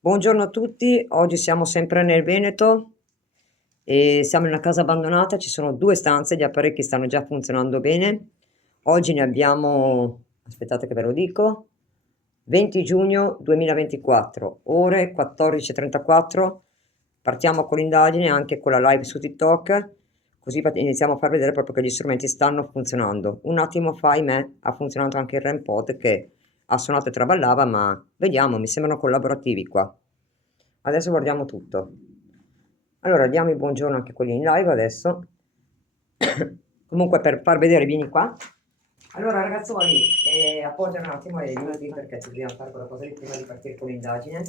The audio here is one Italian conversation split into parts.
Buongiorno a tutti, oggi siamo sempre nel Veneto e siamo in una casa abbandonata, ci sono due stanze, gli apparecchi stanno già funzionando bene. Oggi ne abbiamo, aspettate che ve lo dico, 20 giugno 2024, ore 14:34. Partiamo con l'indagine anche con la live su TikTok, così iniziamo a far vedere proprio che gli strumenti stanno funzionando. Un attimo fa, ahimè, ha funzionato anche il REM pod che ha suonato e traballava, ma vediamo, mi sembrano collaborativi qua. Adesso guardiamo tutto. Allora, diamo il buongiorno anche a quelli in live adesso. Comunque per far vedere, vieni qua. Allora ragazzoli, appoggiano un attimo le minuti perché ci dobbiamo fare quella cosa lì prima di partire con l'indagine.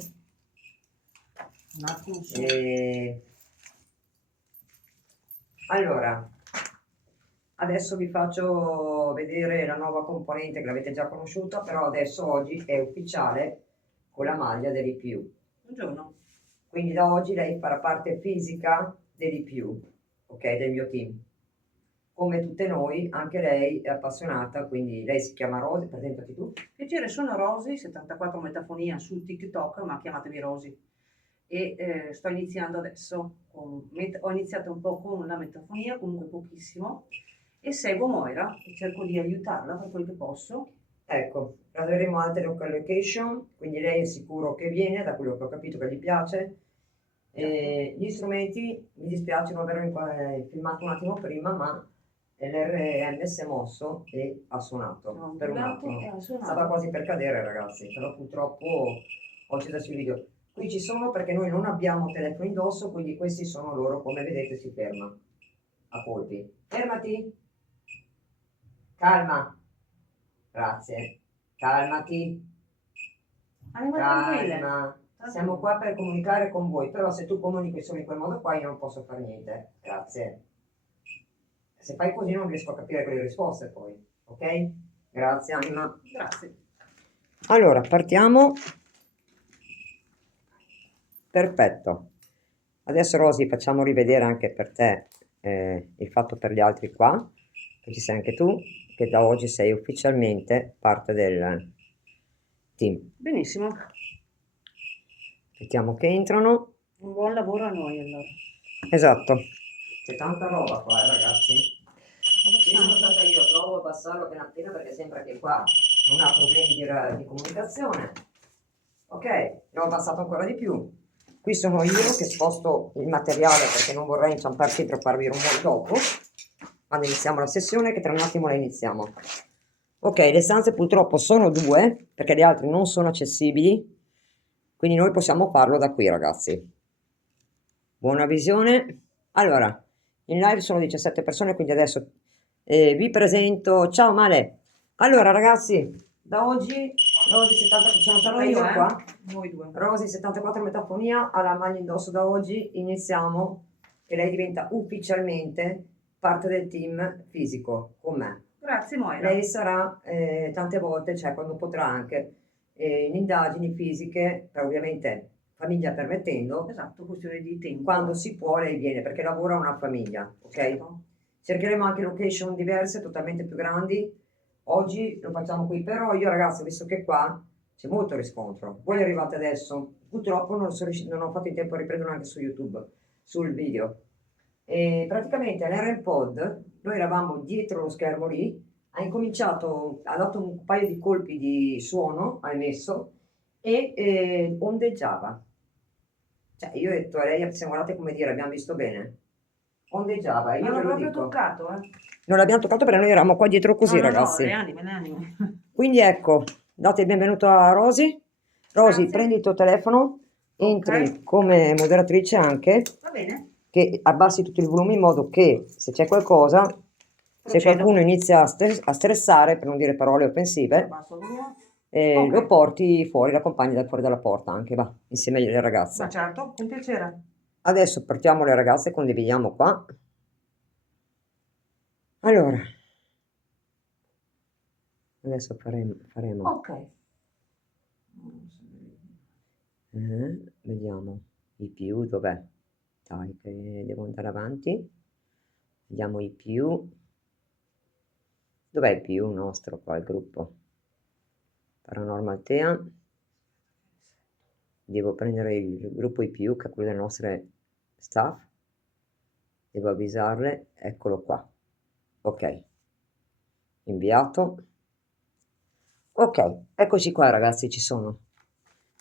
Un attimo su. Allora, adesso vi faccio vedere la nuova componente che l'avete già conosciuta, però adesso oggi è ufficiale con la maglia dell'IPU. Buongiorno. Quindi da oggi lei farà parte fisica dell'IPU, ok, del mio team. Come tutte noi, anche lei è appassionata, quindi lei si chiama Rosy, presentati tu. Piacere, sono Rosy, 74 metafonia su TikTok, ma chiamatemi Rosy. E sto iniziando adesso. Ho iniziato un po' con la metafonia, comunque pochissimo, e seguo Moira e cerco di aiutarla per quel che posso. Ecco, avremo altre location, quindi lei è sicuro che viene, da quello che ho capito che gli piace. Gli strumenti, mi dispiace non averlo filmato un attimo prima, ma l'RM si è mosso e ha suonato per un attimo. Stava quasi per cadere, ragazzi, però purtroppo ho acceso il video. Qui ci sono perché noi non abbiamo telefono indosso, quindi questi sono loro, come vedete si ferma a colpi. Fermati! Calma! Grazie. Calmati. Andiamo tranquille. Calma. Siamo qua per comunicare con voi, però se tu comunichi solo in quel modo qua io non posso fare niente. Grazie. Se fai così non riesco a capire quelle risposte poi, ok? Grazie Anima. Grazie. Allora, partiamo. Perfetto. Adesso Rosy facciamo rivedere anche per te il fatto per gli altri qua, che ci sei anche tu, che da oggi sei ufficialmente parte del team. Benissimo. Aspettiamo che entrano. Un buon lavoro a noi allora. Esatto. C'è tanta roba qua, ragazzi. Ci sono stata io, provo a abbassarlo appena appena perché sembra che qua non ha problemi di comunicazione. Ok, l'ho abbassato ancora di più. Qui sono io che sposto il materiale perché non vorrei inciamparci per farvi rumore dopo. Quando iniziamo la sessione, che tra un attimo la iniziamo. Ok, le stanze purtroppo sono due perché le altre non sono accessibili, quindi noi possiamo farlo da qui, ragazzi. Buona visione. Allora, in live sono 17 persone, quindi adesso vi presento. Ciao Male. Allora, ragazzi, da oggi Rosy 70, sono io qua. Noi due. Rosy 74 metafonia, alla maglia indosso da oggi. Iniziamo e lei diventa ufficialmente parte del team fisico con me. Grazie Moira. Lei sarà tante volte, cioè quando potrà anche, in indagini fisiche, per ovviamente famiglia permettendo. Esatto, questione di tempo. Quando si può lei viene perché lavora una famiglia, ok? Certo. Cercheremo anche location diverse, totalmente più grandi. Oggi lo facciamo qui, però io ragazzi, visto che qua c'è molto riscontro, voi arrivate adesso, purtroppo non ho fatto in tempo a riprenderlo anche su YouTube, sul video. E praticamente l'RMPod, noi eravamo dietro lo schermo lì, ha incominciato, ha dato un paio di colpi di suono, ha emesso, e ondeggiava. Cioè, io ho detto a lei, siamo guardate come dire, abbiamo visto bene. Ondeggiava, io Non ve l'ho lo proprio dico. toccato, Non l'abbiamo toccato perché noi eravamo qua dietro così, no, ragazzi. le anime, le anime. Quindi ecco, date il benvenuto a Rosy. Rosy, Grazie. prendi il tuo telefono, entri Ok. come moderatrice anche, Va bene. che abbassi tutto il volume in modo che se c'è qualcosa, se Procedo. qualcuno inizia a stressare, per non dire parole offensive, Abbasso il volume. Ok. lo porti fuori, l'accompagni da fuori dalla porta anche, va, insieme alle ragazze. Ma certo, con piacere. Adesso partiamo le ragazze, condividiamo qua. Allora, adesso faremo. Ok. Vediamo i più, dov'è? Dai, che devo andare avanti. Vediamo i più. Dov'è il più nostro qua, il gruppo? Paranormal Tea. Devo prendere il gruppo IPU, che è quello delle nostre staff. Devo avvisarle, eccolo qua. Ok, inviato. Ok, eccoci qua ragazzi, ci sono.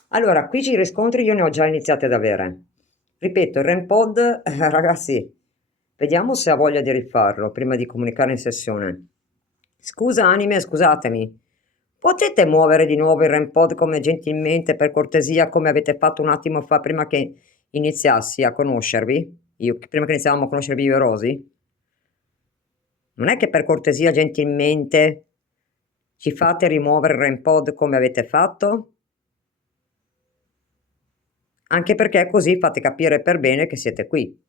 Allora, qui ci riscontri io ne ho già iniziate ad avere. Ripeto, il REMPOD, ragazzi, vediamo se ha voglia di rifarlo prima di comunicare in sessione. Scusa anime, scusatemi. Potete muovere di nuovo il REMPOD come gentilmente, per cortesia, come avete fatto un attimo fa prima che iniziassi a conoscervi? Prima che iniziavamo a conoscervi io e Rosy? Non è che per cortesia, gentilmente, ci fate rimuovere il REMPOD come avete fatto? Anche perché così fate capire per bene che siete qui.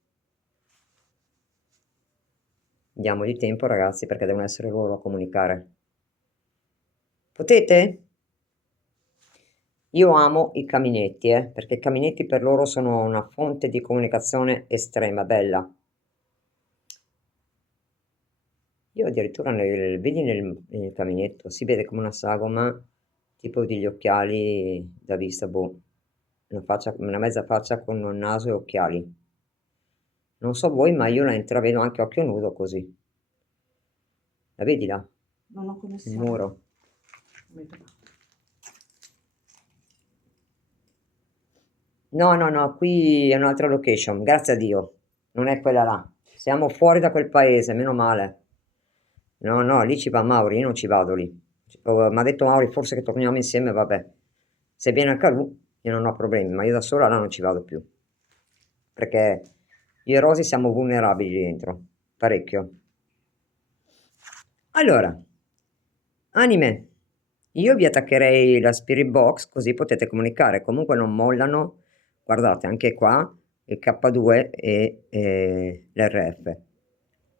Diamogli tempo, ragazzi, perché devono essere loro a comunicare. Potete? Io amo i caminetti, perché i caminetti per loro sono una fonte di comunicazione estrema, bella. Io addirittura vedi nel caminetto, si vede come una sagoma, tipo degli occhiali da vista, boh, una mezza faccia con naso e occhiali. Non so voi, ma io la intravedo anche a occhio nudo così. La vedi là? Non ho Il connessione. muro. No, no, no, qui è un'altra location, grazie a Dio, non è quella là. Siamo fuori da quel paese, meno male. No, no, lì ci va Mauri, io non ci vado lì. Mi ha detto Mauri, forse che torniamo insieme, vabbè. Se viene anche lui, io non ho problemi, ma io da sola là non ci vado più. Perché io e Rosy siamo vulnerabili lì dentro, parecchio. Allora, anime, io vi attaccherei la Spirit Box così potete comunicare. Comunque non mollano, guardate anche qua il K2 e l'RF,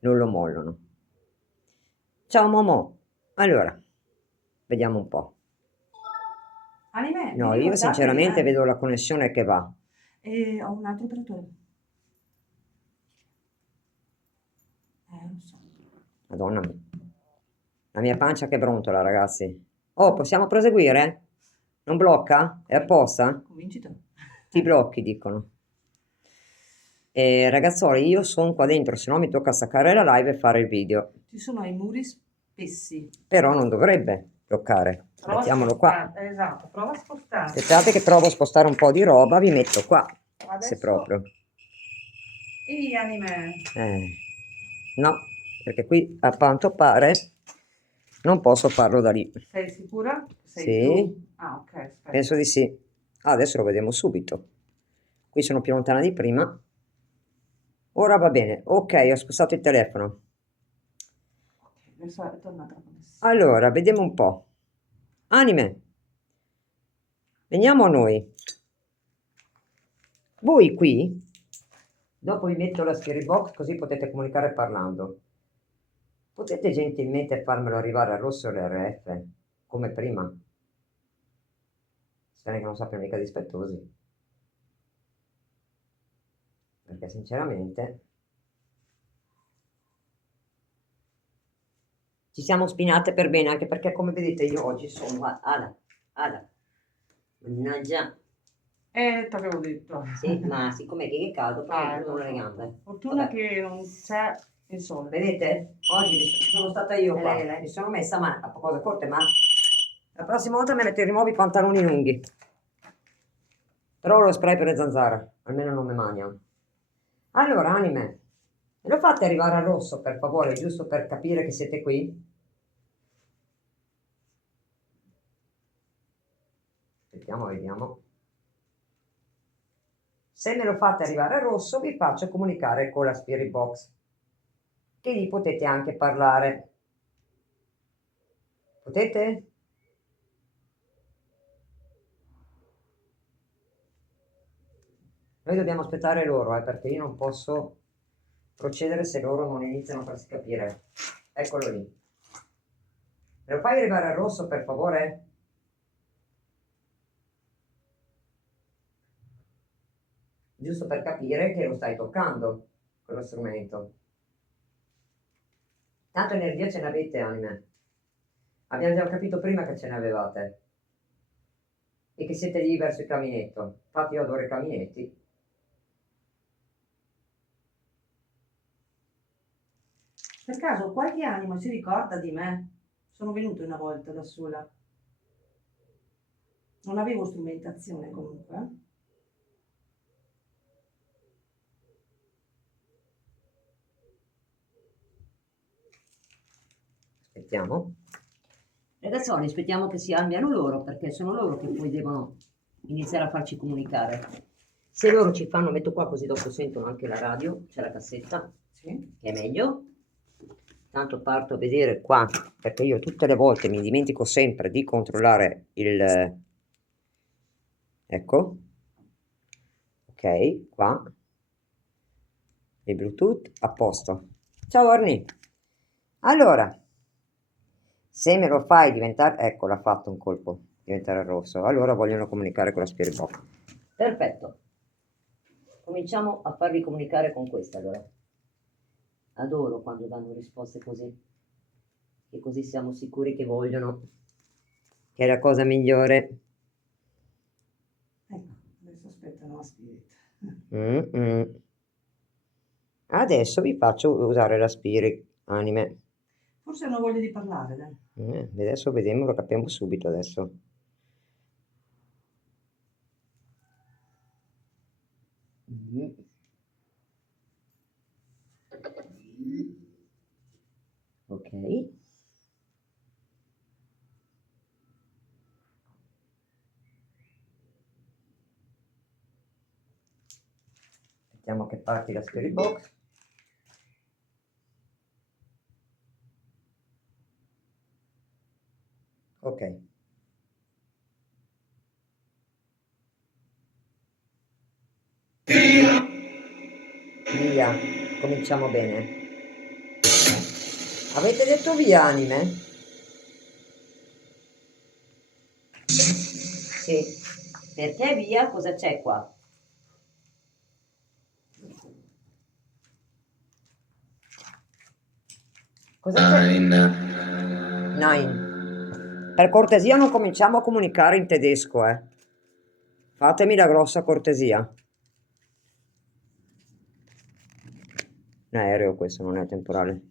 non lo mollano. Ciao Momo, allora, vediamo un po'. Anime, No, mi io ricordate di sinceramente me? vedo la connessione che va. Ho un altro operatore. Lo so. Madonna mia. La mia pancia che brontola, ragazzi. Oh, possiamo proseguire? Non blocca? È apposta? Convinci te. Ti blocchi, dicono. Ragazzoli, io sono qua dentro, se no mi tocca staccare la live e fare il video. Ci sono i muri spessi. Però non dovrebbe bloccare. Prova a Mettiamolo qua. spostare, esatto, prova a spostare. Aspettate che provo a spostare un po' di roba, vi metto qua. Se Adesso, proprio. anime. No, perché qui a quanto pare non posso farlo da lì. Sei sicura? Sei Sì, giù? Ah, ok, aspetta. penso di sì. Ah, adesso lo vediamo subito. Qui sono più lontana di prima. Ora va bene. Ok, ho spostato il telefono. Adesso è tornata la connessione. Allora, vediamo un po'. Anime, veniamo a noi. Voi qui, dopo vi metto la spirit box così potete comunicare parlando. Potete gentilmente farmelo arrivare al rosso e all'RF, come prima? Spero che non sappiano mica dispettosi. Perché sinceramente ci siamo spinate per bene, anche perché come vedete io oggi sono Ada. Mannaggia. T'avevo detto. Sì, ma siccome che è caldo, poi mi Lo chiudono le so. gambe. Fortuna Vabbè. che non c'è il sole. Vedete? Oggi sono stata io qua. Lei. Mi sono messa a cose corte, ma la prossima volta me ne rimuovo i pantaloni lunghi. Però ho lo spray per le zanzare, almeno non mi mangiano. Allora, anime, me lo fate arrivare al rosso, per favore, giusto per capire che siete qui? Aspettiamo, vediamo. Se me lo fate arrivare al rosso, vi faccio comunicare con la Spirit Box, che lì potete anche parlare. Potete? Noi dobbiamo aspettare loro, perché io non posso procedere se loro non iniziano a farsi capire. Eccolo lì. Me lo fai arrivare al rosso, per favore? Giusto per capire che lo stai toccando, quello strumento. Tanto energia ce n'avete, anime. Abbiamo già capito prima che ce ne avevate. e che siete lì verso il caminetto. Infatti io adoro i caminetti. Per caso qualche anima si ricorda di me? Sono venuta una volta da sola. Non avevo strumentazione comunque. Aspettiamo. Ragazzoni, aspettiamo che si cambiano loro, perché sono loro che poi devono iniziare a farci comunicare. Se loro ci fanno, metto qua così dopo sentono anche la radio, c'è la cassetta, Sì. che è meglio. Tanto parto a vedere qua, perché io tutte le volte mi dimentico sempre di controllare il... Ecco. Ok, qua. Il Bluetooth, a posto. Ciao Orni. Allora, se me lo fai diventare... Ecco, l'ha fatto un colpo, diventare rosso. Allora vogliono comunicare con la Spirit Box. Perfetto. Cominciamo a farvi comunicare con questa allora. Adoro quando danno risposte così, che così siamo sicuri che vogliono, che è la cosa migliore. Ecco, adesso aspettano la Spirit. Mm-mm. Adesso vi faccio usare la Spirit Anime. Forse hanno voglia di parlare, dai. Adesso vediamo, lo capiamo subito adesso. Mm. Ok. Aspettiamo che parti la Spirit Box. Ok. Via, cominciamo bene. Avete detto via anime? Sì. Perché via? Cosa c'è qua? Cosa c'è? Nine. Per cortesia non cominciamo a comunicare in tedesco, eh. Fatemi la grossa cortesia. Un aereo questo, non è temporale.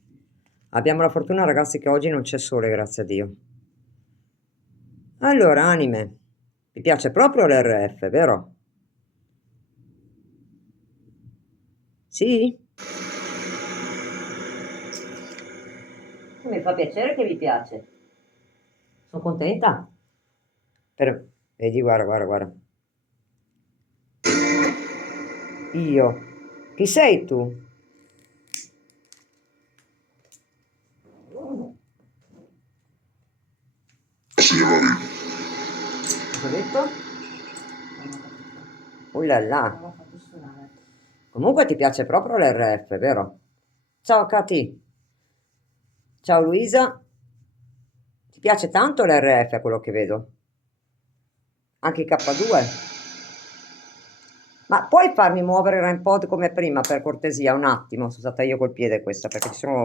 Abbiamo la fortuna, ragazzi, che oggi non c'è sole, grazie a Dio. Allora, anime. Vi piace proprio l'RF, vero? Sì? Mi fa piacere che vi piace. Sono contenta. Vedi, guarda, guarda, guarda. Io. Chi sei tu? Cosa ho detto? Oh là là. Non l'ho fatto suonare. Comunque ti piace proprio l'RF, vero? Ciao Cati. Ciao Luisa. Ti piace tanto l'RF a quello che vedo? Anche il K2? Ma puoi farmi muovere il RAMPod come prima, per cortesia? Un attimo, sono stata io col piede questa, perché ci sono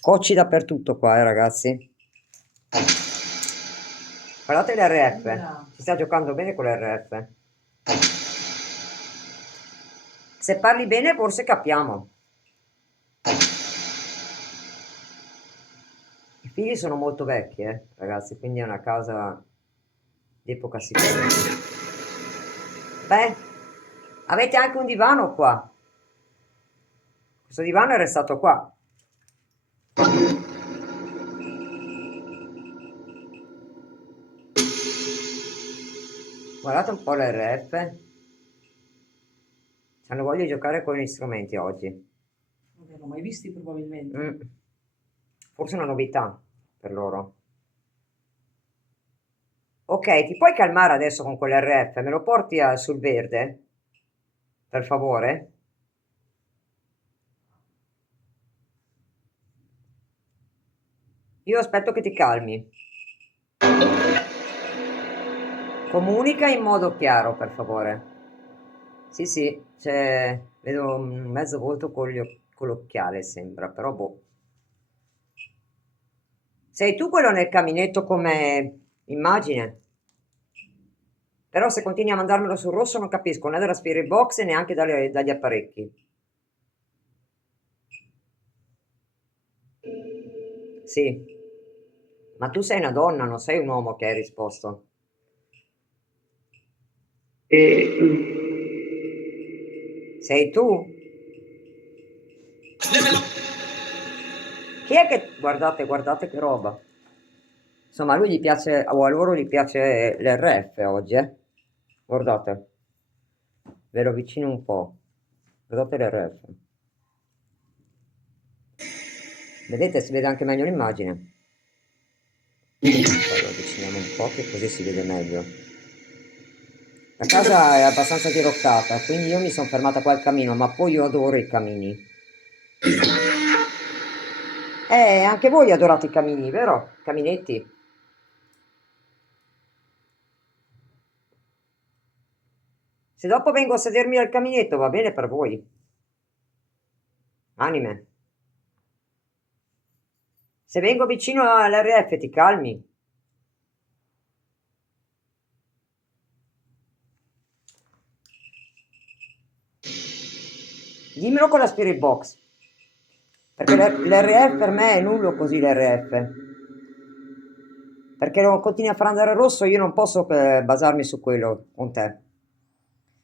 cocci dappertutto qua, ragazzi. Guardate l'RF, si sta giocando bene con l'RF. Se parli bene forse capiamo. I figli sono molto vecchi, ragazzi, quindi è una casa d'epoca sicura. Beh, avete anche un divano qua. Questo divano è restato qua. Guardate un po' l'RF. Hanno voglia di giocare con gli strumenti oggi. Non li hanno mai visti probabilmente. Forse è una novità per loro. Ok, ti puoi calmare adesso con quell'RF? Me lo porti sul verde? Per favore? Io aspetto che ti calmi. Comunica in modo chiaro, per favore. Sì, sì, vedo un mezzo volto con l'occhiale, sembra, però boh. Sei tu quello nel caminetto come immagine? Però se continui a mandarmelo sul rosso non capisco né dalla Spirit Box e neanche dagli apparecchi. Sì, ma tu sei una donna, non sei un uomo che hai risposto. Sei tu? Chi è che... Guardate, guardate che roba. Insomma, a lui gli piace, o a loro gli piace l'RF oggi, eh? Guardate, ve lo avvicino un po'. Guardate l'RF. Vedete, si vede anche meglio l'immagine. Poi lo avviciniamo un po' che così si vede meglio. La casa è abbastanza diroccata, quindi io mi sono fermata qua al camino, ma poi io adoro i camini. Anche voi adorate i camini, vero? Caminetti? Se dopo vengo a sedermi al caminetto, va bene per voi? Anime. Se vengo vicino all'RF, ti calmi? Dimmelo con la Spirit Box. Perché l'RF per me è nullo così l'RF. Perché non continui a far andare rosso, io non posso basarmi su quello con te.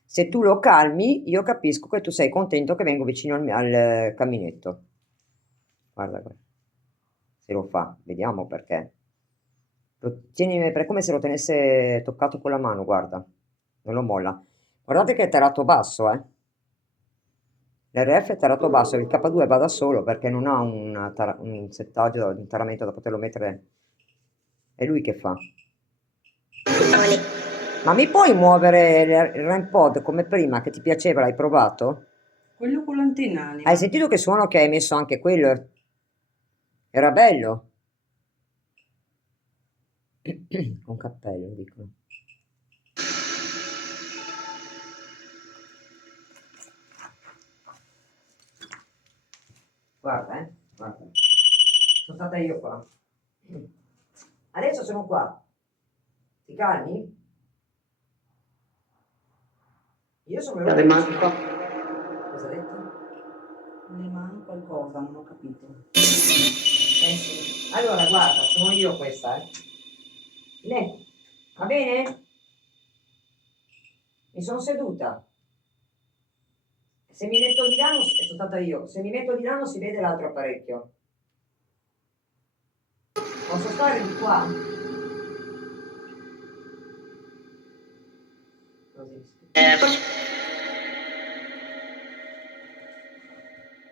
Se tu lo calmi, io capisco che tu sei contento che vengo vicino al caminetto. Guarda, guarda. Se lo fa, vediamo perché. Lo tieni è come se lo tenesse toccato con la mano, guarda. Non lo molla. Guardate che è tarato basso, eh. L'RF è tarato basso, il K2 va da solo perché non ha un settaggio, un taramento da poterlo mettere. È lui che fa. Ma mi puoi muovere il REM pod come prima che ti piaceva? L'hai provato? Quello con l'antenna Hai anima. sentito che suono che hai messo anche quello? Era bello? Con cappello, dicono. Guarda, guarda. Sono stata io qua. Adesso sono qua. Ti calmi? Io sono venuto vicino. Cosa ha detto? Le mani qualcosa, non ho capito. Eh sì. Allora, guarda, sono io questa, eh. Ne, va bene? Mi sono seduta. Se mi metto di là, sono stata io. Se mi metto di là non si vede l'altro apparecchio. Posso stare di qua? Così.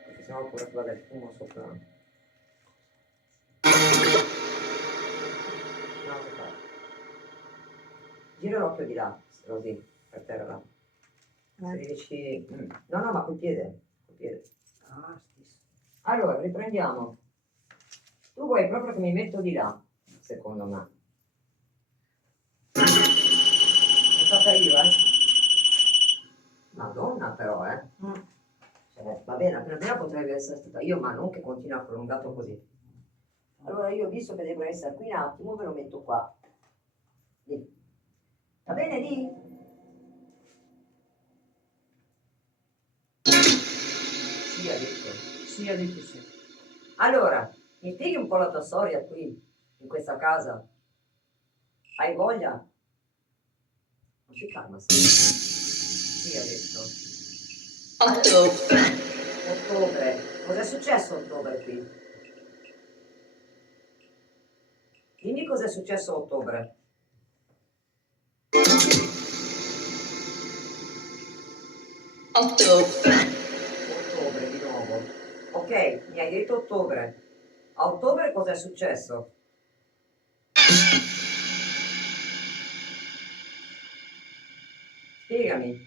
Perché sennò pure qua del fumo sopra. No, aspetta. Gira l'occhio di là, così, per terra là. Se riesci... No, no, ma col piede. Col piede. Ah, sti- Allora, riprendiamo. Tu vuoi proprio che mi metto di là, secondo me. È stata io, eh? Madonna però, eh? Mm. Cioè, va bene, appena appena potrebbe essere stata io, ma non che continua prolungato così. Allora io, visto che devo essere qui un attimo, ve lo metto qua. Lì. Va bene lì? Sì, ha detto. Sì, ha detto sì. Allora, mi spieghi un po' la tua storia qui, in questa casa? Hai voglia? Non si calma, sì. Sì, ha detto. Ottobre. Cos'è successo a ottobre qui? Dimmi cos'è successo a ottobre. Ottobre di nuovo. Ok, mi hai detto ottobre. A ottobre cos'è successo? Spiegami.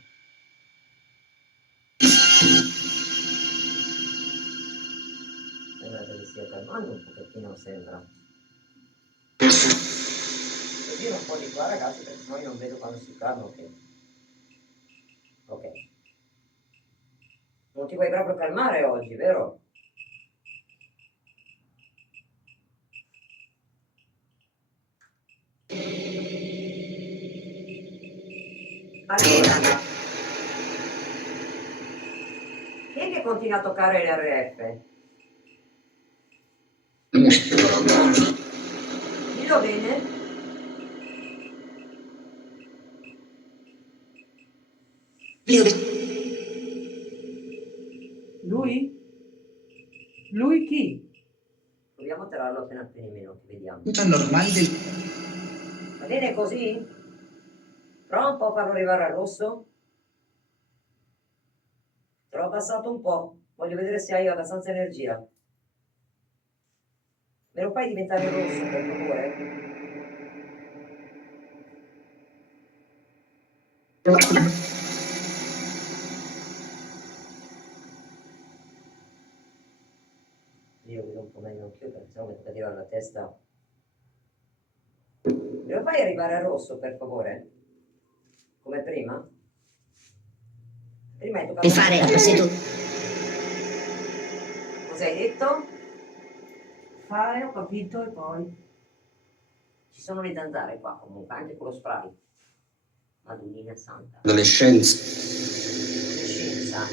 Sembra che mi stia calmando un pochettino, sembra. Giro un po' di qua ragazzi perché sennò io non vedo quando si calma, ok. Ok. Non ti vuoi proprio calmare oggi, vero? Allora, chi è che continua a toccare l'RF? Dillo bene. Lui? Lui chi? Proviamo a tirarlo appena appena in minuti, vediamo. Normale del... Va bene così? Prova un po' a farlo arrivare al rosso. Te l'ho abbassato un po'. Voglio vedere se hai abbastanza energia. Me lo fai diventare rosso, per favore? Io vedo un po' meglio anch'io perché sennò mi tocca tirare la testa. Me lo fai arrivare al rosso, per favore? Come prima? Prima hai toccato... Di fare la prosecuzione. Cosa hai detto? Fare, ho capito, e poi... Ci sono le zanzare qua comunque, anche con lo spray. Madonnina santa. Adolescenza. Scienza.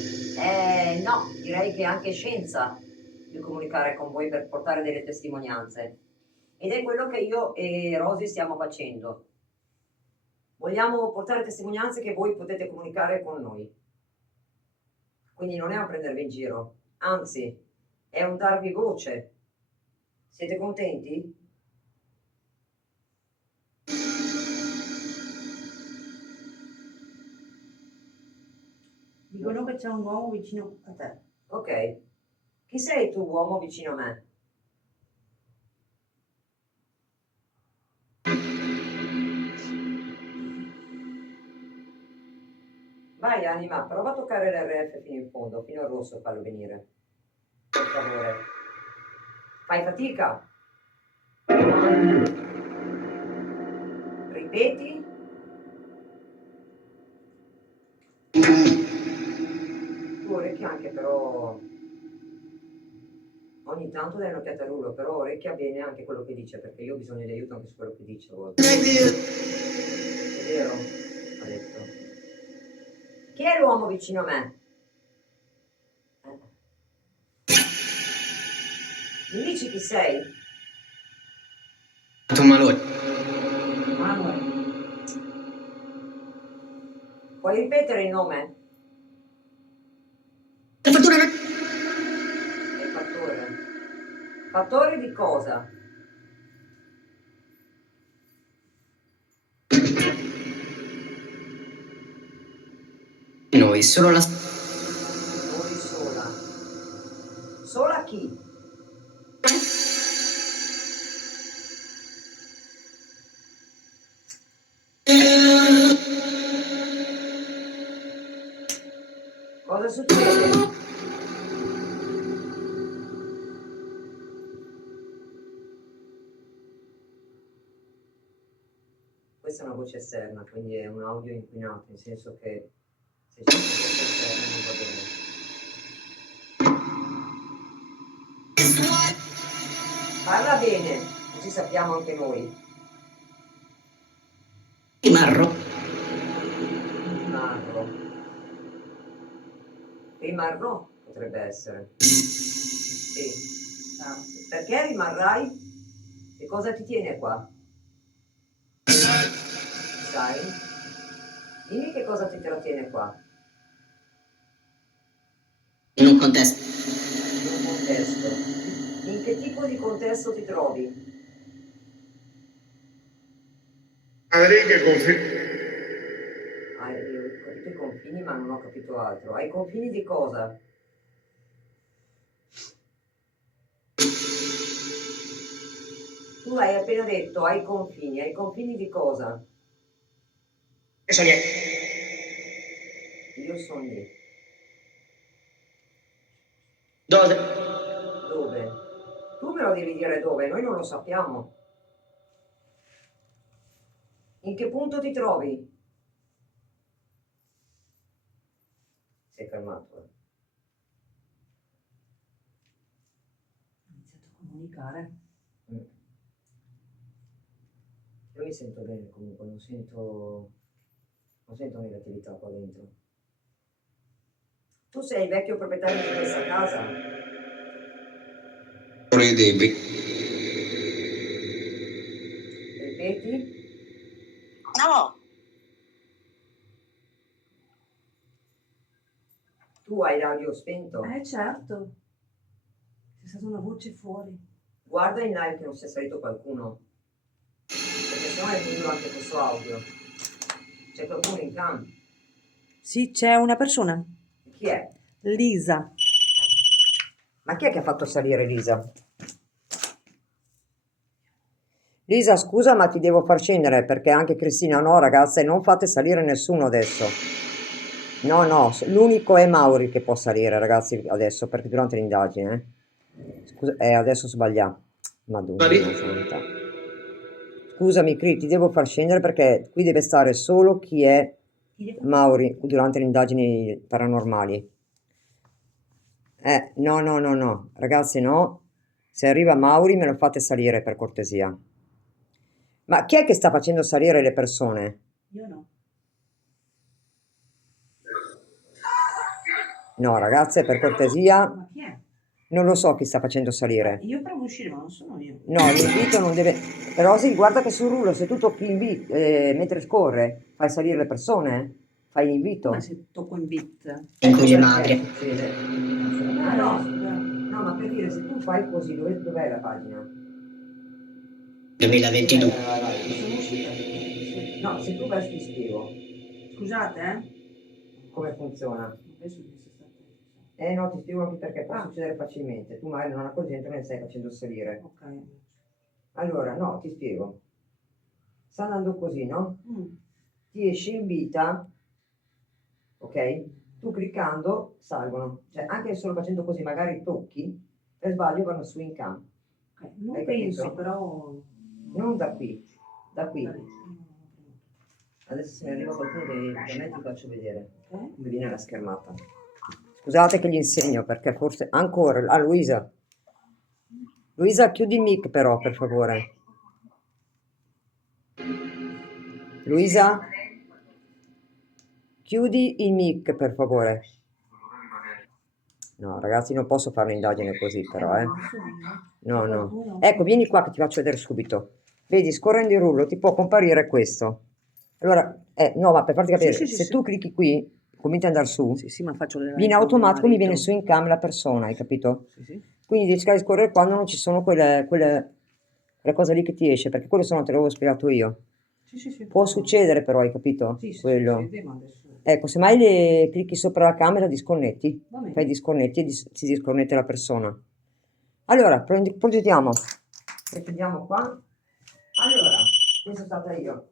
No, direi che è anche scienza di comunicare con voi per portare delle testimonianze. Ed è quello che io e Rosy stiamo facendo. Vogliamo portare testimonianze che voi potete comunicare con noi. Quindi non è un prendervi in giro, anzi, è un darvi voce. Siete contenti? Dicono che c'è un uomo vicino a te. Ok. Chi sei tu, uomo vicino a me? Vai, anima, prova a toccare l'RF fino in fondo, fino al rosso, fallo venire. Per favore. Fai fatica? Ripeti? Tu orecchia anche però... Ogni tanto dai un'occhiata a Rullo, però orecchia bene anche quello che dice, perché io ho bisogno di aiuto anche su quello che dice a volte. È vero, ha detto. Chi è l'uomo vicino a me? Mi dici chi sei? Malore. Manuel. Puoi ripetere il nome? Per fortuna non... È il fattore. Fattore di cosa? Noi, solo la... Noi sola. Sola chi? Cosa succede? Questa è una voce esterna, quindi è un audio inquinato, nel senso che se c'è una voce esterna non va bene. Parla bene, così sappiamo anche noi. Rimarrò. Rimarrò. Rimarrò potrebbe essere. Sì. Ah, Perché rimarrai? Che cosa ti tiene qua? Sai? Dimmi che cosa ti trattiene qua. In un contesto. In un contesto. In che tipo di contesto ti trovi? Madrid che confini. Io ho capito i confini, ma non ho capito altro. Ai confini di cosa? Tu hai appena detto ai confini di cosa? Io sono lì. Dove? Dove? Tu me lo devi dire dove, noi non lo sappiamo. In che punto ti trovi? Sei fermato. ho iniziato a comunicare. Mm. Io mi sento bene comunque, non sento... Non sento negatività qua dentro. Tu sei il vecchio proprietario di questa casa? Ripeti? No. Tu hai l'audio spento? Certo. C'è stata una voce fuori. Guarda in live che non sia salito qualcuno. Perché sennò è finito anche questo audio. C'è qualcuno in cam. Sì, c'è una persona. Chi è? Lisa. Ma chi è che ha fatto salire Lisa? Lisa, scusa, ma ti devo far scendere perché anche Cristina no, ragazze, non fate salire nessuno adesso. No, no, l'unico è Mauri che può salire, ragazzi, adesso, perché durante l'indagine, Scusa, adesso sbagliato. Madonna santa. Scusami, Cri, ti devo far scendere perché qui deve stare solo chi è Mauri durante le indagini paranormali. No, no, no, no, ragazzi, no. Se arriva Mauri me lo fate salire per cortesia. Ma chi è che sta facendo salire le persone? Io no. No, ragazze, per cortesia, Ma chi è? non lo so chi sta facendo salire. Io provo a uscire, ma non sono io. No, l'invito non deve... Rosy, guarda che sul rullo, se tu tocchi invito, mentre scorre, fai salire le persone, fai l'invito. Come se tocco in bit? In cui le Perché madri. succede? No, ma per dire, se tu fai così, dov'è la pagina? 2022. Sono uscita. No, se tu vai ti spiego Scusate, come funziona. Penso che sia stato. No, ti spiego anche perché può Ah. succedere facilmente. Tu magari non accorgente ne stai facendo salire. Ok. Allora, no, ti spiego. Sta andando così, no? Mm. Ti esce in vita, ok? Tu cliccando salgono. Cioè, anche solo facendo così, magari tocchi, per sbaglio vanno su in cam. Ok, non Hai penso, capito? però. Non da qui, da qui. Da lì. Adesso se ne arriva qualcuno da me ti faccio vedere Ok. come viene la schermata. Scusate che gli insegno perché forse ancora. Ah, Luisa. Luisa, chiudi il mic però, per favore. Luisa, chiudi il mic per favore. No, ragazzi, non posso fare un'indagine così però, No, no. Ecco, vieni qua che ti faccio vedere subito. Vedi, scorrendo il rullo ti può comparire questo. Allora, no, ma per farti capire, Sì, sì, se sì, tu clicchi qui, cominci ad andare su, Sì, ma faccio le viene live con automatico, mi marito. viene su in cam la persona, hai capito? Sì, sì. Quindi devi cercare di scorrere quando non ci sono quelle cose lì che ti esce, perché quello se no te l'avevo spiegato io. Sì, sì, sì. Può succedere però, hai capito? Sì, sì, Quello. succede, ma adesso. Ecco, se mai le clicchi sopra la camera, disconnetti, Va bene. fai disconnetti e si disconnette la persona. Allora, procediamo. Procediamo qua. Allora, questa è stata io.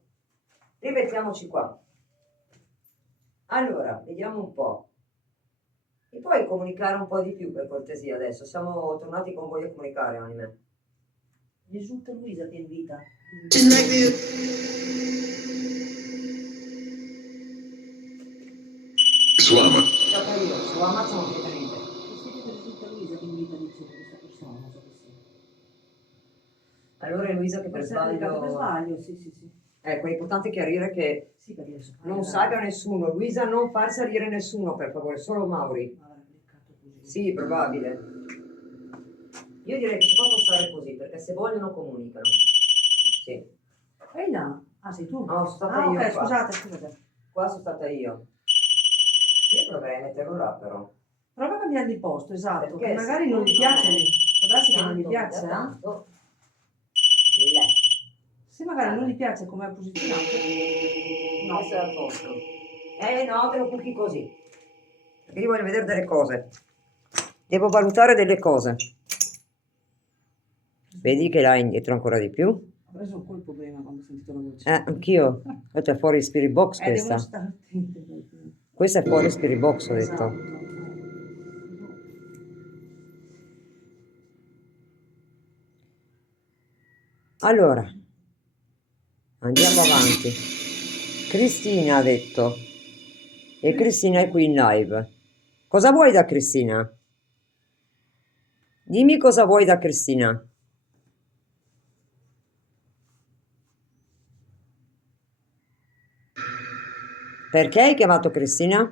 Rimettiamoci qua. Allora, vediamo un po'. Mi puoi comunicare un po' di più per cortesia adesso? Siamo tornati con voi a comunicare, anime. Risulta Luisa che è in vita. Just like you. Suama. Stata io, su Amazon completamente. Che siete che risulta Luisa che è in vita, dice questa persona, non so che sia. Allora è Luisa che per Per sbaglio... sbaglio, sì, sì, sì. Ecco, è importante chiarire che Sì, perché adesso non salga nessuno. Luisa, non far salire nessuno, per favore, solo Mauri. avrà cliccato così. Sì, probabile. Io direi che si può postare così, perché se vogliono comunicano. Sì. Ehi là. Ah, sei tu? No, sono stata io ok, qua. scusate. Qua sono stata io. Io proverei a metterlo là, però. Prova a cambiare di posto, esatto. Perché Che magari non gli secondo piace. me, Può darsi che non gli tanto, piace, da eh? tanto, Se magari non gli piace come è posizionato. No. Questo è a posto. No, te lo clicchi così. Perché io voglio vedere delle cose. Devo valutare delle cose. Vedi che là indietro ancora di più? Ho preso un colpo prima quando ho sentito la voce. Anch'io. Questa è fuori Spirit Box Devono questa. stare attenti. Perché... Questa è fuori Spirit Box, ho detto. Esatto. Allora, andiamo avanti. Cristina ha detto. E Cristina è qui in live. Cosa vuoi da Cristina? Dimmi cosa vuoi da Cristina. Perché hai chiamato Cristina?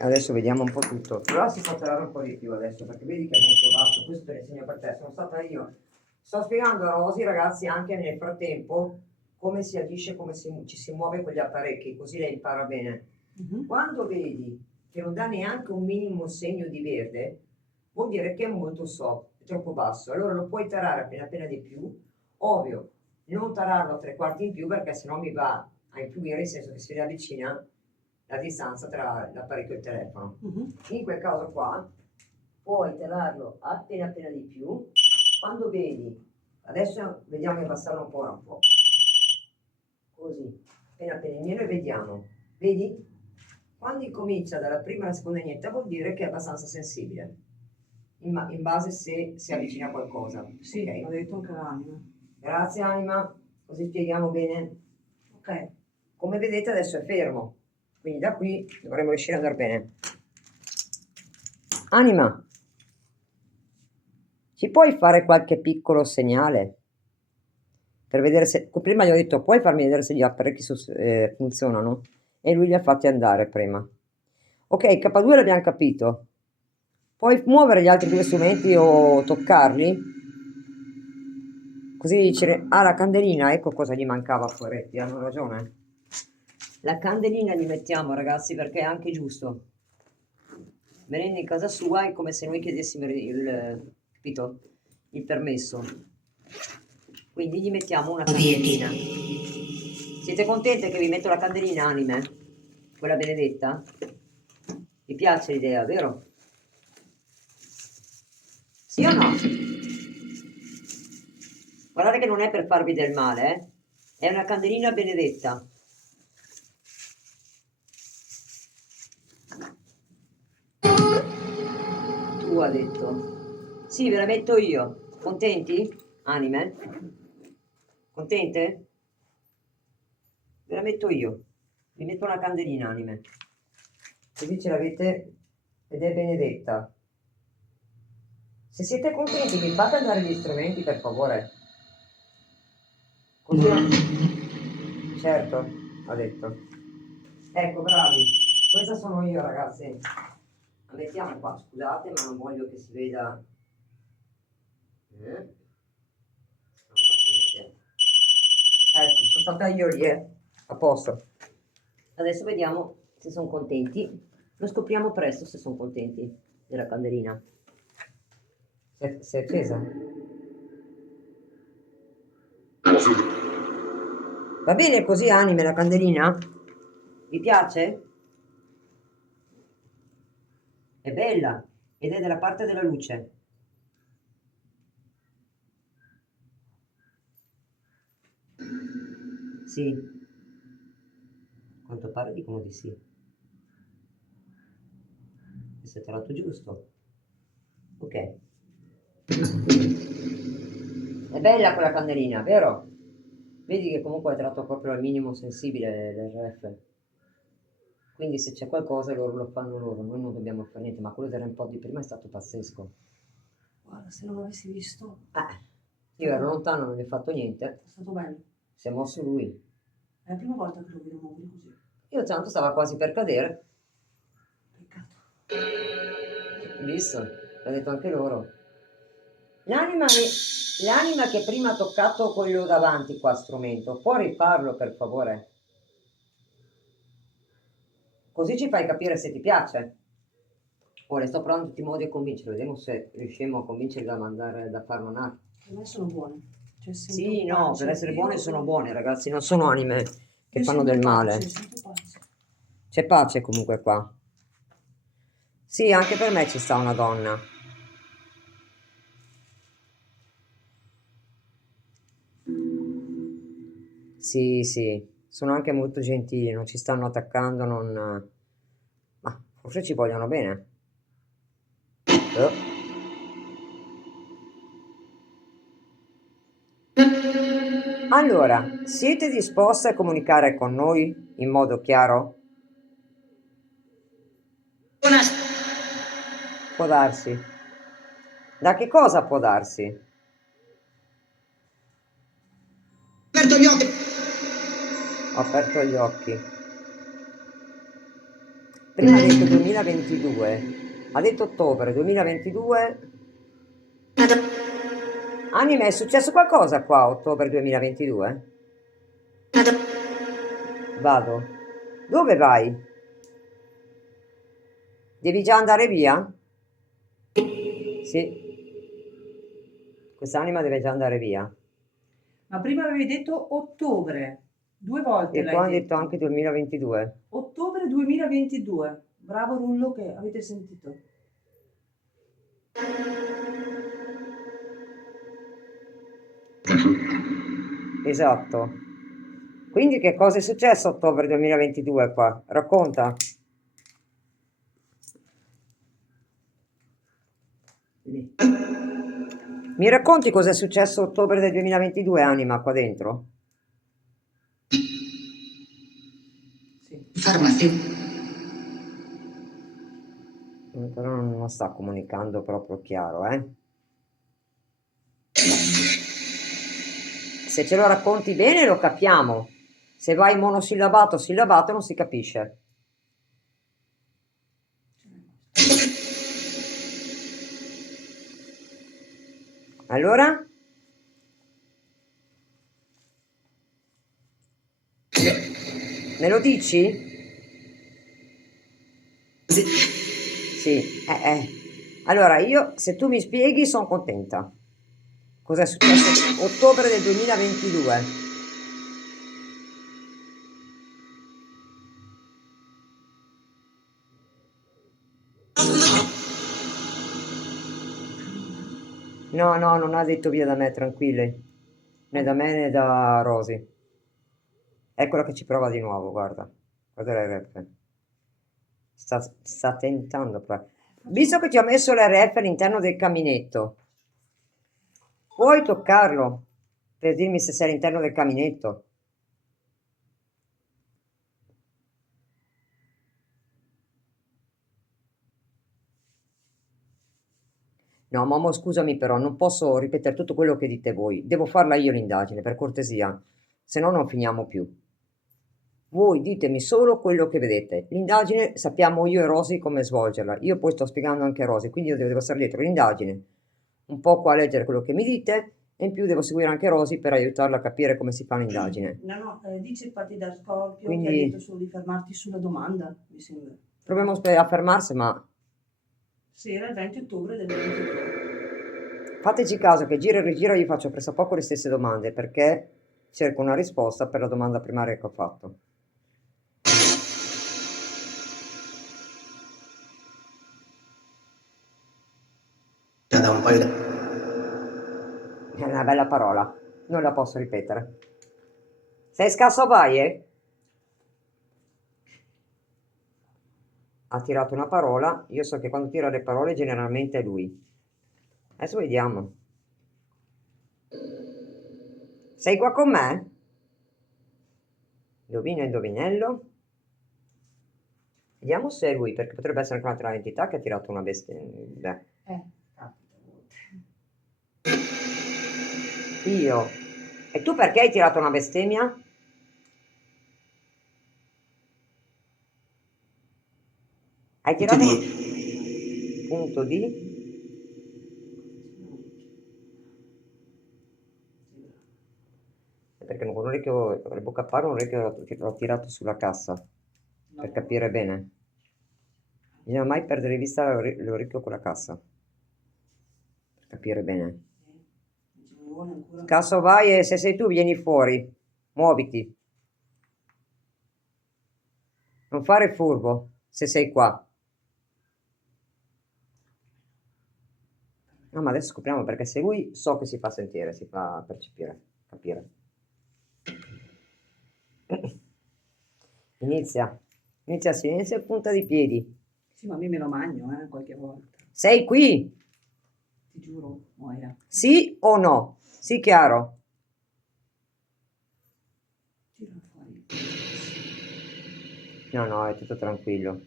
Adesso vediamo un po' tutto. Però si può tirare un po' di più adesso, perché vedi che è molto basso. Questo te ne insegno per te. Sono stata io. Sto spiegando a Rosy, ragazzi, anche nel frattempo, come si agisce, come ci si muove con gli apparecchi, così lei impara bene. Quando vedi che non dà neanche un minimo segno di verde, vuol dire che è molto soft, è troppo basso. Allora lo puoi tarare appena appena di più. Ovvio, non tararlo a tre quarti in più, perché sennò mi va a influire, nel senso che si riavvicina la distanza tra l'apparecchio e il telefono. In quel caso qua puoi tararlo appena appena di più. Quando vedi, adesso vediamo di abbassarlo ancora un po', così, appena appena in meno, e vediamo, vedi? Quando incomincia dalla prima alla seconda niente, vuol dire che è abbastanza sensibile, in base se si avvicina a qualcosa. Sì, Ok? l'ho detto anche l'anima. Grazie Anima, così spieghiamo bene. Ok. Come vedete adesso è fermo, quindi da qui dovremmo riuscire ad andare bene. Anima, ci puoi fare qualche piccolo segnale? Per vedere se... Prima gli ho detto, puoi farmi vedere se gli apparecchi funzionano? E lui li ha fatti andare prima. Ok, K2 l'abbiamo capito. Puoi muovere gli altri due strumenti o toccarli? Così ah, la candelina, ecco cosa gli mancava a Poretti, hanno ragione. La candelina gli mettiamo, ragazzi, perché è anche giusto. Venendo in casa sua è come se noi chiedessimo capito? Il permesso. Quindi gli mettiamo una candelina. Siete contente che vi metto la candelina, anime? Quella benedetta? Vi piace l'idea, vero? Sì o no? Guardate che non è per farvi del male, eh? È una candelina benedetta. Tu ha detto. Sì, ve la metto io. Contenti? Anime? Contente? Ve la metto io. Vi metto una candelina, anime. Così ce l'avete ed è benedetta. Se siete contenti, mi fate andare gli strumenti, per favore. Così. Certo, ha detto. Ecco, bravi. Questa sono io, ragazzi. La mettiamo qua, scusate, ma non voglio che si veda. Ecco, sono stata io lì, a posto. Adesso vediamo se sono contenti. Lo scopriamo presto se sono contenti della candelina. Si è accesa? Va bene così, anime, la candelina? Vi piace? È bella ed è della parte della luce. Sì, a quanto pare dicono di sì. È settato giusto. Ok. È bella quella candelina, vero? Vedi che comunque è tratto proprio al minimo sensibile l'RF. Quindi se c'è qualcosa loro lo fanno loro, noi non dobbiamo fare niente, ma quello dell'Impod di prima è stato pazzesco. Guarda, se non avessi visto, Io ero lontano, non gli ho fatto niente, è stato bello. si è mosso lui. È la prima volta che lo vedo mobile così. Io tanto stava quasi per cadere, Peccato. visto? L'ha detto anche loro. L'anima che prima ha toccato quello davanti qua strumento, può rifarlo per favore? Così ci fai capire se ti piace. Ora sto provando in tutti i modi a convincerlo, vediamo se riusciamo a convincerli da farlo nato. Per me sono buone. Cioè, sento Sì, un no, pace. per essere Io buone sono sono- buone, ragazzi, non sono anime che io fanno sento del male. pace, sento pace. C'è pace comunque qua. Sì, anche per me ci sta una donna. Sì, sì, sono anche molto gentili, non ci stanno attaccando, non... Ma forse ci vogliono bene. Eh. Allora, siete disposti a comunicare con noi in modo chiaro? Buenas. Può darsi. Da che cosa può darsi? Aperto gli occhi. Ho aperto gli occhi. Prima ha detto 2022, ha detto ottobre 2022. Anime, è successo qualcosa qua a ottobre 2022? Vado. Dove vai? Devi già andare via? Sì, quest'anima deve già andare via. Ma prima avevi detto ottobre, 2 volte E qua l'hai ha detto detto. anche 2022. Ottobre 2022. Bravo Rullo che avete sentito. Esatto. Quindi che cosa è successo a ottobre 2022 qua? Racconta. Mi racconti cosa è successo a ottobre del 2022, anima, qua dentro? Sì. Farmacia. Però non sta comunicando proprio chiaro, eh? Se ce lo racconti bene lo capiamo. Se vai monosillabato o sillabato non si capisce. Allora? Me lo dici? Sì, Allora, io, se tu mi spieghi, sono contenta. Cos'è successo? Ottobre del 2022. No, no, non ha detto via da me, tranquilli. Né da me né da Rosy. Eccola che ci prova di nuovo, guarda. Guarda l'RF. Sta tentando. Visto che ti ho messo l'RF all'interno del caminetto, puoi toccarlo per dirmi se sei all'interno del caminetto? No, Momo, scusami però, non posso ripetere tutto quello che dite voi. Devo farla io l'indagine, per cortesia, se no non finiamo più. Voi ditemi solo quello che vedete. L'indagine sappiamo io e Rosy come svolgerla. Io poi sto spiegando anche a Rosy, quindi io devo stare dietro l'indagine, un po' qua a leggere quello che mi dite, e in più devo seguire anche Rosy per aiutarla a capire come si fa l'indagine. No, no, dice Patti da Scorpio che ha Quindi detto solo di fermarti sulla domanda, mi sembra. proviamo a fermarsi, ma Sera il 20 ottobre del 22. fateci caso che giro e rigiro gli faccio pressappoco le stesse domande perché cerco una risposta per la domanda primaria che ho fatto. Da un paio di... È una bella parola, non la posso ripetere. Sei scarso a baie? Ha tirato una parola, io so che quando tira le parole generalmente è lui. Adesso vediamo. Sei qua con me? Indovina indovinello. Vediamo se è lui, perché potrebbe essere anche un'altra entità che ha tirato una bestia. Beh, Capita a volte. io. E tu perché hai tirato una bestemmia? Hai Punto tirato una... di... Punto di... Perché con un orecchio, il boccaparo, un orecchio l'ho tirato sulla cassa, per capire bene. Bisogna mai perdere di vista l'orecchio con la cassa, per capire bene. Buono ancora. Caso vai e se sei tu vieni fuori, muoviti. Non fare il furbo, se sei qua. No, ma adesso scopriamo perché se lui so che si fa sentire, si fa percepire, capire. Inizia, inizia silenzio e punta di piedi. Sì, ma me lo magno, qualche volta. Sei qui? Ti giuro, Moira. Sì o no? Sì, chiaro. Tira fuori. No, no, è tutto tranquillo.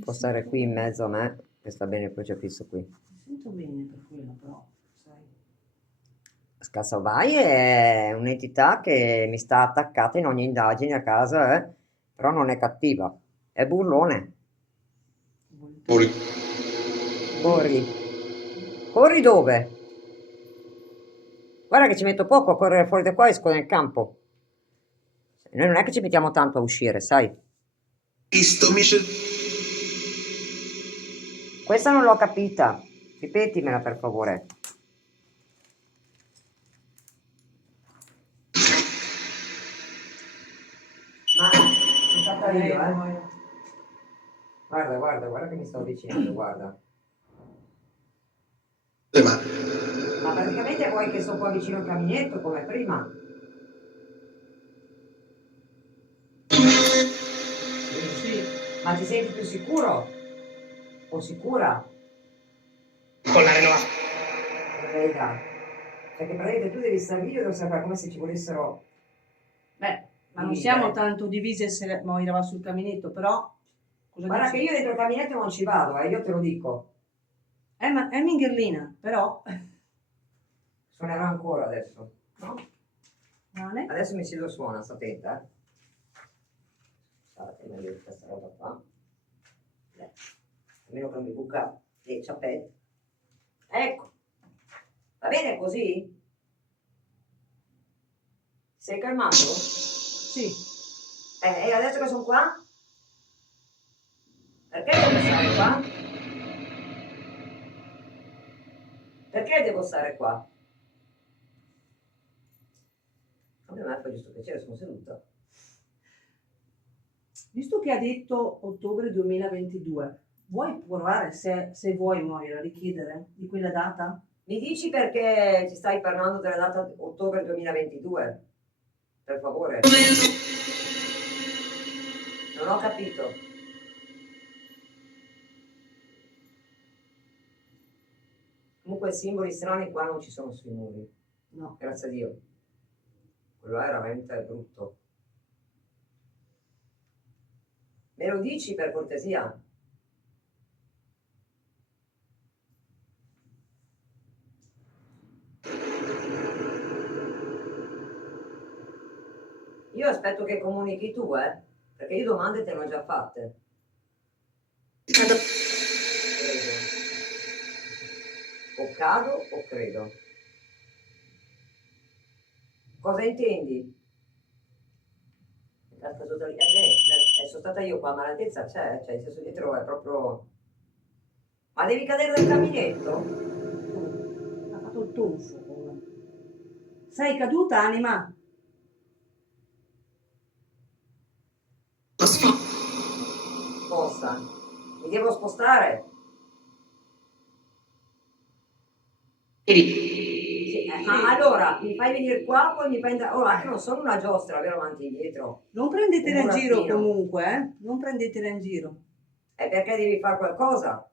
Può stare qui in mezzo a me, che sta bene il crocifisso qui. sento bene per quello, però, sai. Scasavai è un'entità che mi sta attaccata in ogni indagine a casa, però non è cattiva, è burlone. Fuori. Corri. Corri dove? Guarda che ci metto poco a correre fuori da qua e esco nel campo. Noi non è che ci mettiamo tanto a uscire, sai? Visto, Michel. Questa non l'ho capita. Ripetimela per favore. Ma sono stata io, eh. Guarda, guarda, guarda che mi sto avvicinando, guarda. Ma Ma praticamente vuoi che sto qua vicino al caminetto come prima? Sì, Ma ti senti più sicuro? O sicura? con la rinnovata. Veda. Cioè che praticamente tu devi stare lì, io devo stare qua, come se ci volessero... beh, ma non dividere. siamo tanto divise se Moira va sul caminetto, però cosa Guarda dici? che io dentro il caminetto non ci vado, io te lo dico. Ma è minghellina, però Suonerà ancora adesso. No? male. Adesso mi siedo suona, sta attenta, Guardate, meglio di questa roba qua. Almeno che non mi buca le ciappette. Ecco. Va bene così? Sei calmato? Sì, E adesso che sono qua? Perché devo stare qua? Perché devo stare qua? A me fa giusto piacere, sono seduta. visto che ha detto ottobre 2022, vuoi provare se vuoi Moira a richiedere di quella data? Mi dici perché ci stai parlando della data ottobre 2022? Per favore. Non ho capito. Comunque simboli strani qua non ci sono sui muri. No. Grazie a Dio. Quello là era veramente brutto. Me lo dici per cortesia? Io aspetto che comunichi tu, perché io domande te ne ho già fatte. Credo. O cado o credo. Cosa intendi? Sono stata io qua, ma l'altezza c'è, cioè il senso dietro è proprio... Ma devi cadere dal caminetto? Ha fatto il tonfo. Sei caduta, anima? Sposta. Mi devo spostare? Sì, ma allora mi fai venire qua, poi mi fai andare... Oh, io non sono una giostra, vero, avanti e indietro. Non prendetela Un in giro burattino. comunque, Non prendetela in giro. È perché devi fare qualcosa.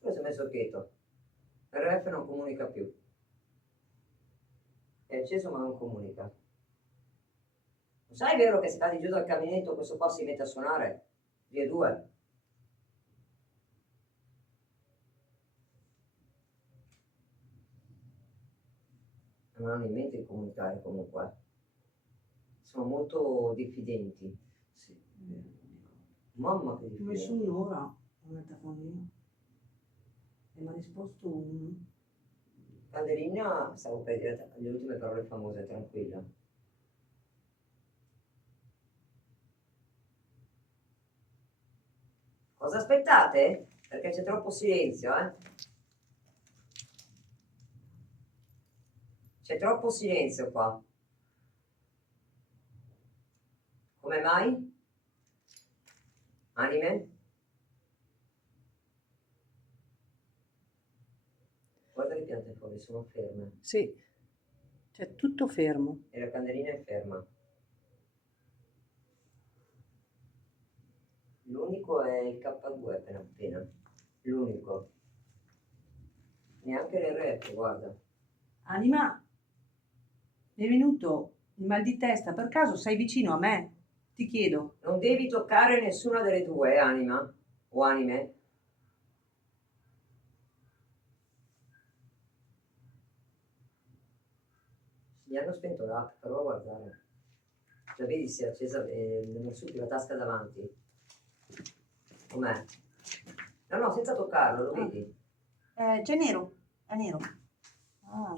Poi si è messo quieto. Il ref non comunica più. È acceso ma non comunica. Non sai vero che se cadi giù dal caminetto questo qua si mette a suonare? Via due. Non hanno in mente di comunicare comunque. Sono molto diffidenti. Sì, Mamma che ho messo diffidenti. un'ora a metafonia e mi ha risposto un... Caterina, stavo per dire le ultime parole famose, tranquilla. Cosa aspettate? Perché c'è troppo silenzio, C'è troppo silenzio qua. Come mai? Anime? Guarda le piante fuori, sono ferme. Sì, c'è tutto fermo. E la candelina è ferma. L'unico è il K2 appena appena. L'unico. Neanche le rep, guarda. Anima, mi è venuto il mal di testa, per caso sei vicino a me? Ti chiedo. Non devi toccare nessuna delle due, anima o anime. Mi hanno spento l'app, però a guardare. Già vedi si è accesa e mi messo più la tasca davanti. Com'è? No, no, senza toccarlo, lo vedi? C'è nero, è nero. Ah.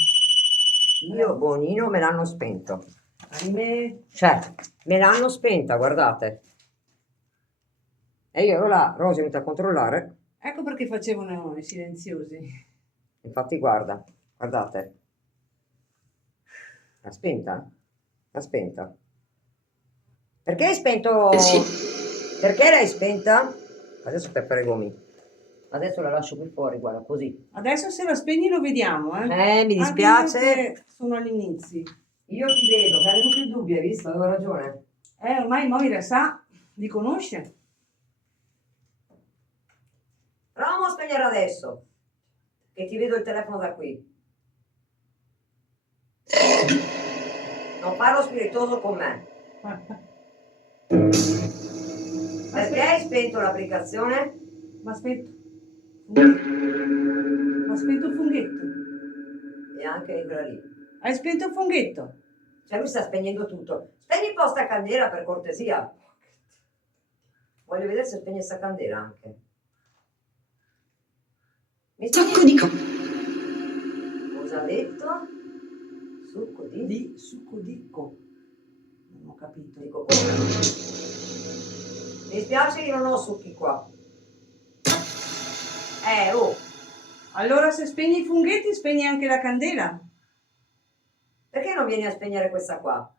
Io, buonino, me l'hanno spento. Anime. Cioè, me l'hanno spenta, guardate. E io ero là, Rosy è venuta a controllare. Ecco perché facevano i silenziosi. Infatti, guarda, guardate. L'ha spenta? L'ha spenta. Perché hai spento? Perché l'hai spenta? Adesso per fare i gomi. Adesso la lascio qui fuori, guarda, così. Adesso se la spegni lo vediamo, eh. Mi Anche dispiace. io che sono agli inizi. Io ti vedo, mi hai venuto il dubbio, hai visto? Avevo ragione. Ormai Moira sa, li conosce. Proviamo a spegnere adesso, che ti vedo il telefono da qui. Non parlo spiritoso con me. Perché hai spento l'applicazione? Ma aspetto. Ma spento il funghetto. E anche quella lì. Hai spento il funghetto? Cioè lui sta spegnendo tutto. Spegni un po' sta candela per cortesia. Voglio vedere se spegne sta candela anche. Succo di co. Cosa ha detto? Succo di? Succo di co. Non ho capito. Di cocomero. Mi spiace che non ho succhi qua. Oh. Allora se spegni i funghetti spegni anche la candela. Perché non vieni a spegnere questa qua?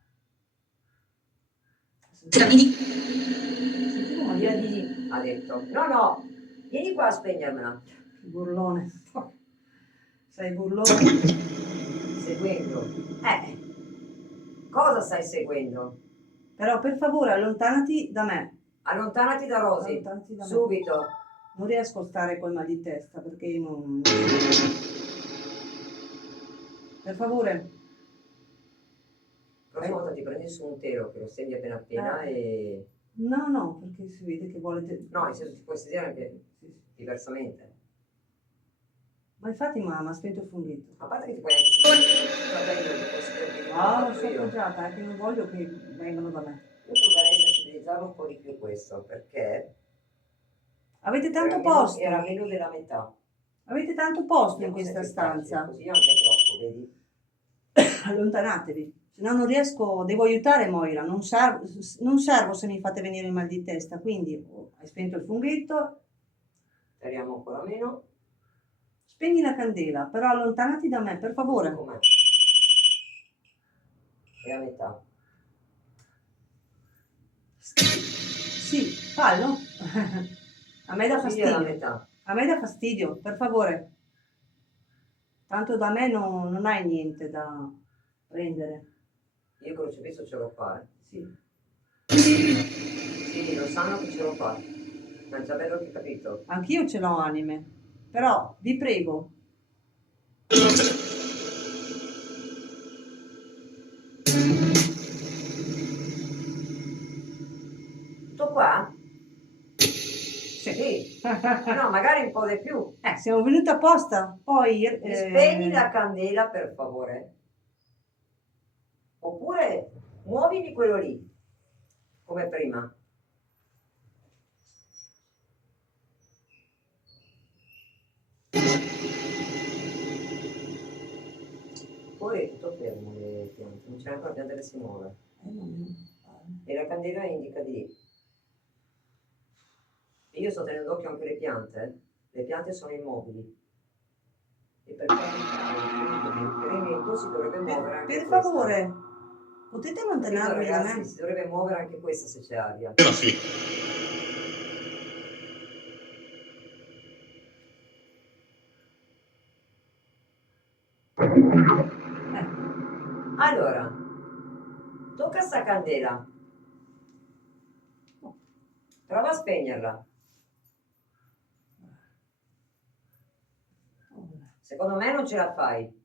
Sentivo una via di Ha detto. No, no, vieni qua a spegnermela. burlone. Sei burlone. Seguendo. Cosa stai seguendo? Però per favore allontanati da me. Allontanati da Rosy. Allontanati da me. Subito. Non riesco a stare col mal di testa perché non... Per favore. La prossima volta ti prendi su un telo che lo stendi appena appena e... No, perché si vede che volete... No, nel senso ti puoi sedere anche diversamente. Ma infatti mamma ha spento il funghetto. A parte che ti puoi anche sedere. Ah, lo so appoggiata, è che non voglio che vengano da me. Io proverei a sensibilizzarlo un po' di più questo, perché Avete tanto era posto. era meno della metà. Avete tanto posto in Vediamo se questa è più facile, stanza. così anche troppo, vedi? Allontanatevi. Se no non riesco, devo aiutare Moira, non servo se mi fate venire il mal di testa. Quindi hai spento il funghetto, Speriamo ancora meno. spegni la candela, però allontanati da me, per favore. Com'è? È a metà. Sì, fallo. A me dà Sì, è a fastidio. metà. A me dà fastidio, per favore. Tanto da me non hai niente da prendere. Io crocifisso ce l'ho qua, Sì. Sì, lo sanno che ce l'ho qua. Ma è già bello che capito. Anch'io ce l'ho anime. Però vi prego, Tutto qua? sì. Sì. No, magari un po' di più. Siamo venuti apposta. Poi Mi spegni la candela, per favore. Oppure muovimi quello lì, come prima. Fuori è tutto fermo le piante, non c'è neanche una pianta che si muove. E la candela indica di lì. E io sto tenendo d'occhio anche le piante. Le piante sono immobili. E per fare il si dovrebbe muovere anche Per questa. favore, potete Capito, allontanarvi da ragazzi, me? si dovrebbe muovere anche questa se c'è aria. Sì. Allora, tocca sta candela. Prova a spegnerla. Secondo me non ce la fai.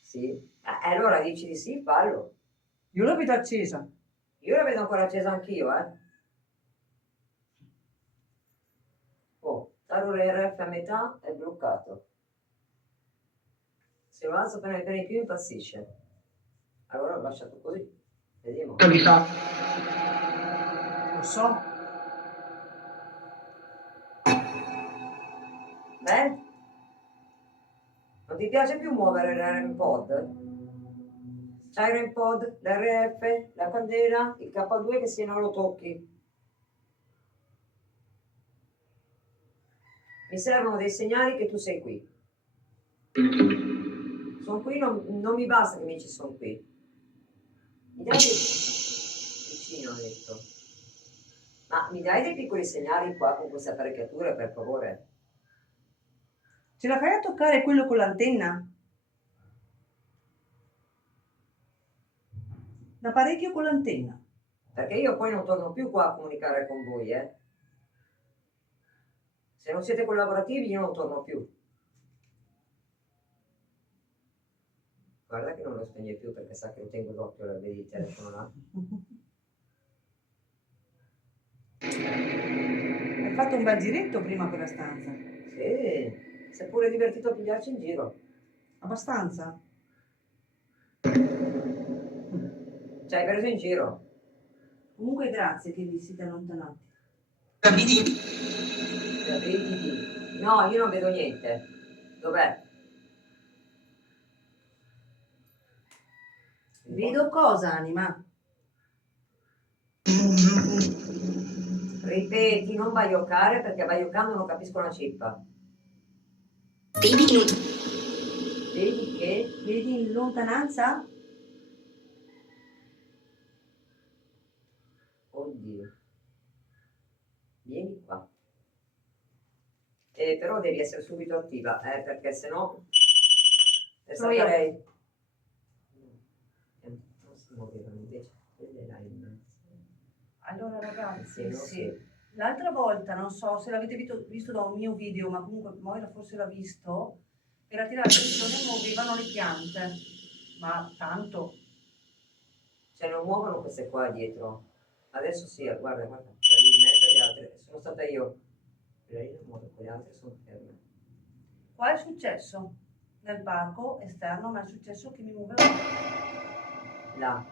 Sì? Allora dici di sì, fallo. Io la vedo accesa. Io la vedo ancora accesa anch'io, eh. Oh, Tarore RF a metà è bloccato. Se lo alzo per i più impazzisce. Allora l'ho lasciato così. Vediamo. Lo so. Beh? Non ti piace più muovere l'RM pod? C'hai il REM pod, l'RF, la candela, il K2 che se non lo tocchi. Mi servono dei segnali che tu sei qui. Sono qui, non mi basta che mi dici sono qui. Mi dai dei... Vicino, ho detto. Ma mi dai dei piccoli segnali qua con queste apparecchiature, per favore? Ce la fai a toccare quello con l'antenna? L'apparecchio con l'antenna. Perché io poi non torno più qua a comunicare con voi, eh. Se non siete collaborativi io non torno più. Guarda che non lo spegne più perché sa che lo tengo d'occhio, vedi il telefono là. Hai fatto un bel giretto prima per la stanza. Sì, si è pure divertito a pigliarci in giro. Abbastanza? Ci hai preso in giro. Comunque grazie che vi siete allontanati. La vedi? No, io non vedo niente. Dov'è? Vedo cosa, anima? Ripeti, non baioccare perché baioccando non capisco una cippa. Vedi in Vedi che? Vedi in lontananza? Oddio. Vieni qua. Però devi essere subito attiva, perché sennò è Sono stata io. lei. Non si muovevano invece quelle là in mezzo. Allora ragazzi, no, sì. L'altra volta, non so se l'avete visto da un mio video, ma comunque Moira forse l'ha visto, per attirare l'attenzione muovevano le piante, ma tanto. Cioè non muovono queste qua dietro. Adesso sì, guarda, guarda, quella lì in mezzo e le altre. Sono stata io. Quella lì non muove, quelle altre sono ferme. Qua è successo? Nel parco esterno, ma è successo che mi muovevano. Là.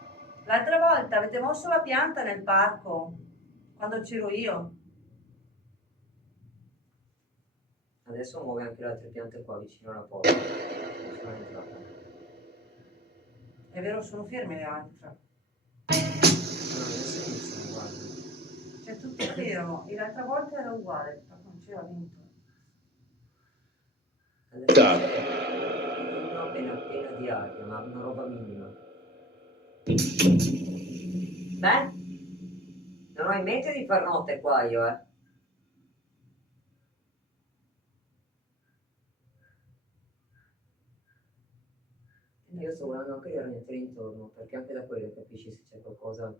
L'altra volta avete mosso la pianta nel parco, quando c'ero io. Adesso muove anche le altre piante qua vicino alla porta. Sono entrata. È vero, sono ferme le altre. No, adesso iniziano, guarda. Cioè tutto è vero, e l'altra volta era uguale, ma non c'era vento. Adesso c'è appena appena di aria, ma una roba minima. Beh, non ho in mente di far notte qua io, eh. Io sto guardando anche le ragnatele intorno, perché anche da quello capisci se c'è qualcosa.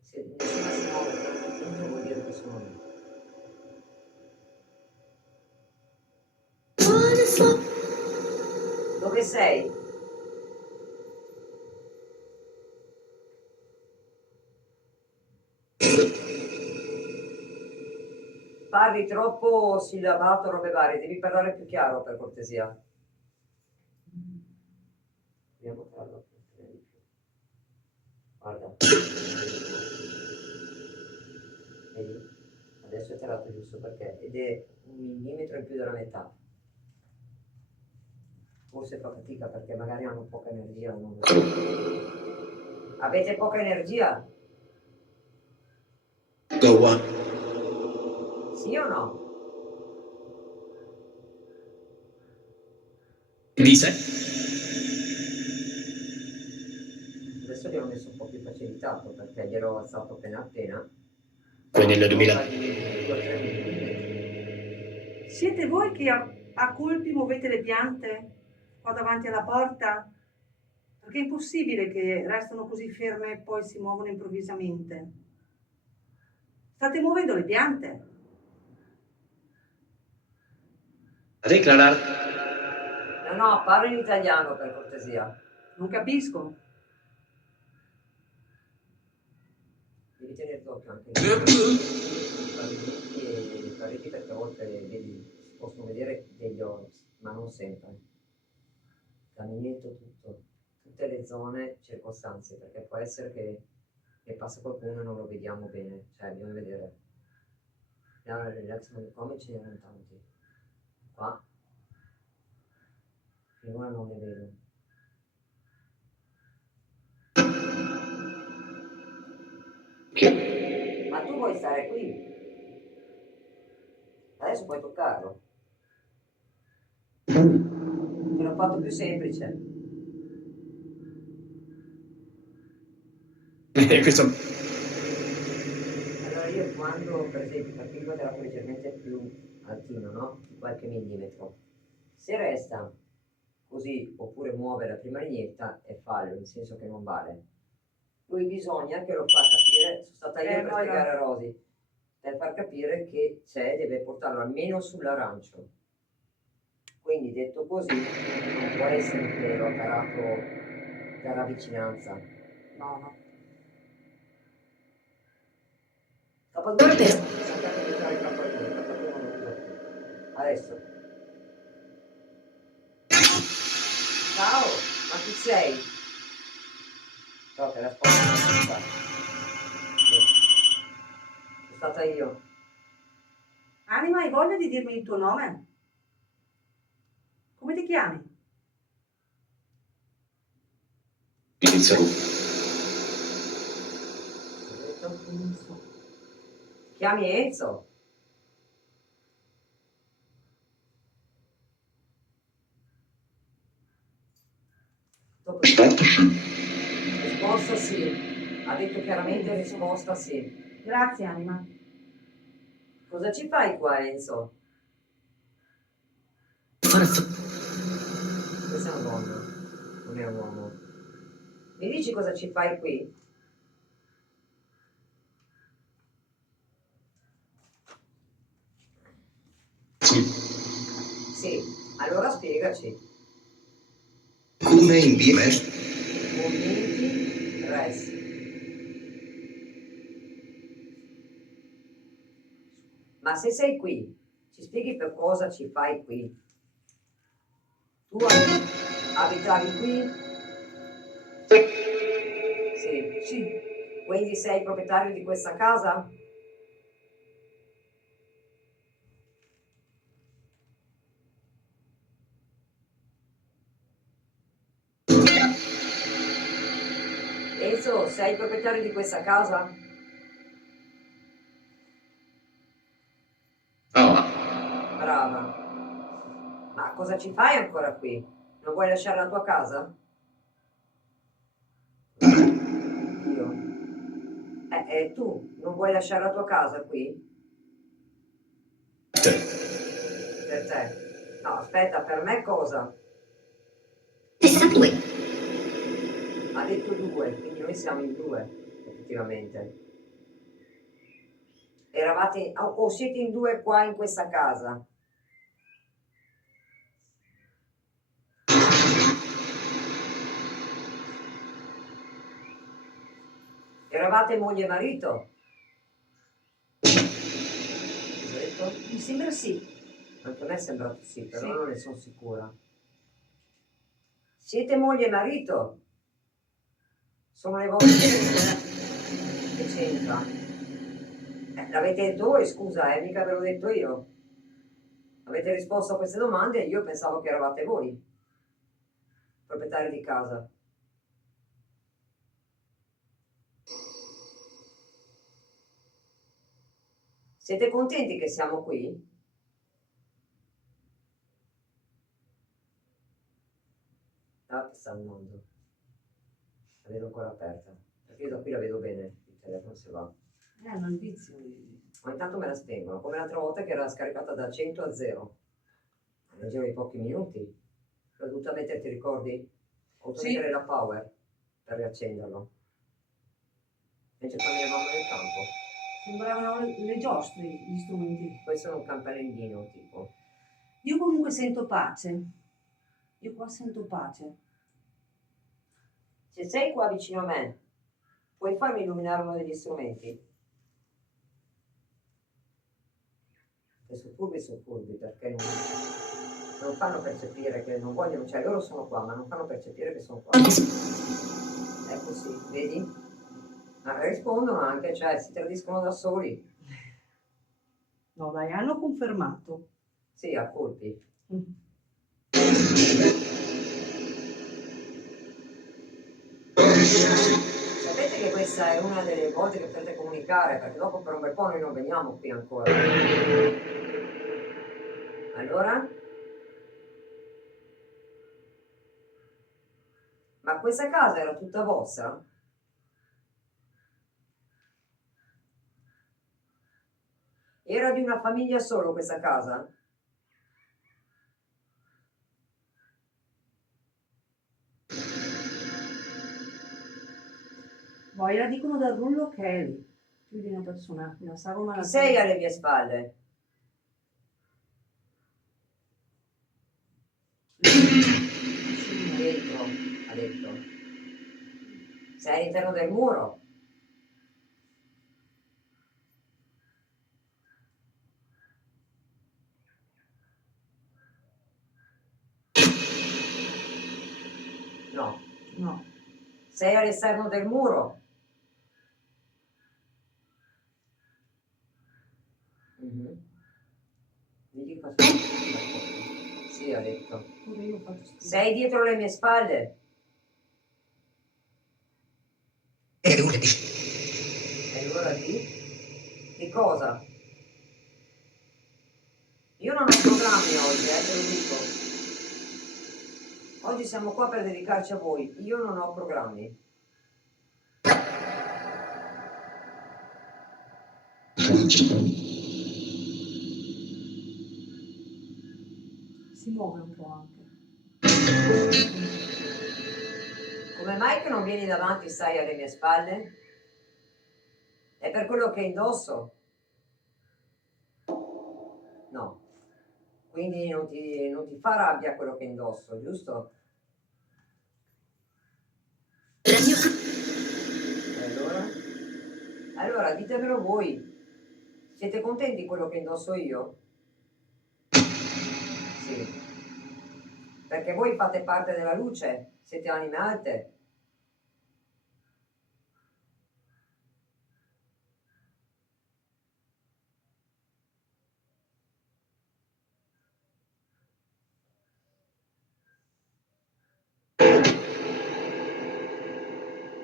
Se nessuna si muove per un punto vuol dire che sono lì. Dove sei? Parli troppo sillabato, robe varie, devi parlare più chiaro per cortesia. Proviamo a farlo più di più. Guarda. Vedi? Adesso è tirato giusto perché ed è 1 millimetro in più della metà. Forse fa fatica perché magari hanno poca energia, non lo so. Avete poca energia? Go on. Sì o no? Dice? Adesso gli ho messo un po' più facilitato perché gliel'ho alzato appena appena. Poi nel 2000. 2-3 millimetri. Siete voi che a colpi muovete le piante qua davanti alla porta? Perché è impossibile che restano così ferme e poi si muovono improvvisamente. State muovendo le piante? Declarar. No, parlo in italiano per cortesia. Non capisco. Devi tenere d'occhio anche i pavimenti e le pareti perché a volte vedi, si possono vedere degli orsi, ma non sempre. Caminetto tutto, tutte le zone circostanze, perché può essere che passa qualcuno e non lo vediamo bene, cioè bisogna vedere. Allora, relax come ce n'erano tanti. Qua, finora non ne vedo. Ma tu vuoi stare qui? Adesso puoi toccarlo. Te l'ho fatto più semplice. Questo Allora io quando, per esempio, il tappeto era leggermente più altino, no? Di qualche millimetro. Se resta così, oppure muove la prima lineetta, è fallo, nel senso che non vale. Lui bisogna che lo fa capire, sono stata io per poi spiegare a Rosy, per far capire che c'è, deve portarlo almeno sull'arancio. Quindi detto così, non può essere che l'ho tarato dalla vicinanza. No, no. K2 sappiate che usare K2 non lo uso più. Adesso. Ciao, ma chi sei? No, che la sposta non si fa. Sono stata io. Anima, hai voglia di dirmi il tuo nome? Come ti chiami? inizia Ho detto? Chiami Enzo. Dopo risposta sì. Ha detto chiaramente risposta sì. Grazie, Anima. Cosa ci fai qua, Enzo? Questa è una donna, non è un uomo. Mi dici cosa ci fai qui? Sì, allora spiegaci. come in vive Commenti, res. Ma se sei qui, ci spieghi per cosa ci fai qui? Tu abitavi qui? Sì. Sì. Quindi sei proprietario di questa casa? Enzo, sei proprietario di questa casa? oh, Brava. Ma cosa ci fai ancora qui? Non vuoi lasciare la tua casa? Io. Tu non vuoi lasciare la tua casa qui? te. Per te. No, aspetta, per me cosa? 62, Ha detto due, quindi noi siamo in due, effettivamente. Eravate, o siete in due qua in questa casa? Eravate moglie e marito? Cosa ho detto? Mi sembra sì. Anche a me è sembrato sì, però Sì. non ne sono sicura. Siete moglie e marito? Sono le vostre che c'entra? L'avete detto voi, scusa, mica ve l'ho detto io. Avete risposto a queste domande e io pensavo che eravate voi, proprietari di casa. Siete contenti che siamo qui? Ah, sta andando. La vedo ancora aperta. Perché io da qui la vedo bene, il telefono se va. Non il vizio. Ma intanto me la spengono, come l'altra volta che era scaricata da 100 a 0. Nel giro di pochi minuti. L'ho dovuta mettere, ti ricordi? Ho dovuto Sì. mettere la power per riaccenderlo. Invece camminavamo nel campo. Sembravano le giostre gli strumenti. Questo è un campanellino tipo. Io comunque sento pace. Io qua sento pace. Se sei qua vicino a me, puoi farmi illuminare uno degli strumenti? E sono furbi perché non fanno percepire che non vogliono, cioè loro sono qua, ma non fanno percepire che sono qua. È così, vedi? Ma rispondono anche, cioè si tradiscono da soli. No, dai, hanno confermato. Sì, a colpi. Sapete che questa è una delle volte che potete comunicare, perché dopo per un bel po' noi non veniamo qui ancora. Allora? Ma questa casa era tutta vostra? Era di una famiglia solo questa casa? Poi la dicono dal rullo che è lì, più di una persona, una sagoma. Chi sei alle mie spalle? Dentro, ha detto. Sei all'interno del muro. No. No, Sei all'esterno del muro. Mhm. Digli cosa. Sì, ha detto. pure io faccio schifo. Sei dietro le mie spalle. È l'ora di È l'ora di cosa? Io non ho programmi oggi, te lo dico. Oggi siamo qua per dedicarci a voi. Io non ho programmi. Si muove un po' anche. Come mai che non vieni davanti e stai alle mie spalle? È per quello che indosso? No. Quindi non ti fa rabbia quello che indosso, giusto? La mia E allora? Allora, ditemelo voi. Siete contenti di quello che indosso io? Sì. Perché voi fate parte della luce, siete anime alte.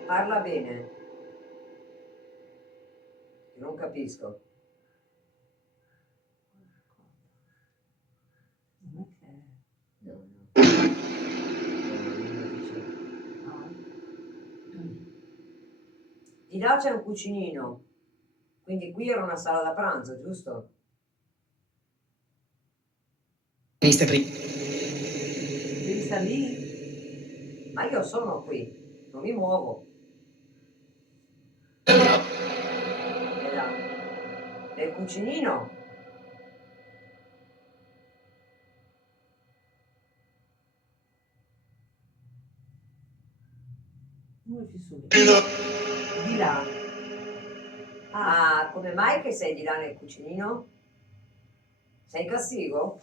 Parla bene. Non capisco. Non è che... No, no. Di là c'è un cucinino, quindi qui era una sala da pranzo, giusto? vista prima. Devi stare lì? Ma io sono qui, non mi muovo. E là, nel cucinino, Dove fisso lì? Di là. ma come mai che sei di là nel cucinino? Sei castigo?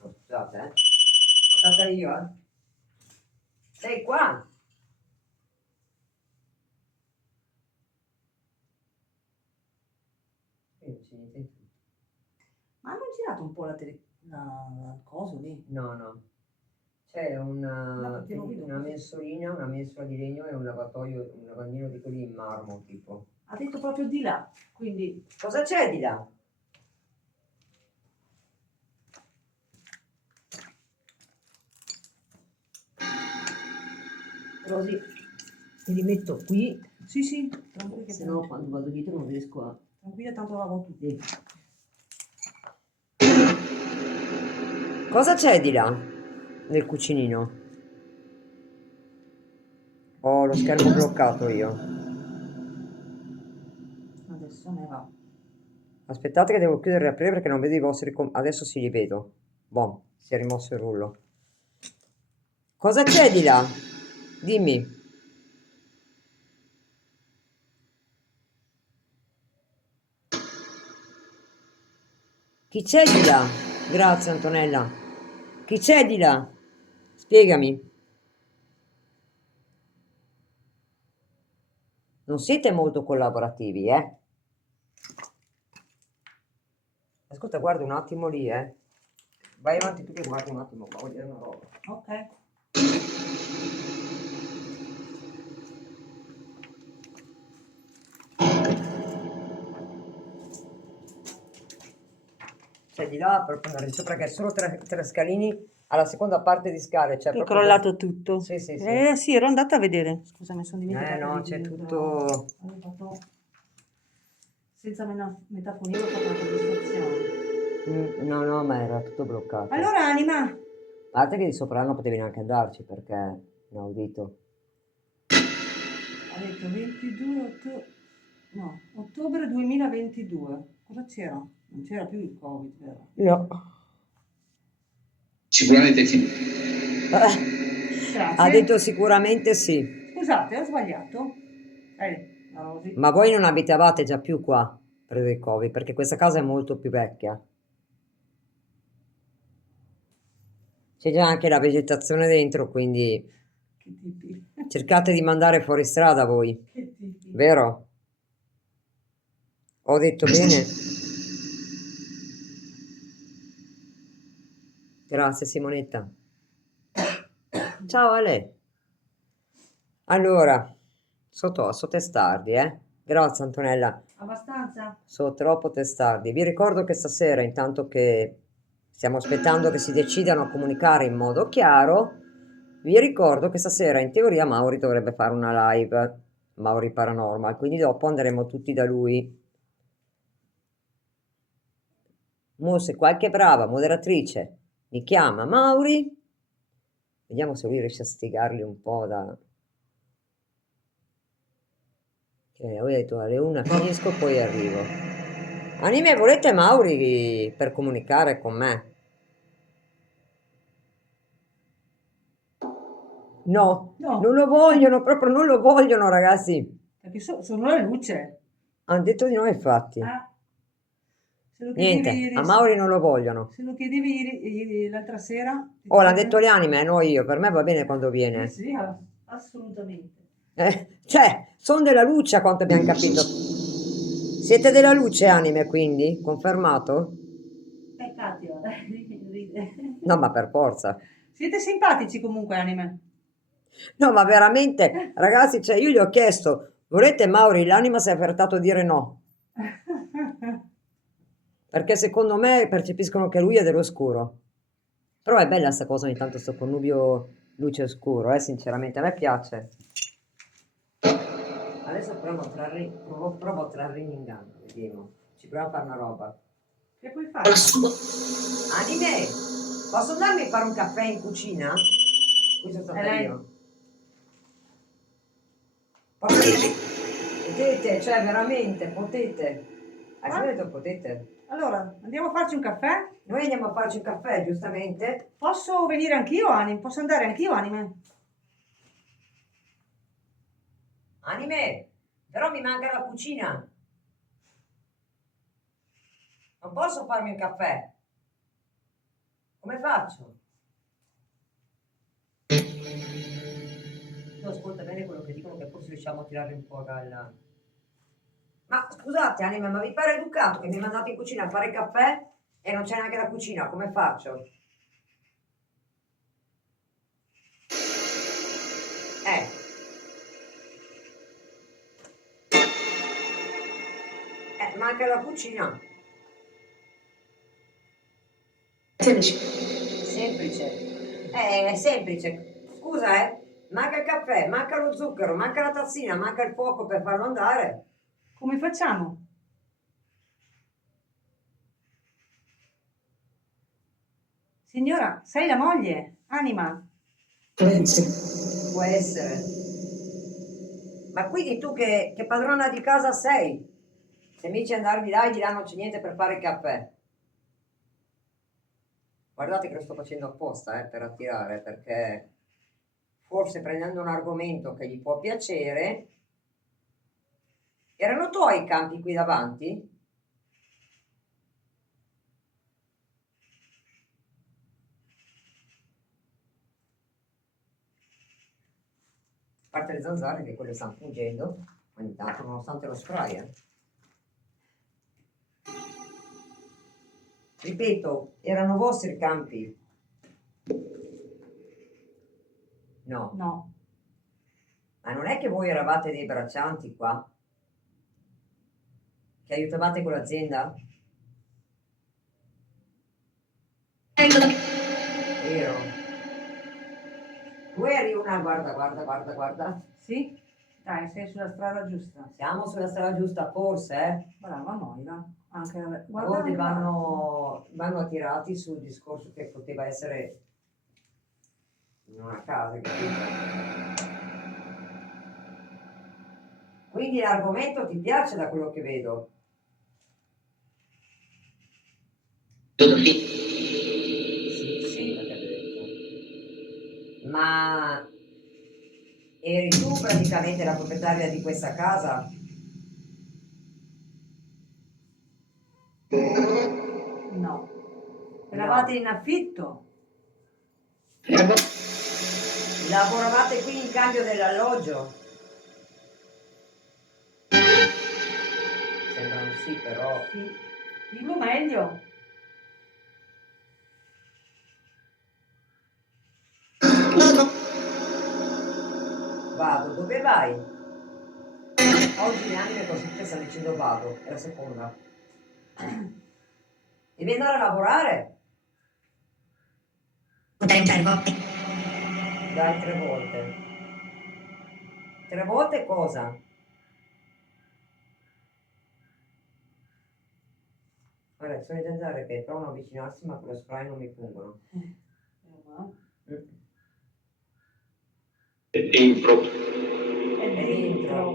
Oh, scusate, Scusate io, Sei qua? Non c'è niente in tutto. Ma hanno girato un po' la cosa lì. No, no. C'è No, perché lo vedo una così. mensolina, una mensola di legno e un lavatoio, un lavandino di quelli in marmo, tipo. Ha detto proprio di là, quindi Cosa c'è di là? Rosy, ti rimetto qui, sì, sì, tranquilla, se no quando vado dietro non riesco a... tranquilla, tanto lavano tutti. Cosa c'è di là, nel cucinino? Ho lo schermo bloccato io. Adesso ne va. Aspettate che devo chiudere e riaprire perché non vedo i vostri... Adesso sì li vedo. Boh, si è rimosso il rullo. Cosa c'è di là? Dimmi. Chi c'è di là? Grazie Antonella. Chi c'è di là? Spiegami. Non siete molto collaborativi, eh? Ascolta, guarda un attimo lì, eh. Vai avanti tu che guardi un attimo qua, voglio dire una roba. Ok. Cioè di là per andare di sopra che è solo tre scalini alla seconda parte di scale, cioè È proprio crollato tutto. Sì, sì, sì. Sì, ero andata a vedere. Scusa, mi sono dimenticata No, di c'è dirlo. tutto. Avevo fatto... Senza metafonia ho fatto una conversazione. No, no, ma era tutto bloccato. Allora, Anima, A parte che di sopra non potevi neanche andarci perché inaudito. ha detto 22 ottobre, no, ottobre 2022. Cosa c'era? Non c'era più il Covid, vero? No. Sicuramente sì. Ha Grazie. detto sicuramente sì. Scusate, ho sbagliato. La Rosy. Ma voi non abitavate già più qua, prima del Covid, perché questa casa è molto più vecchia. C'è già anche la vegetazione dentro, quindi Che tipi. cercate di mandare fuori strada voi, Che tipi. vero? Ho detto bene? Grazie Simonetta. Ciao Ale. Allora, so testardi, eh? Grazie Antonella. Abbastanza? So troppo testardi. Vi ricordo che stasera, intanto che stiamo aspettando che si decidano a comunicare in modo chiaro, vi ricordo che stasera in teoria Mauri dovrebbe fare una live, Mauri Paranormal, quindi dopo andremo tutti da lui. Mo se qualche brava moderatrice mi chiama Mauri, vediamo se lui riesce a stigarli un po' da... Ho detto alle una finisco, poi arrivo. Anime, volete Mauri per comunicare con me? No, No. non lo vogliono, proprio non lo vogliono, ragazzi. Perché sono la luce. Hanno detto di no, infatti. Ah, se lo Niente, chiedevi a ieri, Mauri non lo vogliono. se lo chiedevi l'altra sera, ti Oh, l'hanno diceva- detto le anime, no io. Per me va bene quando viene. sì, assolutamente. Cioè, sono della luce a quanto abbiamo capito. Siete della luce, anime, quindi? Confermato? Katia, ride. No, ma per forza. Siete simpatici comunque, anime. No, ma veramente, ragazzi, cioè io gli ho chiesto, volete Mauri? L'anima si è affrettato a dire no. Perché secondo me percepiscono che lui è dell'oscuro. Però è bella sta cosa ogni tanto sto connubio luce e scuro, sinceramente, a me piace. Adesso provo a trarre in inganno, vediamo. Ci proviamo a fare una roba. Che puoi fare? Anime, posso andarmi a fare un caffè in cucina? Qui sono stata lei. io. Potete, cioè veramente, potete. Hai detto potete? Allora, andiamo a farci un caffè? Noi andiamo a farci un caffè, giustamente. Posso venire anch'io, anime? Posso andare anch'io, anime? Anime, però mi manca la cucina. Non posso farmi un caffè. Come faccio? Tu ascolta bene quello che dicono che forse riusciamo a tirare un po' dal... Ma scusate, Anima, ma vi pare educato che mi mandate in cucina a fare il caffè e non c'è neanche la cucina? Come faccio? Manca la cucina. Semplice. Semplice. È semplice. Scusa, manca il caffè, manca lo zucchero, manca la tazzina, manca il fuoco per farlo andare. Come facciamo? Signora, sei la moglie, anima. Può essere. Può essere. Ma quindi tu che padrona di casa sei? Se mi dici andarmi là e di là non c'è niente per fare il caffè. Guardate che lo sto facendo apposta, per attirare, perché forse prendendo un argomento che gli può piacere. Erano tuoi i campi qui davanti? parte le zanzare che quelle stanno fuggendo ogni tanto, nonostante lo spray. Ripeto, erano vostri i campi? No. No, Ma non è che voi eravate dei braccianti qua? Che aiutavate con l'azienda? Vero? Tu eri una, guarda. sì? Dai, sei sulla strada giusta. Siamo sulla strada giusta, forse, eh? Brava Moira. Anche A guarda volte là. vanno attirati sul discorso che poteva essere in una casa, capito? Quindi l'argomento ti piace da quello che vedo? Tutto sì. Sì, l'abbiamo detto. Ma eri tu praticamente la proprietaria di questa casa? No. Eravate in affitto? Lavoravate qui in cambio dell'alloggio? Sembra un sì, però. Sì. Dillo meglio. Vado, dove vai? Oggi le anime così tutte stanno dicendo vado, è la seconda. Devi andare a lavorare? Dai, 3 volte. 3 volte cosa? Guarda, sono le zanzare che provano a avvicinarsi ma con lo spray non mi pungono. Mm. Dentro. È È dentro. dentro.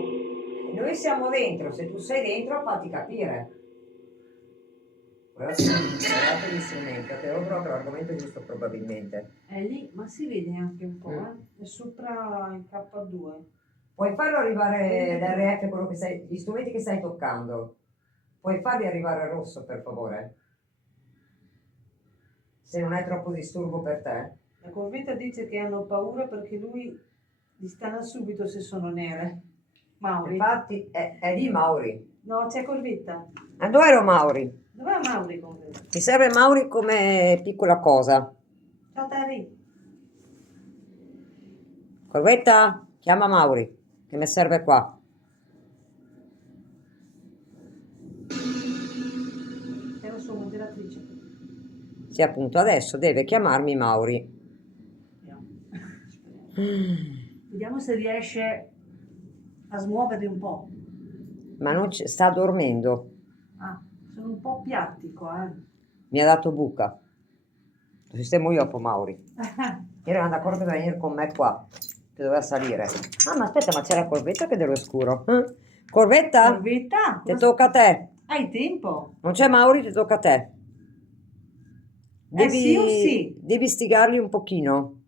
E noi siamo dentro, se tu sei dentro fatti capire. Guardate gli strumenti, ho trovato l'argomento giusto probabilmente. È lì, ma si vede anche un po', Mm. È sopra il K2. Puoi farlo arrivare l'RF, quello che gli strumenti che stai toccando. Puoi farli arrivare al rosso, per favore? Se non è troppo disturbo per te. La corvetta dice che hanno paura perché lui li stanno subito se sono nere. Mauri. Infatti è lì Mauri. No, c'è corvetta. E dove ero Mauri? Dov'è Mauri corvetta? Mi serve Mauri come piccola cosa. Ciao Tari. Corvetta, chiama Mauri, che mi serve qua. È la sua moderatrice. Sì, appunto, adesso deve chiamarmi Mauri. Vediamo. Vediamo se riesce a smuoverli un po'. Ma non sta dormendo. Ah, sono un po' piatti qua, Mi ha dato buca. Lo sistemo io dopo Mauri. Era d'accordo per venire con me qua, che doveva salire. Ah, ma aspetta, ma c'è la corvetta che è dell'oscuro. Corvetta? Corvetta? Ti tocca a te. Hai tempo? Non c'è Mauri, ti tocca a te. Sì o sì? Devi stigarli un pochino.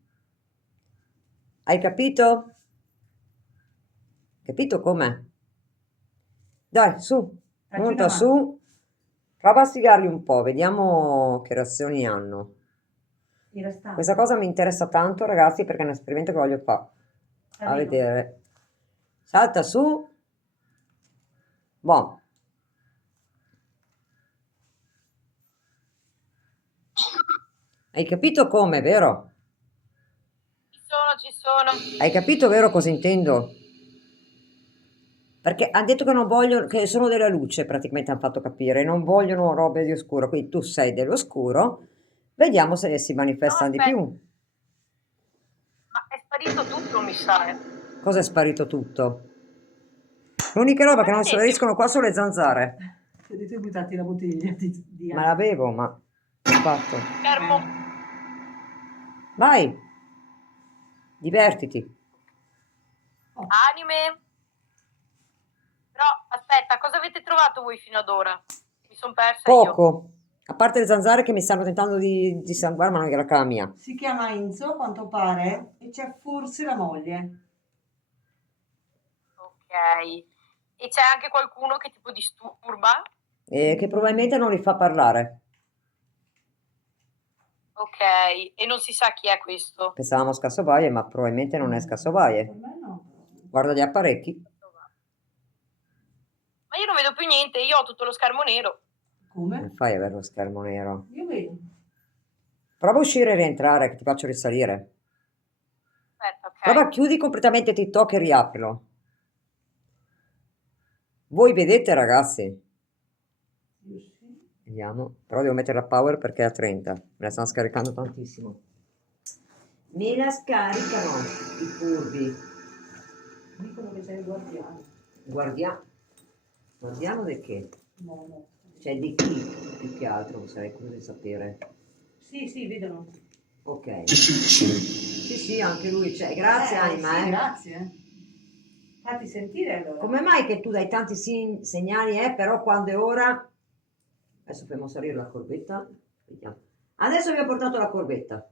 Hai capito? Capito com'è? Dai, su, Dacci monta una su. Prova a stigarli un po', vediamo che reazioni hanno. I restanti. Questa cosa mi interessa tanto, ragazzi, perché è un esperimento che voglio fare. A Arrivo. vedere. Salta su. Boh. Hai capito come, vero? Ci sono. Hai capito, vero, cosa intendo? Perché hanno detto che non vogliono, che sono della luce, praticamente hanno fatto capire, non vogliono robe di oscuro, quindi tu sei dell'oscuro, vediamo se si manifestano di aspetta. più. Ma è sparito tutto, mi sa. Cosa è sparito tutto? L'unica roba che non spariscono qua sono le zanzare. Siete buttati la bottiglia di Ma la bevo, ma che ho fatto? Fermo. Vai, divertiti. Anime. Però, aspetta, cosa avete trovato voi fino ad ora? Mi sono persa io. Poco, a parte le zanzare che mi stanno tentando di sanguare, ma non era la mia. Si chiama Enzo, a quanto pare, e c'è forse la moglie. Ok. E c'è anche qualcuno che tipo disturba? E che probabilmente non li fa parlare. Ok. E non si sa chi è questo. Pensavamo Scassobaie, ma probabilmente non è Per Scassobaie. me no. Guarda gli apparecchi. Ma io non vedo più niente, io ho tutto lo schermo nero. Come Come? fai ad avere lo schermo nero? Io vedo. Prova a uscire e rientrare, che ti faccio risalire. Aspetta, Prova, ok. chiudi completamente TikTok e riaprilo. Voi vedete, ragazzi? Io sì. Vediamo. Però devo mettere la power perché è a 30. Me la stanno scaricando tantissimo. Me la scaricano i furbi. Dicono che sei il guardiano. Guardiamo di che? No, no. Cioè di chi più che altro, sarei curioso di sapere. Sì, sì, vedono. Ok. Sì, anche lui c'è. Grazie, Anima, Sì, grazie. Fatti sentire allora. Come mai che tu dai tanti segnali, però quando è ora... Adesso facciamo salire la corbetta. Vediamo. Adesso vi ho portato la corbetta.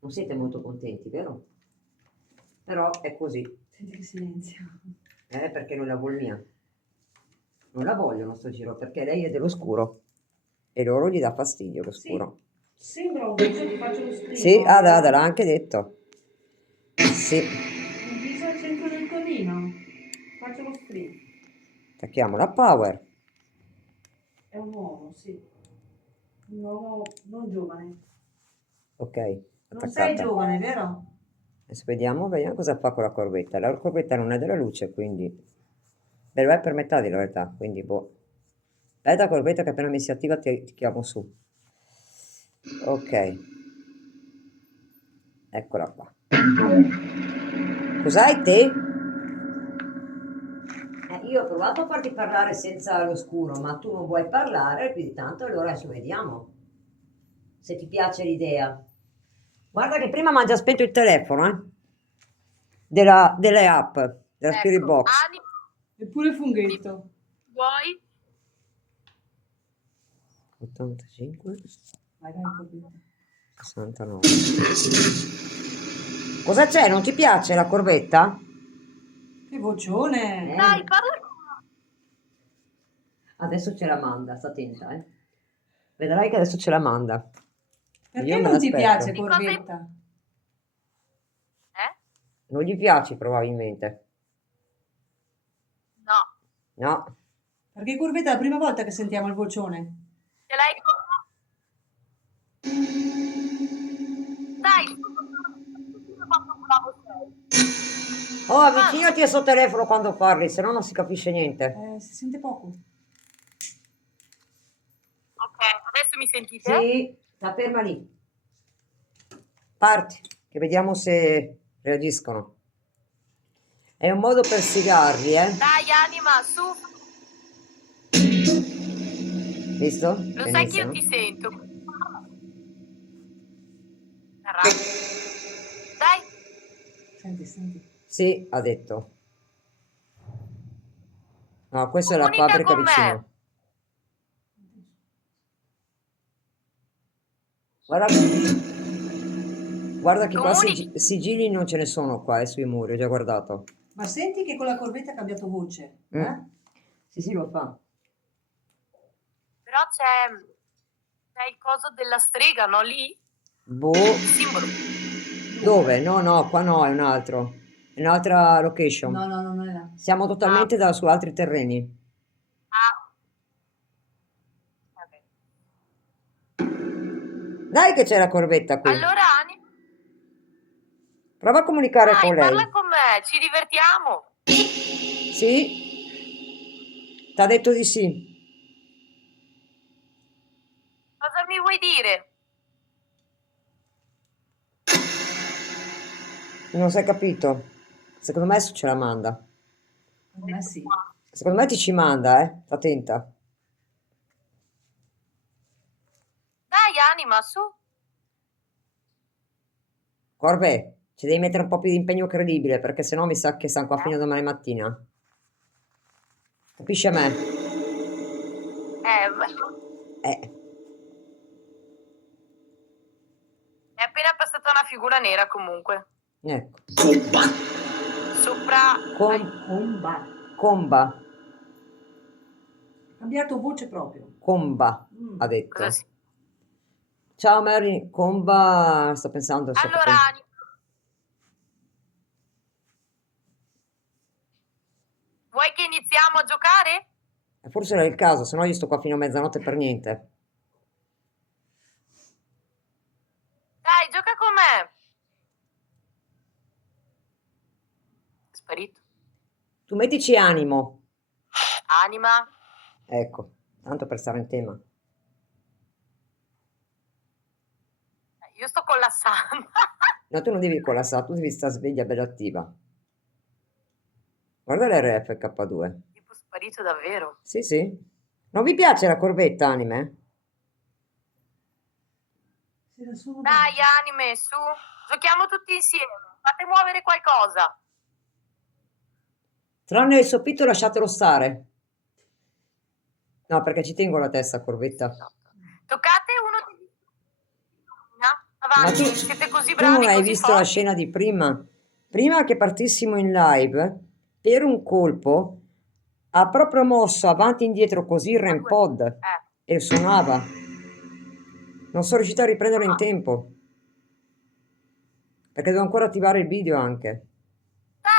Non siete molto contenti, vero? Però è così. Senti che silenzio. Perché non la vuol mia. Non la vogliono sto giro perché lei è dell'oscuro. E loro gli dà fastidio l'oscuro. Sembra un viso, ti faccio lo screen. Sì, Ada l'ha anche detto. Sì. Un viso al centro del collino. Faccio lo screen. Attacchiamo la power. È un uomo, sì. Un uomo non giovane. Ok, Non sei attaccata. giovane, vero? Adesso vediamo cosa fa con la corbetta. La corbetta non è della luce, quindi... Beh, lo è per metà di la realtà, quindi boh. Aspetta, corbetta che appena mi si attiva ti chiamo su. Ok. Eccola qua. Cos'hai te? Io ho provato a farti parlare senza lo scuro, ma tu non vuoi parlare più di tanto, allora adesso vediamo se ti piace l'idea. Guarda che prima mi ha già spento il telefono, delle app, della Spirit Ecco, Box. Anima, Eppure il funghetto. vuoi? 85, Vai, vai, corbetta. 69. Cosa c'è? Non ti piace la corbetta? Che vocione. Dai, parla con me. Adesso ce la manda, sta attenta, Vedrai che adesso ce la manda. Perché Io me non ti l'aspetto. piace, Di cosa- corbetta? Non gli piaci probabilmente. No, No. Perché corbetta è la prima volta che sentiamo il vocione. ce l'hai con... Dai, quanto bravo sei. Oh, avvicinati al suo telefono quando parli, se no non si capisce niente. Si sente poco. Ok, adesso mi sentite? Sì, sta ferma lì. Parti, che vediamo se reagiscono. È un modo per sfigarli, Dai, Anima, su. Visto? Lo Che sai che io iniziano? ti sento. Arrabbia. Dai, Senti, senti. Sì, ha detto. No, questa è la comunica fabbrica con vicino. me. Guarda che qua Comunichi. sigilli non ce ne sono qua, sui muri, ho già guardato. Ma senti che con la corbetta ha cambiato voce. Sì, lo fa. Però c'è il coso della strega, no? Lì? Boh, Il simbolo. dove? No, qua no, è un altro. È un'altra location. No, non è là. Siamo totalmente su altri terreni. Ah. Ok. Dai che c'è la corbetta qui. Allora, Anima, Prova a comunicare dai, con lei. parla con me, ci divertiamo. Sì? T'ha detto di sì. Cosa mi vuoi dire? Non si è capito. Secondo me ce la manda. Secondo me sì. Secondo me ti ci manda, sta attenta. Dai, Anima, su. Corbe, ci devi mettere un po' più di impegno credibile, perché sennò mi sa che stanno qua fino a domani mattina. Capisci a me? Beh, Eh, è appena passata una figura nera comunque. ecco. Sopra... Comba. Comba, Ha cambiato voce proprio. comba, ha detto. Cosa si... Ciao Mary, comba, sto pensando. Allora, Anima, iniziamo a giocare? Forse era il caso, se no io sto qua fino a mezzanotte per niente. Dai, gioca con me. È sparito. Tu mettici animo. Anima. Ecco, tanto per stare in tema. Io sto collassando. No, tu non devi collassare, tu devi stare sveglia, bella attiva. Guarda l'RFK2. Tipo sparito davvero. Sì, sì. Non vi piace la corvetta, anime? Se la sono Dai, data. anime, su. Giochiamo tutti insieme. Fate muovere qualcosa. Tranne il soffitto lasciatelo stare. No, perché ci tengo la testa, corvetta. Toccate uno degli... No? Ma Avanti, tu, siete così tu non bravi, hai così visto la forti. scena di prima? Prima che partissimo in live, per un colpo, ha proprio mosso avanti e indietro così il REM pod e suonava. Non sono riuscita a riprenderlo in tempo. Perché devo ancora attivare il video anche. Dai,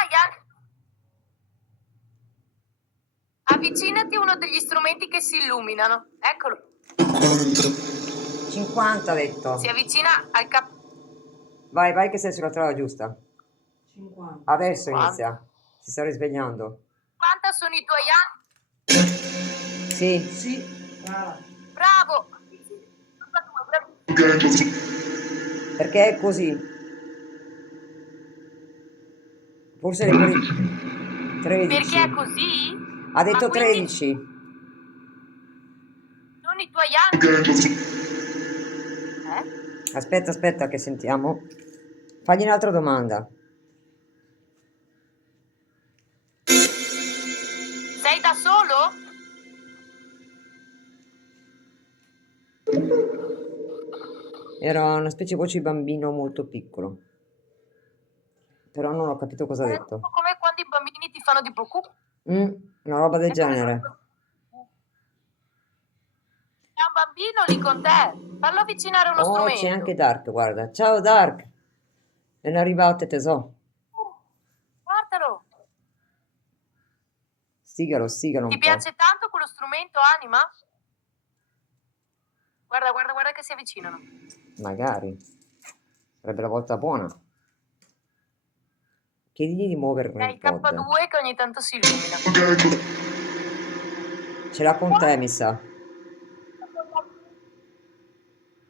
avvicinati a uno degli strumenti che si illuminano. Eccolo. 50 ha detto. Si avvicina al Vai, vai che sei sulla strada giusta. 50. Adesso 50. inizia. Si sta risvegliando. Quanti sono i tuoi anni? Sì. Sì, brava. Bravo. Perché è così. Forse le fuori 13. Perché è così? Ha detto Ma quindi 13. sono i tuoi anni? Aspetta, aspetta che sentiamo. Fagli un'altra domanda. Sei da solo? Era una specie di voce di bambino molto piccolo. Però non ho capito cosa ha È detto. come quando i bambini ti fanno tipo cucù. Una roba del È come genere. C'è un bambino lì con te. Fallo avvicinare uno Oh, c'è strumento. anche Dark, guarda. Ciao Dark. Ben arrivate, tesoro. Guardalo. Stigalo, stigalo Ti un po'. piace tanto quello strumento, Anima? Guarda, guarda, guarda che si avvicinano. Magari. Sarebbe la volta buona. Chiedigli di muovere È il il pod. K2 che ogni tanto si illumina. Ce l'ha con te, mi sa.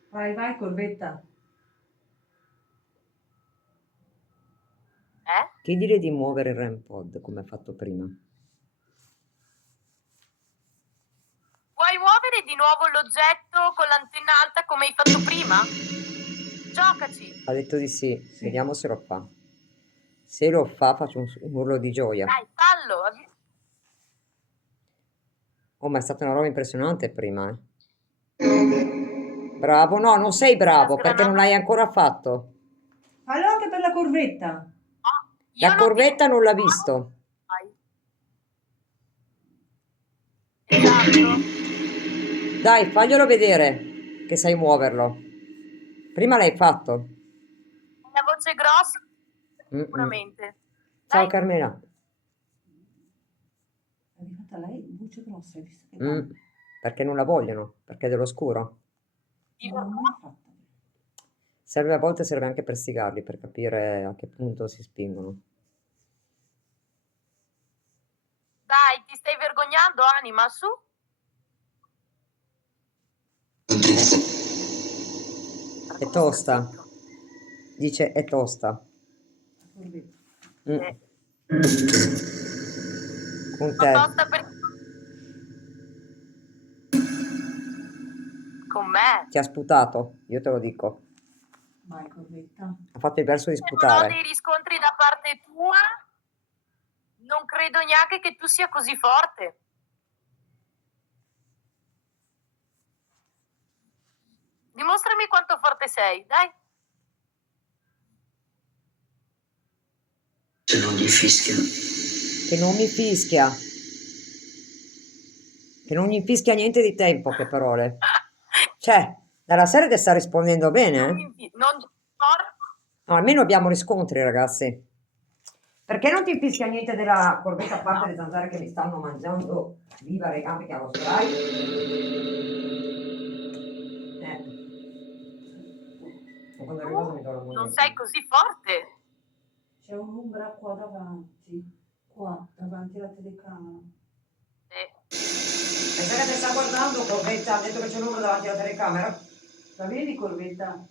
Vai, vai, corvetta. Chiedile di muovere il REM pod come ha fatto prima. Vuoi muovere di nuovo l'oggetto con l'antenna alta come hai fatto prima? Giocaci. Ha detto di sì. Vediamo se lo fa. Se lo fa, faccio un urlo di gioia. Dai, fallo. Oh, ma è stata una roba impressionante prima, Bravo, no, non sei bravo perché non l'hai ancora fatto. Fallo anche per la corvetta. Io La non ti... corvetta non l'ha visto. Esatto. Dai, faglielo vedere che sai muoverlo. Prima l'hai fatto. La voce grossa, Mm-mm. sicuramente. Ciao Dai. Carmela. È arrivata lei, voce grossa, hai visto che Perché non la vogliono, perché è dell'oscuro. non l'ho mai fatta. Serve a volte, serve anche per stigarli, per capire a che punto si spingono. Dai, ti stai vergognando, Anima, su? È tosta. Dice è tosta. Mm. Con te. Tosta per... Con me. Ti ha sputato, io te lo dico. Vai, corvetta. Ha fatto il verso di Se non ho sputare. dei riscontri da parte tua, non credo neanche che tu sia così forte. Dimostrami quanto forte sei, dai. Se non gli fischia. Che non mi fischia. Che non gli fischia niente di te in poche parole. Cioè, dalla serie che sta rispondendo bene, Non forte. No, almeno abbiamo riscontri, ragazzi. Perché non ti fischia niente della corbetta a parte le zanzare che mi stanno mangiando viva le gambe che allo spray? Ma quando le cose mi do la Non moglie. sei così forte. C'è un'ombra qua davanti alla telecamera. Pensa che ti sta guardando, corbetta, ha detto che c'è un numero davanti alla telecamera? La vedi, corbetta?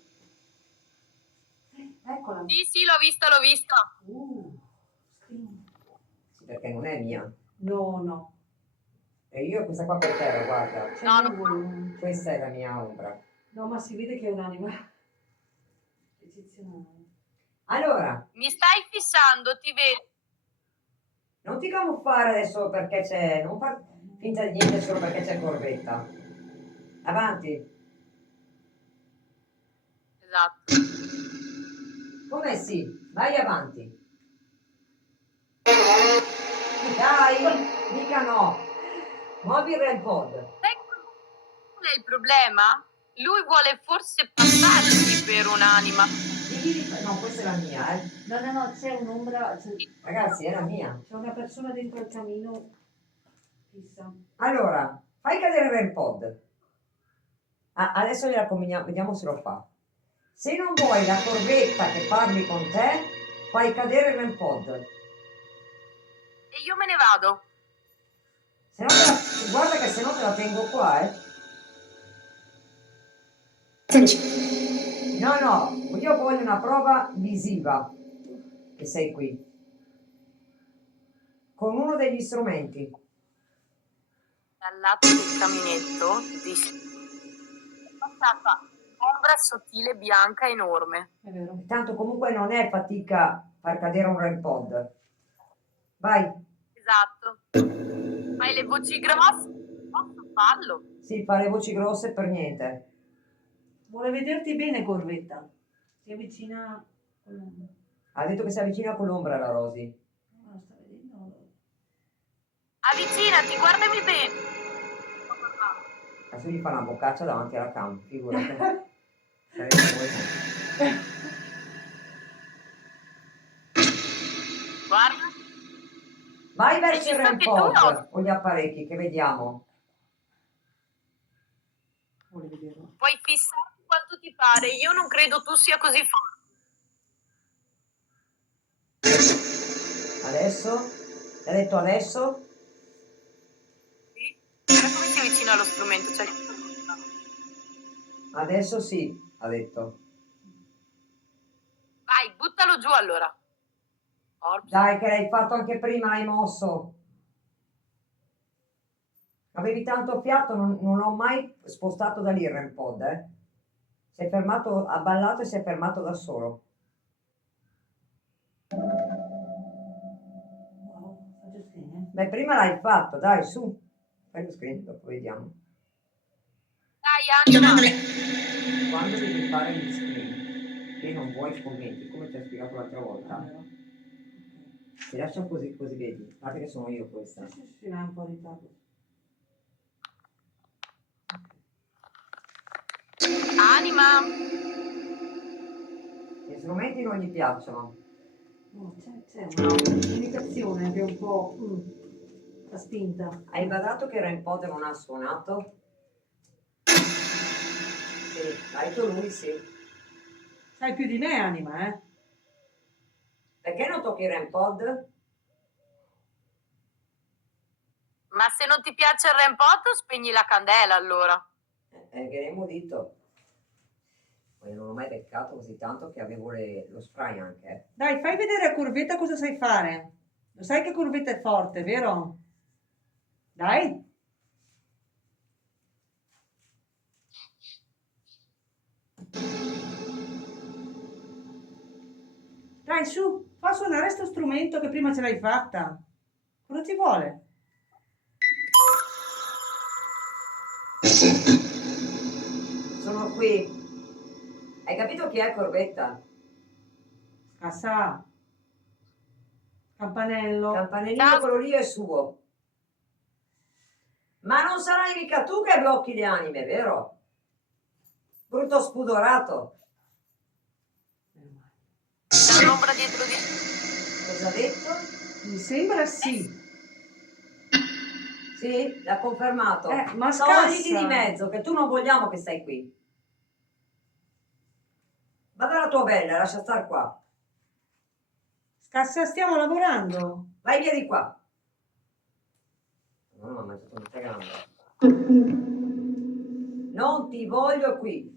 Eccola. Sì, sì, l'ho vista, l'ho vista. Screen. Sì, perché non è mia. No. E io questa qua per terra, guarda. C'è No, il volume. Questa è la mia ombra. No, ma si vede che è un'anima eccezionale. Allora, Mi stai fissando, ti vedo. non ti camuffare adesso perché c'è... Non far finta di niente solo perché c'è corbetta. Avanti. Esatto. Come sì? Vai avanti. Dai, mica no. Muovi il REM-pod. Sai qual è il problema? Lui vuole forse passarsi per un'anima. No, questa è la mia, eh. No, c'è un'ombra, Ragazzi, è la mia. c'è una persona dentro il camino fissa. Allora, fai cadere il REM-pod. Adesso gliela combiniamo, vediamo se lo fa. Se non vuoi la corbetta che parli con te, fai cadere il REM-pod. E io me ne vado. Se no guarda che se no te la tengo qua, eh. No, io voglio una prova visiva che sei qui. Con uno degli strumenti. Dal lato del caminetto passata ombra sottile bianca enorme. È vero. Tanto comunque non è fatica far cadere un REM-pod. Vai. Esatto. Fai le voci grosse? Posso farlo? Sì, fa le voci grosse per niente. Vuole vederti bene, corbetta. Si avvicina con l'ombra. Ha detto che si avvicina con l'ombra la Rosy. No, sta vedendo. Avvicinati, guardami bene. Adesso gli fa una boccaccia davanti alla cam, figurati. Sarebbe voi. Guarda. Vai verso il Hai visto REM-pod anche tu, no? o gli apparecchi che vediamo. Vuole vederlo. Puoi fissarti quanto ti pare. Io non credo tu sia così forte. Adesso? Hai detto adesso? Sì? Guarda come si avvicina allo strumento. Cioè... Adesso sì, ha detto. Vai, buttalo giù allora. Orps. Dai, che l'hai fatto anche prima, l'hai mosso. Avevi tanto fiato, non l'ho mai spostato da lì il REM-pod, eh. Si è fermato, ha ballato e si è fermato da solo. Wow, faccio screen, Beh, prima l'hai fatto, dai, su. Fai lo screen, dopo vediamo. Dai, anima. Quando devi fare gli screen e non vuoi i commenti, come ti ho spiegato l'altra volta, si lascia così, così vedi. Guarda che sono io questa. Sì, ma è un po' in ritardo. Anima. Gli strumenti non gli piacciono. No, c'è una limitazione che è un po' la spinta. Hai badato che REM-pod non ha suonato? Sì, l'ha detto lui, sì. Sai più di me, anima, eh? Perché non tocchi il REM-pod? Ma se non ti piace il REM-pod, spegni la candela allora. Che ne ho udito. Poi non ho mai beccato così tanto che avevo lo spray anche. Dai, fai vedere a Corvetta cosa sai fare. Lo sai che Corvetta è forte, vero? Dai. Dai, su, fa suonare sto strumento che prima ce l'hai fatta. Cosa ci vuole? Sono qui. Hai capito chi è Corvetta? Scassa. Campanello. Campanellino, quello lì è suo. Ma non sarai mica tu che blocchi le anime, vero? Brutto spudorato. C'è un'ombra dietro di... Cosa ha detto? Mi sembra sì. Sì, l'ha confermato. Ma Togliti scassa. di mezzo, che tu non vogliamo che stai qui. Va dalla tua bella, lascia star qua. Scassa, stiamo lavorando. Vai via di qua. No, ma è tutto grande. Non ti voglio qui.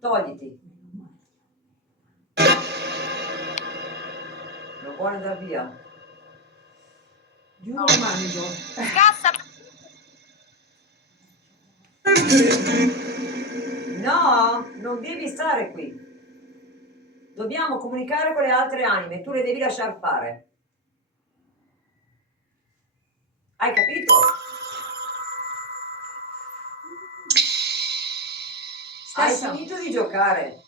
Togliti. Non vuole andare via. Giuro lo mangio. Scassa, No, non devi stare qui. Dobbiamo comunicare con le altre anime, tu le devi lasciar fare. Hai capito? Hai Scassa. finito di giocare.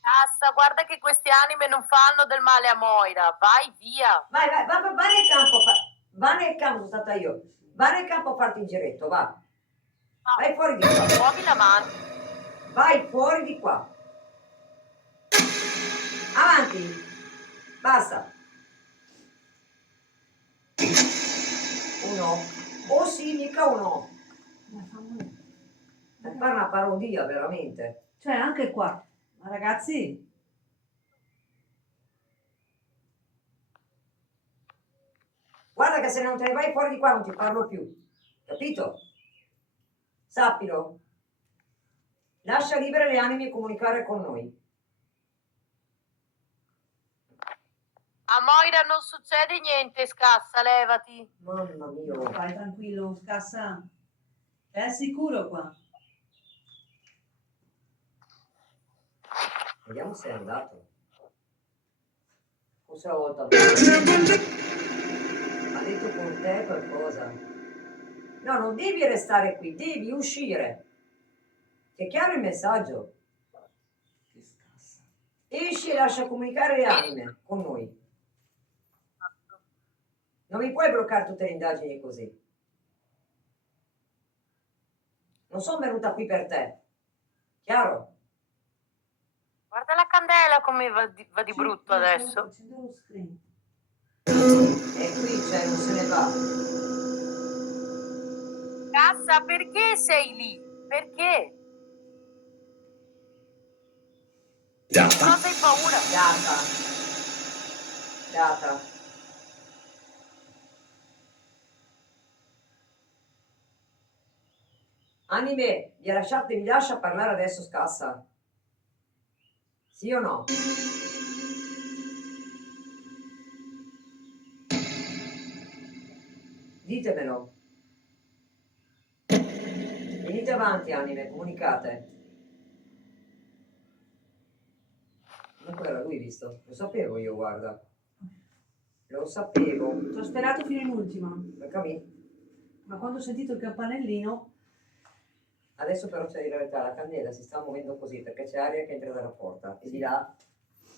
scassa, guarda che queste anime non fanno del male a Moira. Vai via. Vai, va nel campo, va nel campo, sono stata io. Va nel campo a farti il giretto, va. Vai fuori di qua. Muovi la mano. Vai fuori di qua. Avanti. Basta. Uno. Oh sì, mica uno. Ma fa male. Per fare una parodia, veramente. Cioè, anche qua. Ma ragazzi, Guarda che se non te ne vai fuori di qua non ti parlo più. Capito? Sappilo. Lascia libere le anime comunicare con noi. A Moira non succede niente, scassa, levati. Mamma mia. vai tranquillo, Scassa. È sicuro qua. Vediamo se è andato. Forse la volta. Ha detto con te qualcosa. No, non devi restare qui, devi uscire. Ti è chiaro il messaggio? Che scassa. Esci e lascia comunicare le anime con noi. Non mi puoi bloccare tutte le indagini così. Non sono venuta qui per te. Chiaro? Guarda la candela come va di Sì, brutto io adesso. stavo facendo lo screen. E qui c'è, non se ne va. Scassa, perché sei lì? Perché? Cosa hai paura? Data. Data. Anime, vi lascia parlare adesso, Scassa? Sì o no? Ditemelo. Venite avanti, anime, comunicate. Comunque era lui, visto? Lo sapevo io, guarda. Lo sapevo. Ti ho sperato fino in ultima, Capì? ma quando ho sentito il campanellino, Adesso però c'è di verità, la candela si sta muovendo così perché c'è aria che entra dalla porta e di là,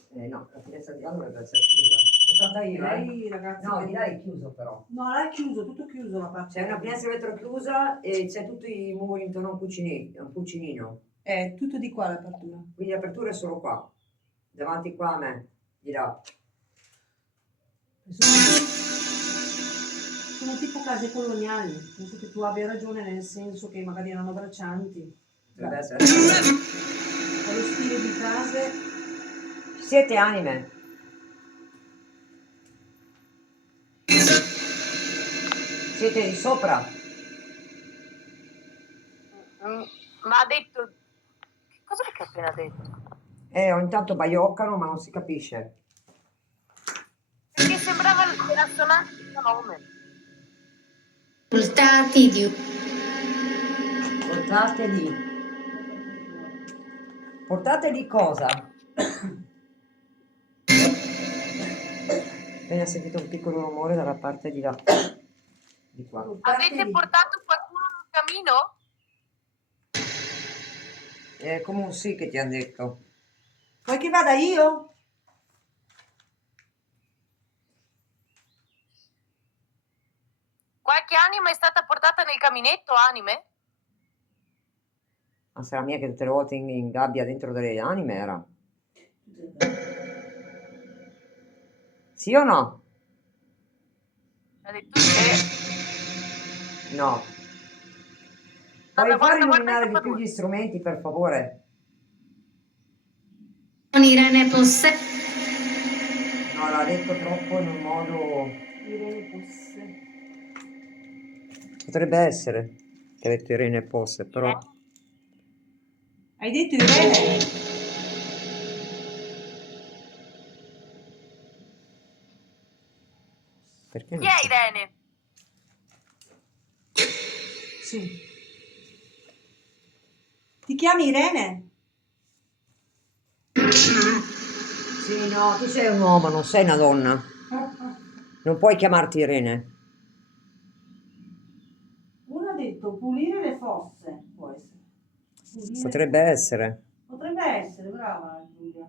no, la finestra di là dovrebbe essere chiusa. Sono stata io, lei ragazzi... No, che- di là è chiuso però. No, là è chiuso, tutto chiuso la parte. C'è una finestra vetro chiusa e c'è tutti i muri intorno a un cucinino. È tutto di qua l'apertura. Quindi l'apertura è solo qua, davanti qua a me, di là. Sono tipo case coloniali, penso che tu abbia ragione nel senso che magari erano braccianti. Dovrebbe essere. Con lo stile di case, Siete anime. Siete di sopra. Ma ha detto... Che cos'è che ha appena detto? Ogni tanto baioccano ma non si capisce. Perché sembrava la sonante di suo nome. Risultati di Portate lì. Portate lì cosa? Appena sentito un piccolo rumore dalla parte di là. Di qua. Avete portato qualcuno nel cammino? È come un sì che ti hanno detto. vuoi che vada io? Qualche anima è stata portata nel caminetto, anime? Ma sarà mia che tutte le volte in gabbia dentro delle anime era. Sì o no? Ha detto sì. No. Ma Puoi da far quanta volta hai illuminare di più saputo? gli strumenti, per favore? Con Irene Posse. No, l'ha detto troppo in un modo... Irene Posse. Potrebbe essere che ha detto Irene Posse, però... Hai detto Irene? Perché Chi non è so? Irene? Sì. Ti chiami Irene? Sì, no, tu sei un uomo, non sei una donna. Non puoi chiamarti Irene. Uno ha detto pulire le fosse, può essere. Pulire le Potrebbe fosse. essere. Potrebbe essere, brava Giulia.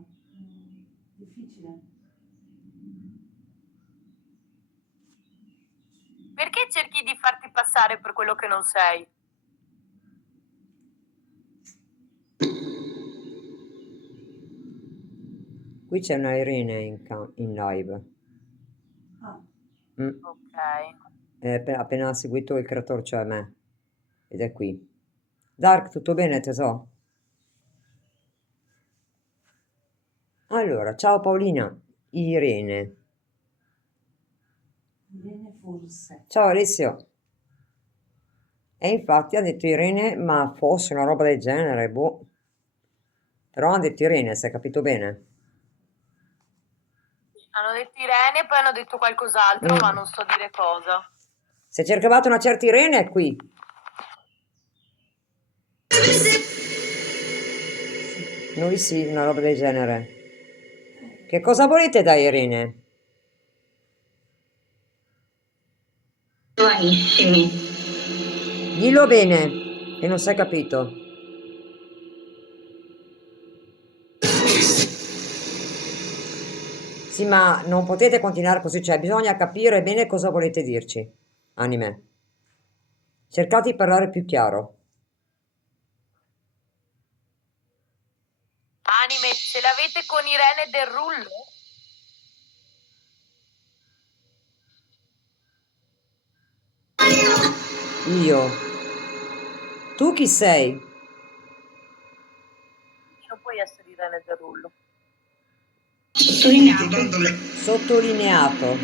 Difficile. Perché cerchi di farti passare per quello che non sei? Qui c'è una Irene in live. Ah, Mm. Ok. Appena seguito il creatore, cioè me. Ed è qui. Dark, tutto bene, tesoro? Allora, ciao Paolina. Irene. Irene forse. Ciao Alessio. E infatti ha detto Irene, ma fosse una roba del genere, boh. Però ha detto Irene, se hai capito bene. Hanno detto Irene e poi hanno detto qualcos'altro, ma Mm. non so dire cosa. Se cercavate una certa Irene è qui. Noi sì, una roba del genere. Che cosa volete da Irene? Buonissimi. Dillo bene, che non sei capito. Sì, ma non potete continuare così, cioè bisogna capire bene cosa volete dirci. Anime. Cercate di parlare più chiaro. Anime, ce l'avete con Irene del Rullo? Io. Tu chi sei? Non puoi essere Irene del Rullo. Sottolineato. Sottolineato.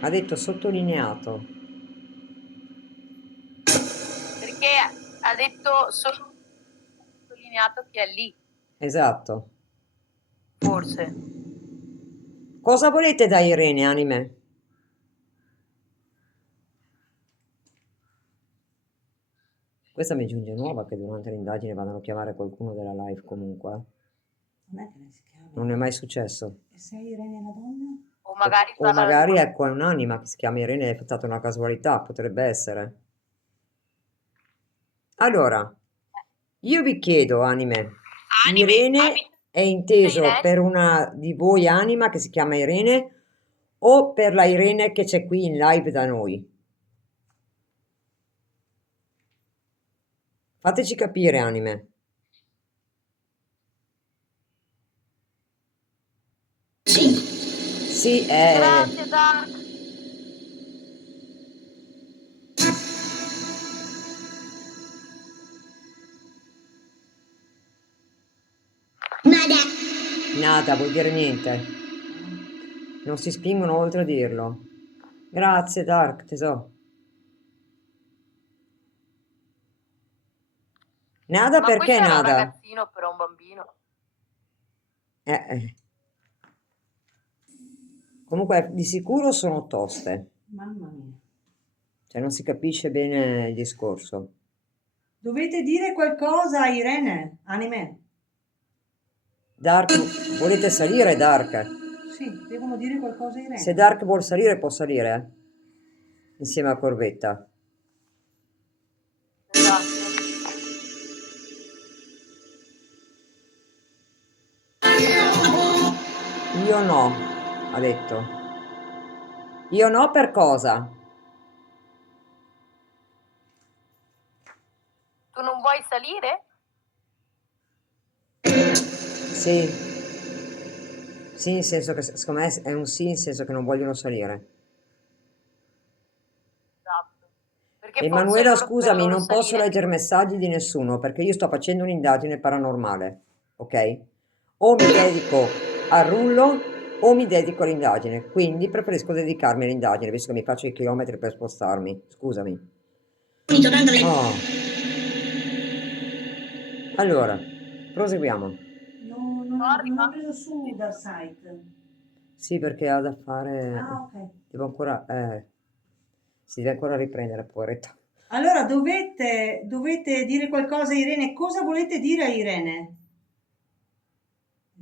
Ha detto sottolineato. Perché ha detto solo sottolineato che è lì, Esatto. forse. Cosa volete da Irene, anime? Questa mi giunge nuova che durante l'indagine vadano a chiamare qualcuno della live comunque. Non è che lei si chiama. Non è mai successo. E sei Irene la donna? O magari O parlano di magari qualcosa. ecco è un'anima che si chiama Irene, è stata una casualità, potrebbe essere. Allora, io vi chiedo, anime, Anime, Irene abita è inteso Irene? per una di voi anima che si chiama Irene o per la Irene che c'è qui in live da noi? Fateci capire, anime. Sì. Sì, Grazie, Dark. Nada. nada, vuol dire niente. Non si spingono oltre a dirlo. Grazie, Dark, tesoro. Nada Ma perché questo era un nada? ragazzino, però un bambino. Eh. Comunque, di sicuro sono toste. Mamma mia. Cioè, non si capisce bene il discorso. Dovete dire qualcosa a Irene, anime. Dark, volete salire, Dark? Sì, devono dire qualcosa a Se Irene. Dark vuol salire, può salire, insieme a Corvetta. Esatto. Io no, ha detto. Io no per cosa? Tu non vuoi salire? Sì, Sì, in senso che secondo me è un sì, in senso che non vogliono salire. Esatto. Perché forse Emanuela, loro, per scusami, loro non posso salire... leggere messaggi di nessuno perché io sto facendo un'indagine paranormale, ok? O mi dedico al rullo o mi dedico all'indagine, quindi preferisco dedicarmi all'indagine visto che mi faccio i chilometri per spostarmi. Scusami. Finito dándole. Oh, allora, proseguiamo. No, No, non ha arriva. preso su dal site. Sì, perché ha da fare... Ah, ok. Devo ancora... si deve ancora riprendere, poveretta. Allora dovete dire qualcosa a Irene. Cosa volete dire a Irene?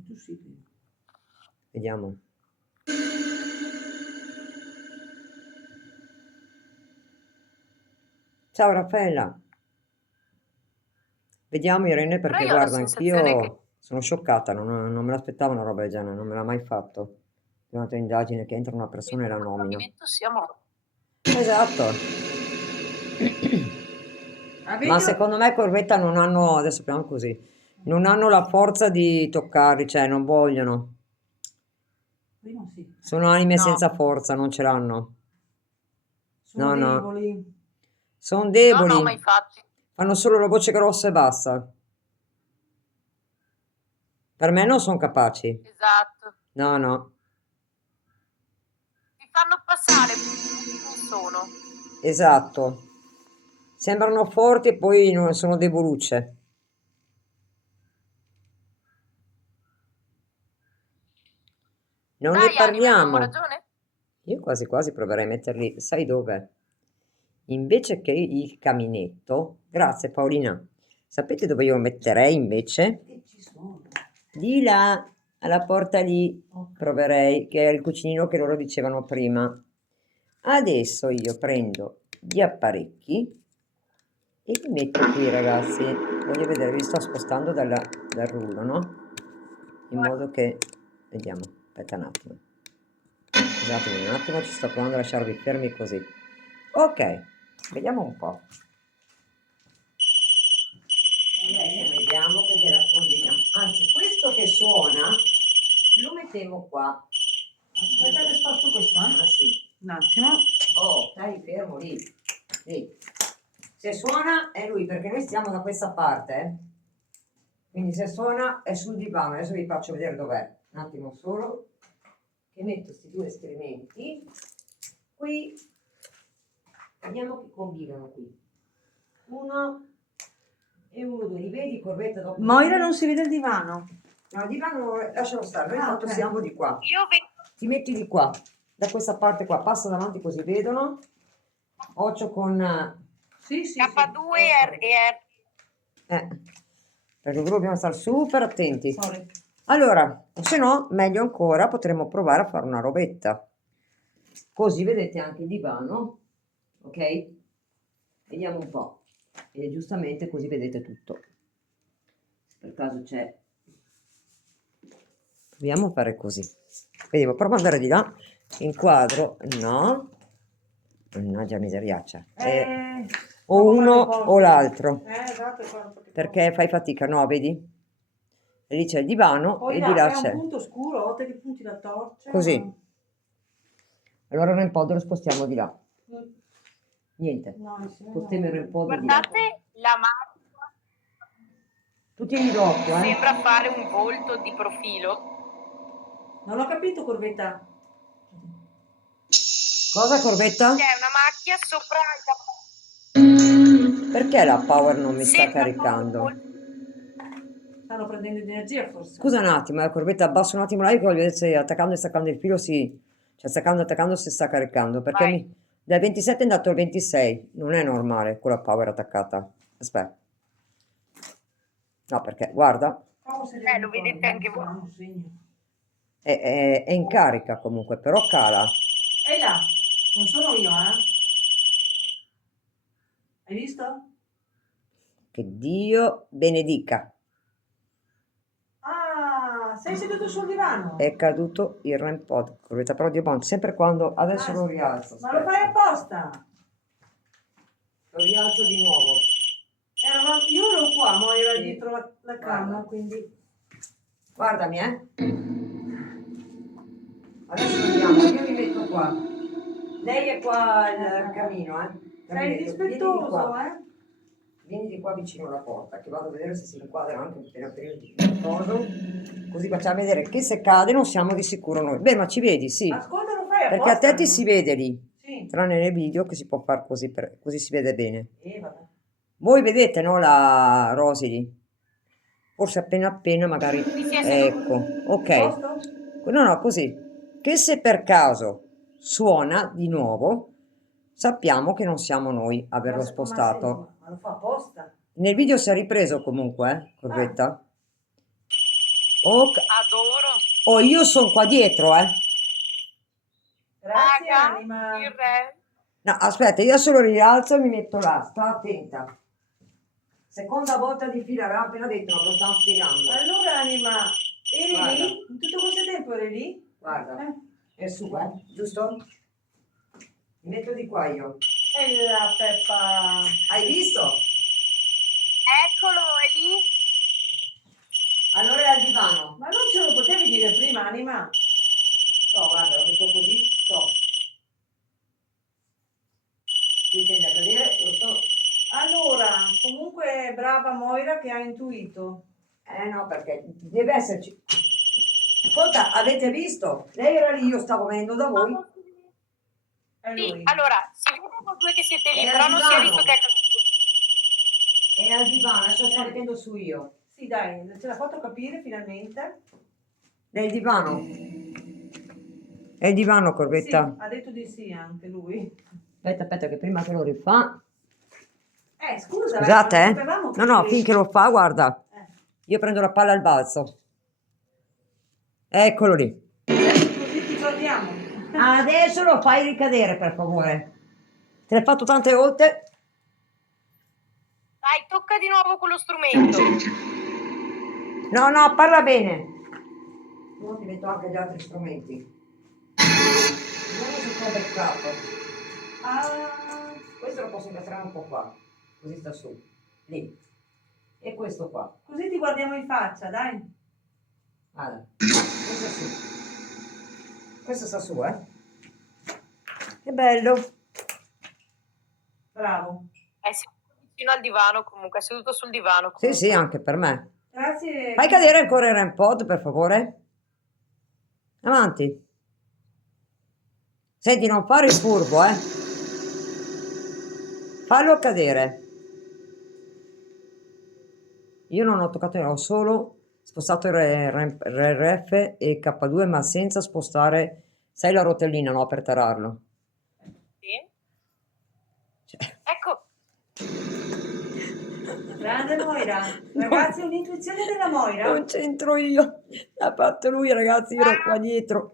Tu sì. Vediamo. Ciao Raffaella. Vediamo Irene Però perché io ho la guarda, sensazione che anch'io sono scioccata, non me l'aspettavo una roba del genere, non me l'ha mai fatto. Durante un'indagine che entra una persona e la il nomina. pavimento sia morto. Esatto. Ma Avete... secondo me Corvetta non hanno, adesso proviamo così, non hanno la forza di toccarli, cioè non vogliono. Prima sì. Sono anime No, senza forza, non ce l'hanno. Sono No, no. deboli. Sono no, ma deboli. infatti. Fanno solo la voce grossa e basta. Per me non sono capaci. Esatto. No, no. Ti fanno passare, non sono. Esatto. Sembrano forti e poi sono debolucce. Non ne Dai, anime, avevamo parliamo. ragione? Io quasi quasi proverei a metterli, sai dove? Invece che il caminetto, grazie Paolina. Sapete dove io lo metterei invece? Che ci sono? Di là, alla porta lì, proverei, che è il cucinino che loro dicevano prima. Adesso io prendo gli apparecchi e li metto qui, ragazzi. Voglio vedere, vi sto spostando dal rullo, no? In modo che... Vediamo, aspetta un attimo. Scusatemi un attimo, ci sto provando a lasciarvi fermi così. Ok, vediamo un po'. Adesso vediamo che ve la combiniamo. Anzi, questo che suona lo mettiamo qua. Aspetta che sposto questo, Ah sì. Un attimo. Oh, stai fermo lì. Lì. Se suona è lui, perché noi stiamo da questa parte, eh. Quindi se suona è sul divano. Adesso vi faccio vedere dov'è. Un attimo solo. Che metto questi due strumenti. Qui. Vediamo che combinano qui. Uno e uno, due. Li vedi, Corvetta, dopo? Moira non si vede il divano. No, il divano lascialo stare. Noi intanto ok. siamo di qua. Io vedo. Ti metti di qua, da questa parte qua. Passa davanti così vedono. Occhio con... Sì, sì, K2 e perché dobbiamo stare super attenti. Sorry. Allora, o se no, meglio ancora, potremmo provare a fare una robetta. Così vedete anche il divano, ok? Vediamo un po'. E giustamente così vedete tutto. Se per caso c'è... Proviamo a fare così. Vediamo, provo ad andare di là. Inquadro, no. Mannaggia miseriaccia. O uno o l'altro. Esatto. Perché fai fatica, no? Vedi? E lì c'è il divano Poi e là di là è un c'è. punto scuro, te che punti la torcia. Così. Allora il REM lo spostiamo di là. Mm. Niente. No, insieme Spostiamo il no. REM di là. guardate la macchina. Tu tieni d'occhio, Sembra fare un volto di profilo. Non ho capito, Corvetta. Cosa, Corvetta? C'è una macchia sopra il Perché la power non mi sta Sembra fare un caricando? volto. Stanno prendendo di energia forse. Scusa un attimo, Corvetta, abbasso un attimo là che voglio vedere se attaccando e staccando il filo si... Cioè staccando e attaccando si sta caricando. Perché Vai. dal 27 è andato al 26. Non è normale con la power attaccata. Aspetta. No, perché, guarda, Lo vedete anche voi. Un segno. è in carica comunque, però cala. Ehi là, non sono io, Hai visto? Che Dio benedica. Ah, sei seduto sul divano? È caduto il REM pod. Corvetta, però Dio buono, sempre quando... Adesso lo rialzo. Ma lo aspetta. fai apposta? Lo rialzo di nuovo. Io ero qua, Moira Sì. dietro la Guarda. canna, quindi... Guardami, Adesso vediamo, io mi metto qua. Lei è qua al camino, eh? Sei Vieni di rispettoso, qua. eh? Vieni di qua vicino alla porta, che vado a vedere se si inquadra anche appena per il coso. Così facciamo vedere che se cade non siamo di sicuro noi. Beh, ma ci vedi, sì. Ascolta, lo fai Perché a apposta, te ti si vede lì. Sì. Tranne nel video che si può fare così, così si vede bene. Vabbè. Voi vedete, no, la Rosy lì? Forse appena appena magari... Sì, sì, Ecco, ok. Posto? No, no, così. Che se per caso suona di nuovo, sappiamo che non siamo noi a averlo Ma senti, spostato. ma lo fa apposta? Nel video si è ripreso comunque, Corbetta. Ok. Adoro. Oh, io sono qua dietro, eh. Grazie, Paga anima. il re. No, aspetta, io adesso lo rialzo e mi metto là. Sta attenta. Seconda volta di fila, l'ha appena detto, ma lo stavo spiegando. Allora, anima, eri Guarda. lì? In tutto questo tempo eri lì? Guarda, Eh. è su, giusto? Mi metto di qua io. E la Peppa. Hai visto? Eccolo, è lì. Allora è al divano. Ma non ce lo potevi dire prima, anima? No, guarda, lo metto così, qui tende a cadere, lo sto... Allora, comunque brava Moira che ha intuito. No, perché deve esserci... Ascolta, avete visto? Lei era lì, io stavo venendo da voi. È Sì, lui. allora, si vede voi due che siete lì, È però al non si è divano. visto che è caduto. È al divano, adesso sto mettendo su io. Sì, dai, ce l'ha fatto capire finalmente. È il divano. È il divano, Sì, Corbetta. ha detto di sì anche lui. Aspetta, che prima che lo rifà... Scusa, Scusate, non eh. sapevamo No, che- finché lo fa, guarda. Eh, Io prendo la palla al balzo. Eccolo lì. così ti guardiamo. Adesso lo fai ricadere, per favore. Te l'hai fatto tante volte? Dai, tocca di nuovo quello strumento. No, parla bene. Io ti metto anche gli altri strumenti. Non si può beccato. Ah, Questo lo posso incastrare un po' qua. Così sta su. Lì. E questo qua. così ti guardiamo in faccia, dai. Guarda. Questo su. Questo sta su, eh. Che bello. Bravo. È seduto vicino al divano comunque, è seduto sul divano Sì, comunque. sì, anche per me. Grazie. Fai cadere ancora il REM pod, per favore. Avanti. Senti, non fare il furbo, eh. Fallo cadere. Io non ho toccato, ho solo spostato il RF e K2, ma senza spostare, sai la rotellina, no, per tararlo. Sì. Cioè, Ecco, Grande Moira. Ragazzi, un'intuizione della Moira. non c'entro io. L'ha fatto lui, ragazzi, io ero qua dietro.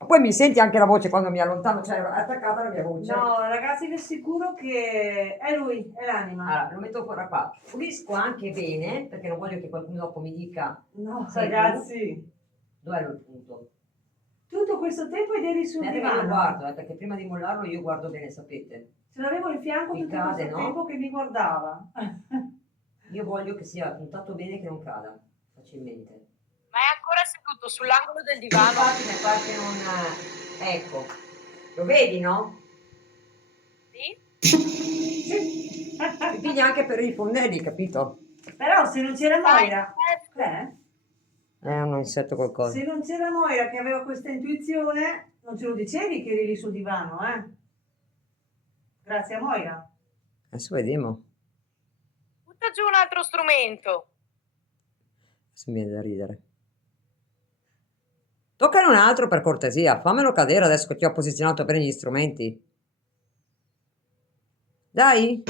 Poi mi senti anche la voce quando mi allontano, cioè è attaccata la mia voce. No, ragazzi, vi assicuro che è lui, è l'anima. Allora, lo metto ancora qua. Pulisco anche bene, perché non voglio che qualcuno dopo mi dica No, sei ragazzi. dov'è il punto. Tutto questo tempo ed eri sul Io divano. guardo, perché prima di mollarlo io guardo bene, sapete. Ce l'avevo in fianco Mi tutto cade, questo no? tempo che mi guardava. Io voglio che sia puntato bene, che non cada facilmente. ma è ancora seduto sull'angolo del divano. Infatti mi pare che non... Ecco, lo vedi, no? Sì? Mi piglia anche per i ponnelli, capito? Però se non c'era Moira, Hanno insetto qualcosa. se non c'era Moira che aveva questa intuizione, non ce lo dicevi che eri lì sul divano, eh? Grazie a Moira. Adesso vediamo. Butta giù un altro strumento. Se mi viene da ridere. Toccane un altro per cortesia, fammelo cadere adesso che ti ho posizionato bene gli strumenti. Dai?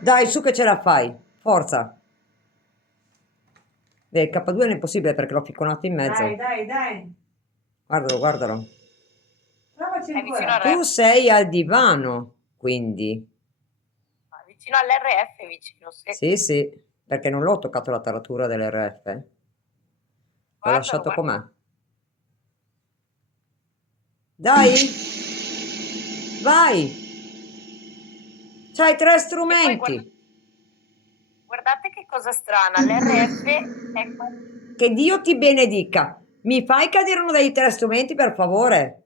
Dai, su che ce la fai. Forza. Beh, il K2 non è impossibile perché l'ho ficconato in mezzo. Dai. Guardalo. Provaci È vicino ancora. al Tu RF, sei al divano, quindi. vicino all'RF, vicino. Sì. Sì, perché non l'ho toccato la taratura dell'RF. L'ho Guardalo, lasciato guarda. com'è. Dai! Vai! C'hai 3 E poi strumenti. guardate che cosa strana, l'RF è qua. Che Dio ti benedica. Mi fai cadere uno dei tre strumenti, per favore?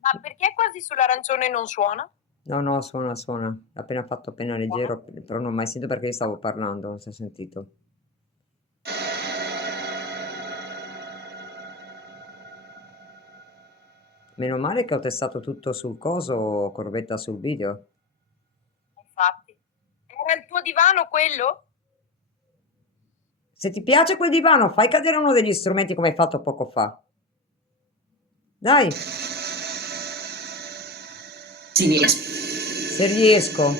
Ma perché quasi sull'arancione non suona? No, no, suona, suona. L'ha appena fatto appena leggero, però non ho mai sentito perché io stavo parlando, non si è sentito. Meno male che ho testato tutto sul coso, Corbetta, sul video. Infatti. Era il tuo divano quello? Se ti piace quel divano, fai cadere uno degli strumenti come hai fatto poco fa. Dai, Simile. se riesco.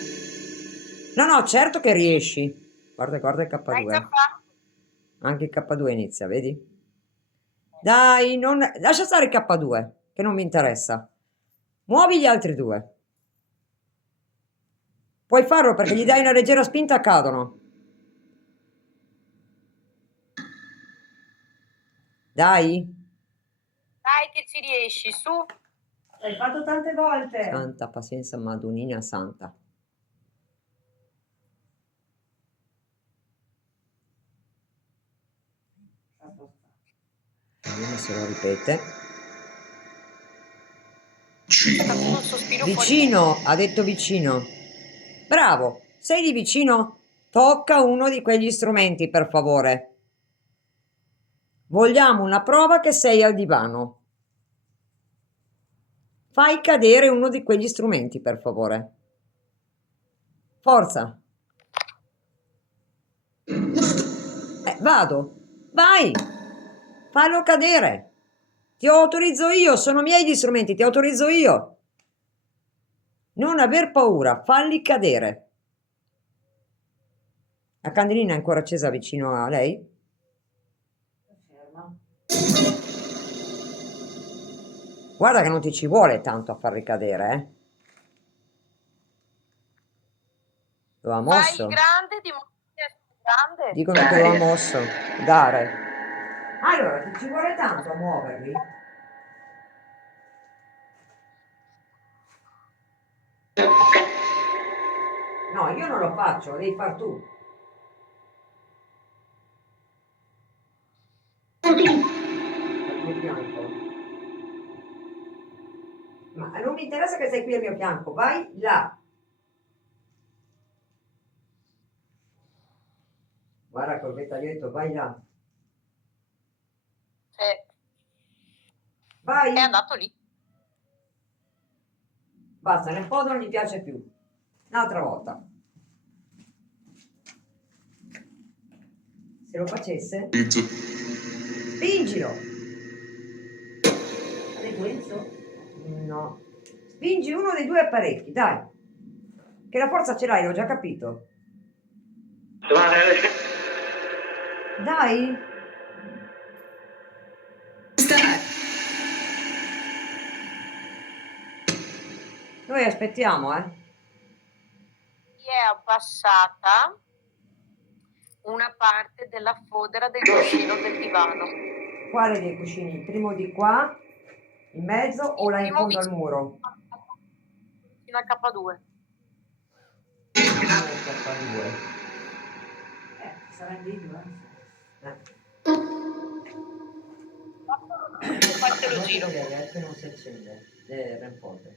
No, no, certo che riesci. Guarda, guarda il L'hai già K2. fatto? Anche il K2 inizia, vedi? Dai, non... lascia stare il K2, che non mi interessa. Muovi gli altri due. Puoi farlo perché gli dai una leggera spinta, cadono. Dai. Dai che ci riesci, su. L'hai fatto tante volte. Santa pazienza, Madonnina Santa. Vediamo se lo ripete. È stato un sospiro fuori. Vicino, ha detto vicino. Bravo, sei di vicino? Tocca uno di quegli strumenti, per favore. Vogliamo una prova che sei al divano. Fai cadere uno di quegli strumenti, per favore. Forza. Vado. Vai. Fallo cadere. Ti autorizzo io, sono miei gli strumenti, ti autorizzo io. Non aver paura, falli cadere. La candelina è ancora accesa vicino a lei? Ferma. Guarda che non ti ci vuole tanto a farli cadere, eh? Lo ha Fai mosso? il grande, dimostri di essere grande. Dicono che lo ha mosso. Dare. Allora, ti ci vuole tanto a muoverli? No, io non lo faccio, lo devi far tu. Al mio fianco. Ma non mi interessa che sei qui al mio fianco, vai là. Guarda, Corbetta, gli ho detto, vai là. Vai. È andato lì. Basta, nel podo non gli piace più. Un'altra volta. Se lo facesse? Spingilo. Adeguenzo? No. Spingi uno dei due apparecchi, dai. Che la forza ce l'hai, l'ho già capito. Dai. Noi aspettiamo, Si è abbassata una parte della fodera del cuscino del divano. Quale dei cuscini? Il primo di qua, in mezzo o là in fondo al muro? Fino al K2. Sarà in video, Fatelo giro. Che non si accende il REM-pod.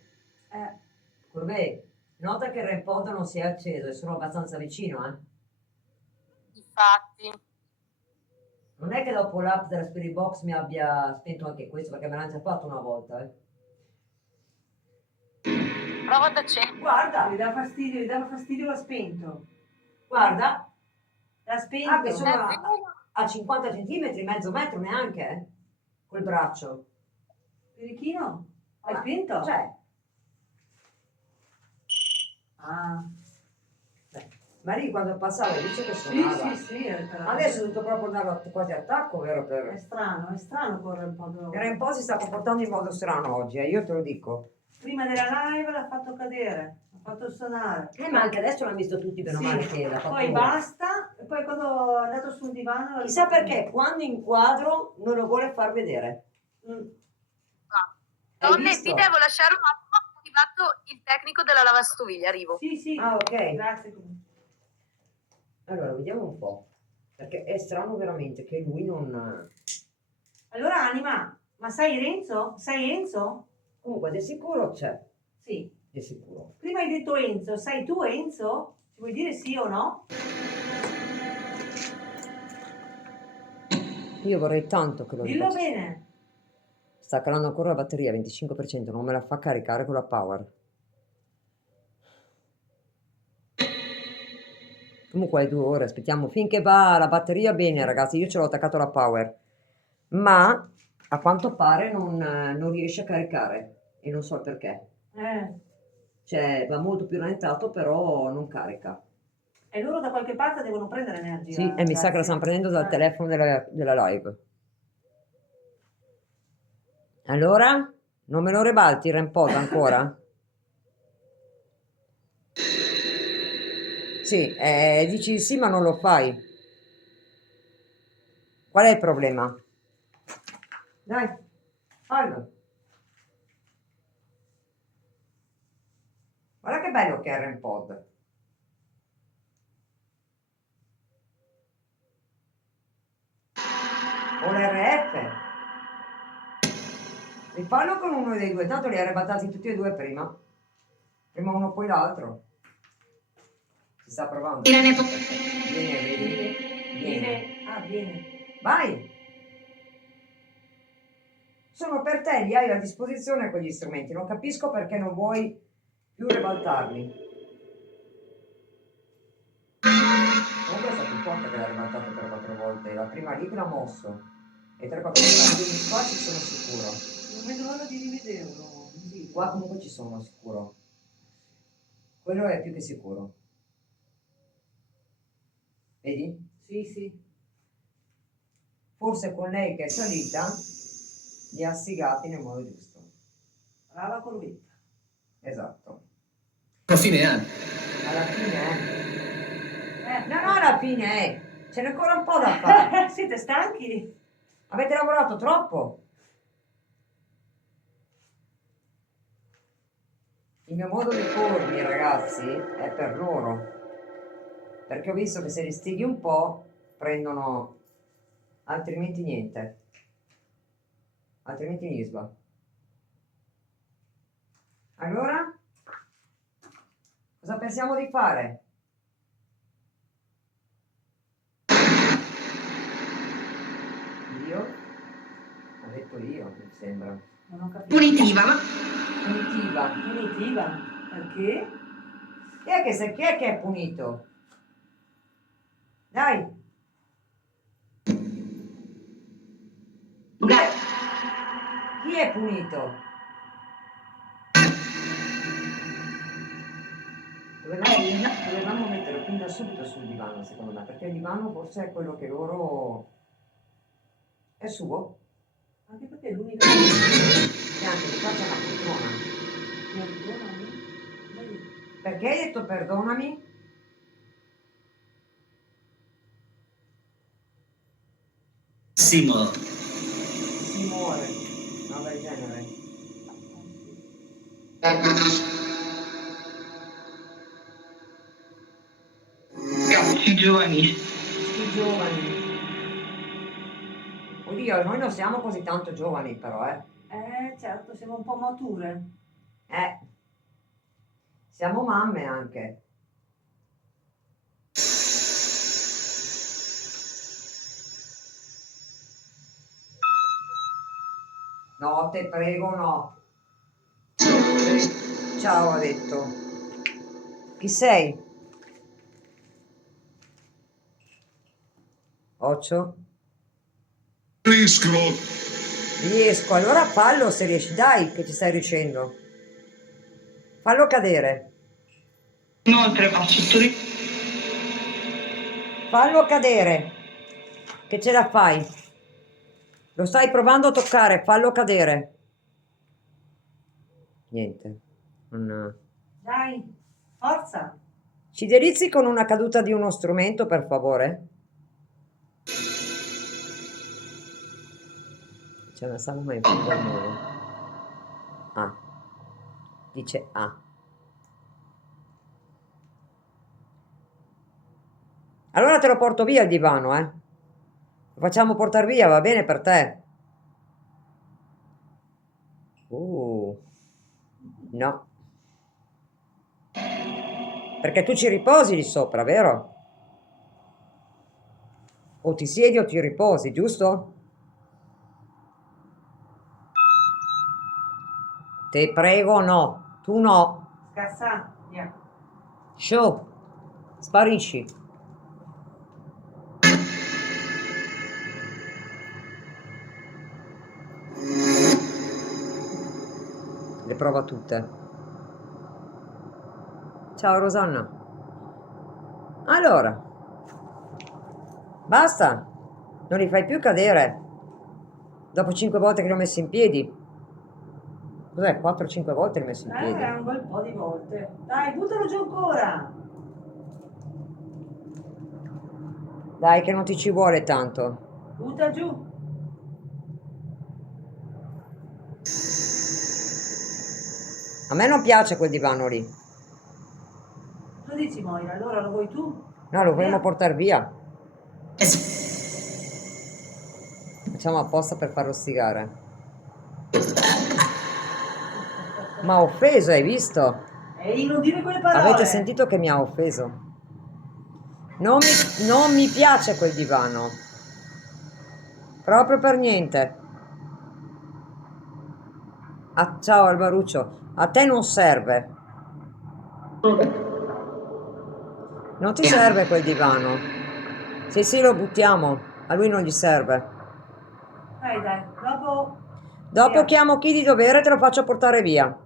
Corbè, nota che il REM-pod non si è acceso, è solo abbastanza vicino, Infatti. Non è che dopo l'app della Spirit Box mi abbia spento anche questo, perché me l'hanno già fatto una volta, Prova ad accendere. Guarda, gli dava fastidio, l'ha spento. guarda. L'ha spento. Ah, che sono a 50 centimetri, mezzo metro neanche, col braccio. Perichino? L'hai spento? Cioè, Ah. Maria quando passavo dice che Sì, suonava. sì. Adesso è tutto proprio andato quasi attacco, vero? È strano corre un po'. Era un po' si sta comportando in modo strano oggi, io te lo dico. Prima della live l'ha fatto cadere, l'ha fatto suonare. Ma anche adesso l'hanno visto tutti bene o male che l'ha fatto Poi ora. basta, e poi quando è andato sul divano... Chissà perché quando inquadro non lo vuole far vedere. Hai Donne, visto? vi devo lasciare un attimo, è arrivato il tecnico della lavastoviglie, arrivo. Sì. Ah, ok. Grazie. Allora, vediamo un po'. Perché è strano veramente che lui non... Allora, Anima, ma sai Renzo? Sai Enzo? Comunque, di sicuro c'è, Sì. di sicuro. Prima hai detto Enzo, sai tu Enzo? Ci vuoi dire sì o no? Io vorrei tanto che lo Dillo rifaccia. bene. Sta calando ancora la batteria, 25%, non me la fa caricare con la power. Comunque è 2 ore, aspettiamo finché va la batteria bene, ragazzi. Io ce l'ho attaccato alla power, ma a quanto pare non riesce a caricare e non so il perché. Eh. Cioè, va molto più rallentato, però non carica. E loro da qualche parte devono prendere Sì, energia, e mi sa che la ragazzi. stanno prendendo dal telefono della live. Allora, non me lo ribalti il REM-pod ancora? Sì, dici di sì, ma non lo fai. Qual è il problema? Dai, fallo. Guarda che bello che è il REM-pod. O l'RF. Rifallo con uno dei due, tanto li hai arrebatati tutti e due prima. Prima uno poi l'altro. Si sta provando. Irene Viene, vedi? Viene. Viene. Vai! Sono per te, li hai a disposizione quegli strumenti. Non capisco perché non vuoi più ribaltarli. Comunque è stato più forte che l'ha ribaltato 3-4 volte. La prima lì che l'ha mosso. E 3-4 volte. Quindi qua ci sono sicuro. Non vedo l'ora di rivederlo. Sì. Qua comunque ci sono sicuro. Quello è più che sicuro. Vedi? Sì, sì. Forse con lei che è salita li ha sfigati nel modo giusto. Brava Corvetta. Esatto. A fine anno. Alla fine no, alla fine ce n'è ancora un po' da fare. Siete stanchi? Avete lavorato troppo. Il mio modo di pormi, ragazzi, è per loro. Perché ho visto che se li stighi un po' prendono, altrimenti niente. Altrimenti nisba. Allora? Cosa pensiamo di fare? Io? Ho detto io, mi sembra. Non ho capito. punitiva, ma Punitiva. Punitiva. Perché? Chi è che è punito? Dai. Chi è punito? Dovevamo mettere punta subito sul divano, secondo me, perché il divano forse è quello che loro... è suo. Anche perché è l'unica E anche mi faccia una poltrona. perdonami. Vedi? Perché hai detto perdonami? Simo. Si muore. No, del genere. Cazzi giovani. Sti giovani. Oddio, noi non siamo così tanto giovani però, eh. Certo, siamo un po' mature. Eh. Siamo mamme anche. No, te prego, no. Ciao, ha detto. Chi sei? Occhio. Riesco, allora fallo se riesci, dai, che ci stai riuscendo. Fallo cadere. Inoltre faccio turismo. Fallo cadere. Che ce la fai. Lo stai provando a toccare, fallo cadere. Niente. Dai, forza. Ci delizi con una caduta di uno strumento, per favore? C'è una salma in fondo al muro. Ah. Dice A. Allora te lo porto via il divano, eh? Lo facciamo portare via, va bene per te? No, perché tu ci riposi lì sopra, vero? O ti siedi o ti riposi, giusto? Te prego, no. Tu no. Scassa, via. Show. Sparisci. Le prova tutte. Ciao Rosanna. Allora, basta. Non li fai più cadere. Dopo 5 volte che li ho messi in piedi. Cos'è? 4-5 volte li ho messi in piedi. Un bel po' di volte. Dai, buttalo giù ancora. Dai, che non ti ci vuole tanto. Butta giù. A me non piace quel divano lì. Cosa dici, Moira? Allora lo vuoi tu? No, lo vogliamo Via. portare via. Facciamo apposta per farlo stigare. Ma ha offeso, hai visto? Ehi, non dire quelle parole. Avete sentito che mi ha offeso? Non mi piace quel divano. Proprio per niente. Ah, ciao Alvaruccio. A te non serve. Non ti serve quel divano. Se sì, lo buttiamo. A lui non gli serve. Dai, dopo... Dopo via. chiamo chi di dovere e te lo faccio portare via.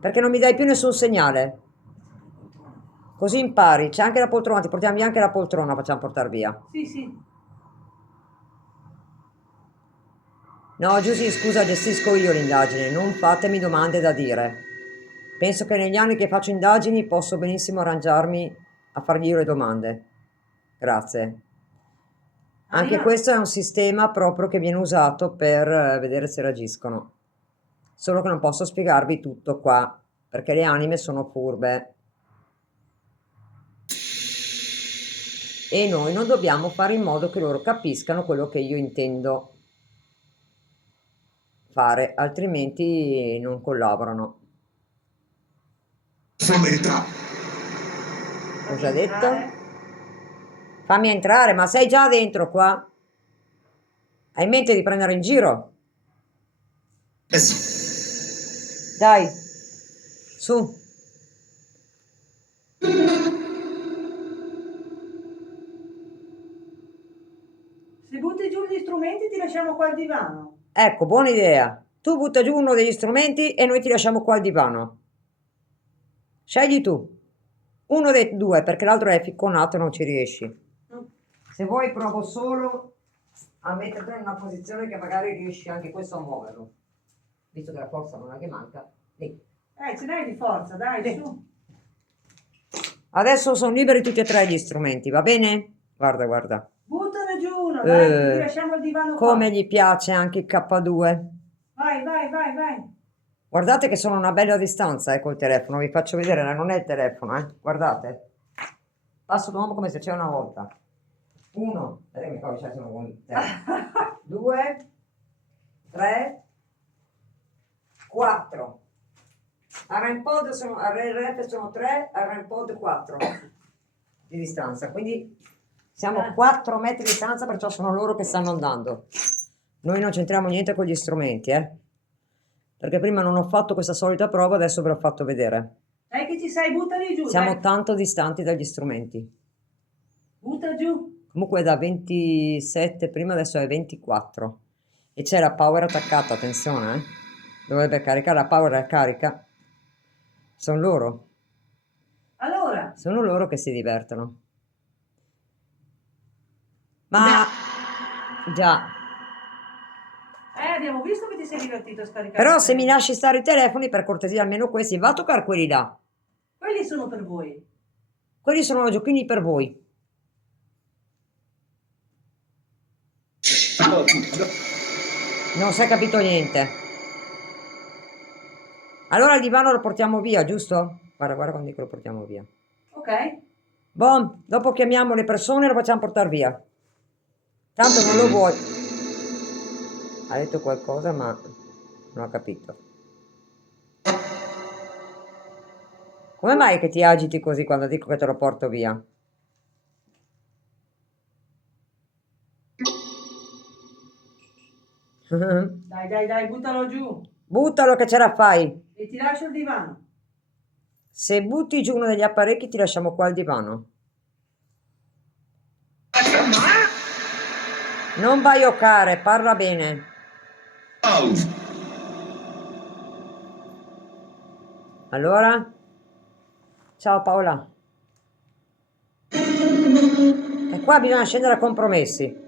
Perché non mi dai più nessun segnale. Così impari. C'è anche la poltrona. Ti portiamo via anche la poltrona. Facciamo portare via. Sì, sì. No, Giusy, scusa, gestisco io l'indagine. Non fatemi domande da dire. Penso che negli anni che faccio indagini posso benissimo arrangiarmi a fargli io le domande. Grazie. Anche Anima. questo è un sistema proprio che viene usato per vedere se reagiscono. Solo che non posso spiegarvi tutto qua, perché le anime sono furbe. E noi non dobbiamo fare in modo che loro capiscano quello che io intendo fare, altrimenti non collaborano. Sommetta. Cosa ha detto? Fammi entrare, ma sei già dentro qua? Hai in mente di prendere in giro? Dai, su. Se butti giù gli strumenti ti lasciamo qua al divano. Ecco, buona idea. Tu butta giù uno degli strumenti e noi ti lasciamo qua al divano. Scegli tu. Uno dei due, perché l'altro è ficconato e non ci riesci. Se vuoi provo solo a metterti in una posizione che magari riesci anche questo a muoverlo. Visto che la forza non è che manca. Lì. Ce n'hai di forza, dai, Sì. su. Adesso sono liberi tutti e tre gli strumenti, va bene? Guarda, guarda. Buttane giù uno, dai, ti lasciamo al divano qua. Come gli piace anche il K2. Vai, vai, vai, vai. Guardate che sono a una bella distanza col telefono, vi faccio vedere, non è il telefono, guardate. Passo d'uomo come se c'era una volta. 1, mi poi c'è con 2, 3, 4. A REMPOD sono, a RF sono 3, a REMPOD 4 di distanza, quindi siamo a 4 metri di distanza, perciò sono loro che stanno andando. Noi non c'entriamo niente con gli strumenti, perché prima non ho fatto questa solita prova, adesso ve l'ho fatto vedere. Dai che ci sei, buttali giù. Siamo dai. tanto distanti dagli strumenti. Butta giù. Comunque è da 27 prima, adesso è 24. E c'è la power attaccata, attenzione, Dovrebbe caricare, la power carica. Sono loro. Allora. Sono loro che si divertono. Ma... già. Abbiamo visto che ti sei divertito a scaricare. Però se mi lasci stare i telefoni, per cortesia, almeno questi, va a toccare quelli là. Quelli sono per voi. Quelli sono giochini per voi. Non si è capito niente. Allora il divano lo portiamo via, giusto? Guarda, guarda quando dico lo portiamo via. Ok. Boh, dopo chiamiamo le persone e lo facciamo portare via. Tanto non lo vuoi. Ha detto qualcosa, ma non ho capito. Come mai che ti agiti così quando dico che te lo porto via? Dai, buttalo giù Buttalo che ce la fai. e ti lascio il divano. Se butti giù uno degli apparecchi ti lasciamo qua al divano. Non baiocare, parla bene. Allora? Ciao Paola. E qua bisogna scendere a compromessi.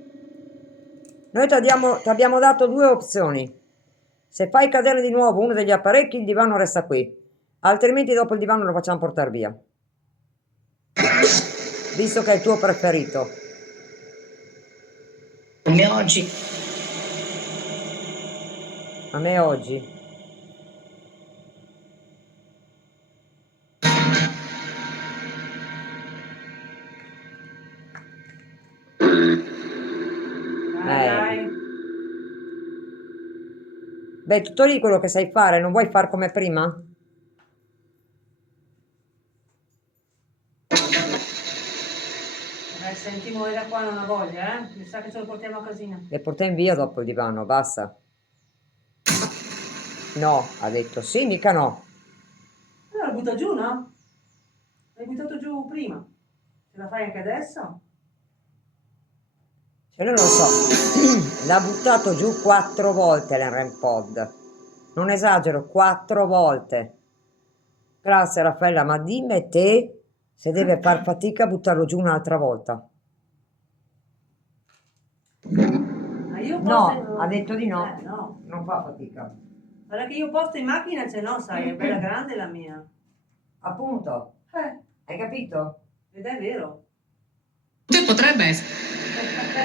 Noi ti abbiamo dato due opzioni. Se fai cadere di nuovo uno degli apparecchi, il divano resta qui. Altrimenti dopo il divano lo facciamo portare via. Visto che è il tuo preferito. Come oggi. A me oggi. Dai. Beh, tutto lì quello che sai fare, non vuoi far come prima? Senti, muore da qua non ha voglia, eh? Mi sa che ce lo portiamo a casina. Le portiamo via dopo il divano, basta. No, ha detto sì, mica no. Allora lo butta giù, no? L'hai buttato giù prima. Ce la fai anche adesso? Cioè, non lo so. L'ha buttato giù 4 volte l'REM-Pod. Non esagero, 4 volte. Grazie Raffaella, ma dimmi te se deve far fatica a buttarlo giù un'altra volta. Ma io No, ha detto di no. No. Non fa fatica. Guarda che io posto in macchina ce l'ho, sai, è bella grande la mia. Appunto, hai capito? Ed è vero. Potrebbe essere.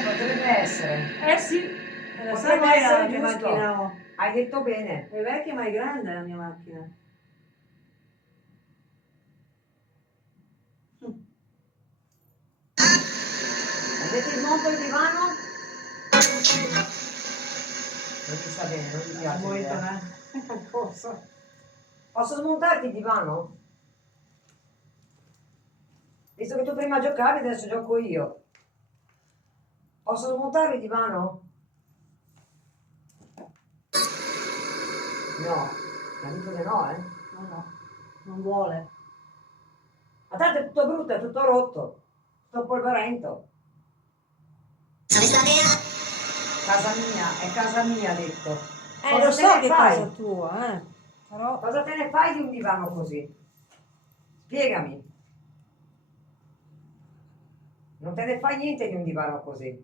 Potrebbe essere. Eh sì, lo sai Potrebbe mai essere la che giusto. macchina ho? Hai detto bene. È vecchia ma è grande la mia macchina. Avete smonto il divano? Non ti sta bene, non ti piace. Vuoi l'idea. tornare? Non posso. Posso smontarti il divano? Visto che tu prima giocavi, adesso gioco io. Posso smontare il divano? No, mi ha detto che no, eh? No, non vuole. Ma tanto è tutto brutto, è tutto rotto, tutto polverento. Casa mia, è casa mia, ha detto. Lo so che è fai? casa tua, però Cosa te ne fai di un divano così? Spiegami. Non te ne fai niente di un divano così.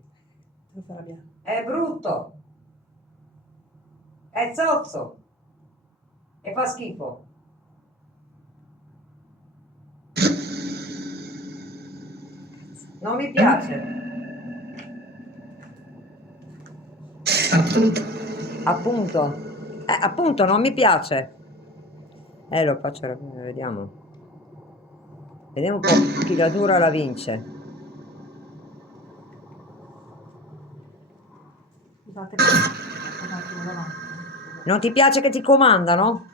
lo farà bene. È brutto. È zozzo. E fa schifo. Non mi piace. Appunto. Appunto, non mi piace. Lo faccio, vediamo. Vediamo un po' chi la dura la vince. Scusate, un attimo davanti. Non ti piace che ti comandano?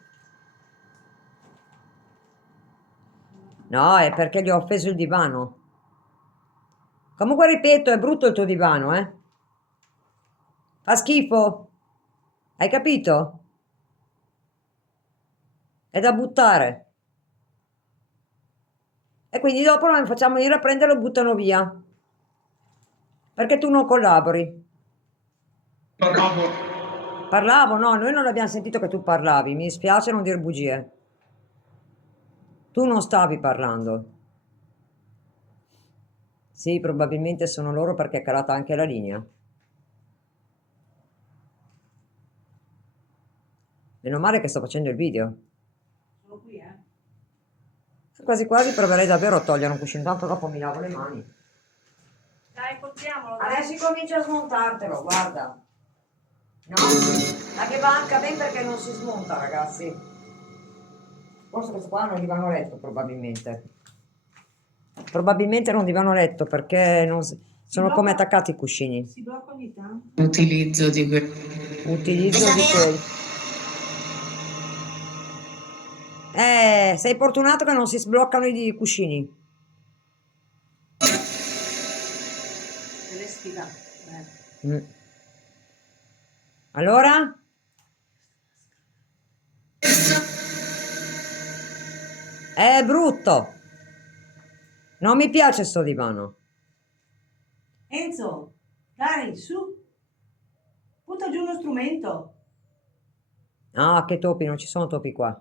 No, è perché gli ho offeso il divano. Comunque ripeto, è brutto il tuo divano, eh? Fa schifo. Hai capito? È da buttare. E quindi dopo noi facciamo venire a prenderlo e buttano via. Perché tu non collabori. Parlavo, no, noi non abbiamo sentito che tu parlavi. Mi dispiace non dire bugie. Tu non stavi parlando. Sì, probabilmente sono loro perché è calata anche la linea. Meno male che sto facendo il video. Sono qui, Quasi quasi proverei davvero a togliere un cuscino, tanto dopo mi lavo le mani. Dai, portiamolo. dai. Adesso incomincia a smontartelo, guarda. No? Ma che manca ben perché non si smonta, ragazzi. Forse questo qua non divano letto, probabilmente. Probabilmente non divano letto perché non sono come attaccati i cuscini. Si blocca ogni tanto. Utilizzo di Utilizzo di quelli. Sei fortunato che non si sbloccano i cuscini. Che le sfiga. Mm. Allora? È brutto. Non mi piace sto divano. Enzo, dai, su, butta giù uno strumento. Ah, che topi, non ci sono topi qua.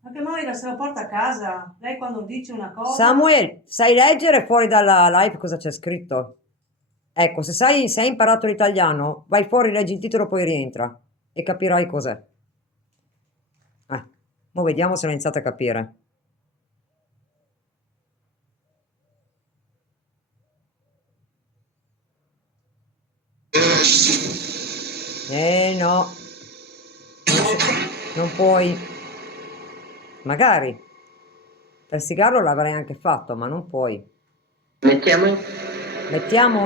Ma che Moira se la porta a casa? Lei quando dice una cosa... Samuel, sai leggere fuori dalla live cosa c'è scritto? Ecco, se hai imparato l'italiano, vai fuori, leggi il titolo, poi rientra e capirai cos'è. Mo vediamo se l'ho iniziato a capire. No, non puoi. Magari. Per Sigarlo l'avrei anche fatto, ma non puoi. Mettiamo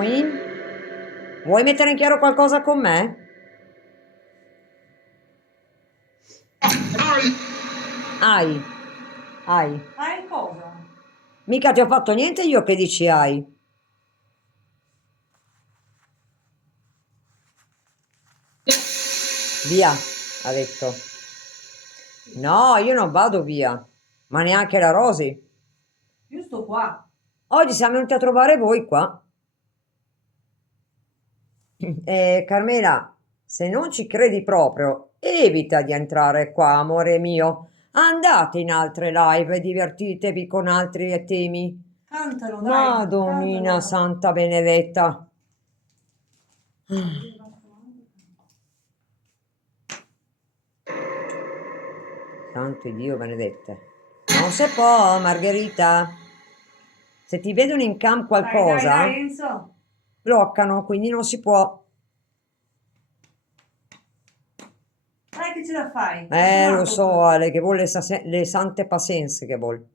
in... Vuoi mettere in chiaro qualcosa con me? Hai. Hai. Fai cosa? Mica ti ho fatto niente io che dici hai. Via, ha detto. No, io non vado via, ma neanche la Rosy. Io sto qua. Oggi siamo venuti a trovare voi qua. Carmela, se non ci credi proprio, evita di entrare qua, amore mio. Andate in altre live e divertitevi con altri temi. Cantalo, dai, Madonnina cantalo. Santa Benedetta. Santo Dio benedette. Non si può, Margherita. Se ti vedono in cam Dai, qualcosa, Enzo. bloccano, quindi non si può. Dai che ce la fai. Lo so, Ale, che vuole le sante pazienze che vuole.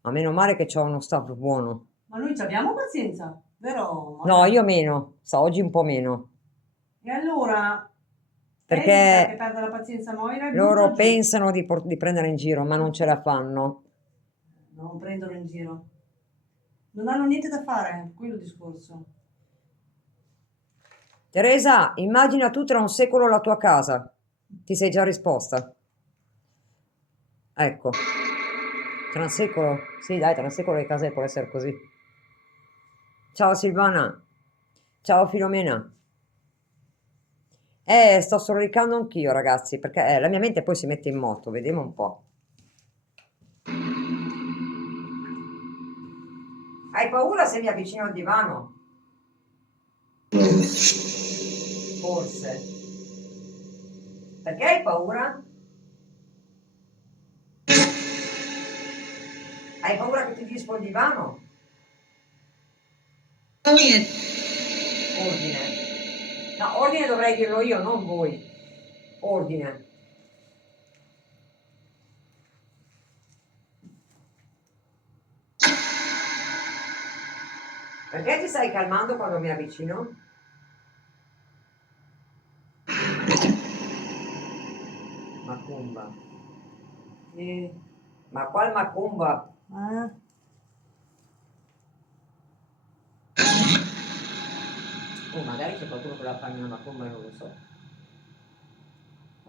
Ma meno male che c'ho uno staff buono. Ma noi ci abbiamo pazienza, vero? No, Moira? io meno, oggi un po' meno. E allora, evita che Perché perda la pazienza Moira e butta loro giù. pensano di prendere in giro, ma non ce la fanno. Non prendono in giro. Non hanno niente da fare, quello è il discorso. Teresa, immagina tu tra un secolo la tua casa. Ti sei già risposta? Ecco. Tra un secolo? Sì, dai, tra un secolo le case può essere così. Ciao Silvana. Ciao Filomena. Sto sorricando anch'io, ragazzi, perché la mia mente poi si mette in moto, vediamo un po'. Hai paura se mi avvicino al divano? Forse. Perché hai paura? Hai paura che ti dispo il divano? Ordine. No, ordine dovrei dirlo io, non voi. Ordine. Perché ti stai calmando quando mi avvicino? Macumba. Ma qual macumba? Oh, magari c'è qualcuno che la fa una macumba e non lo so.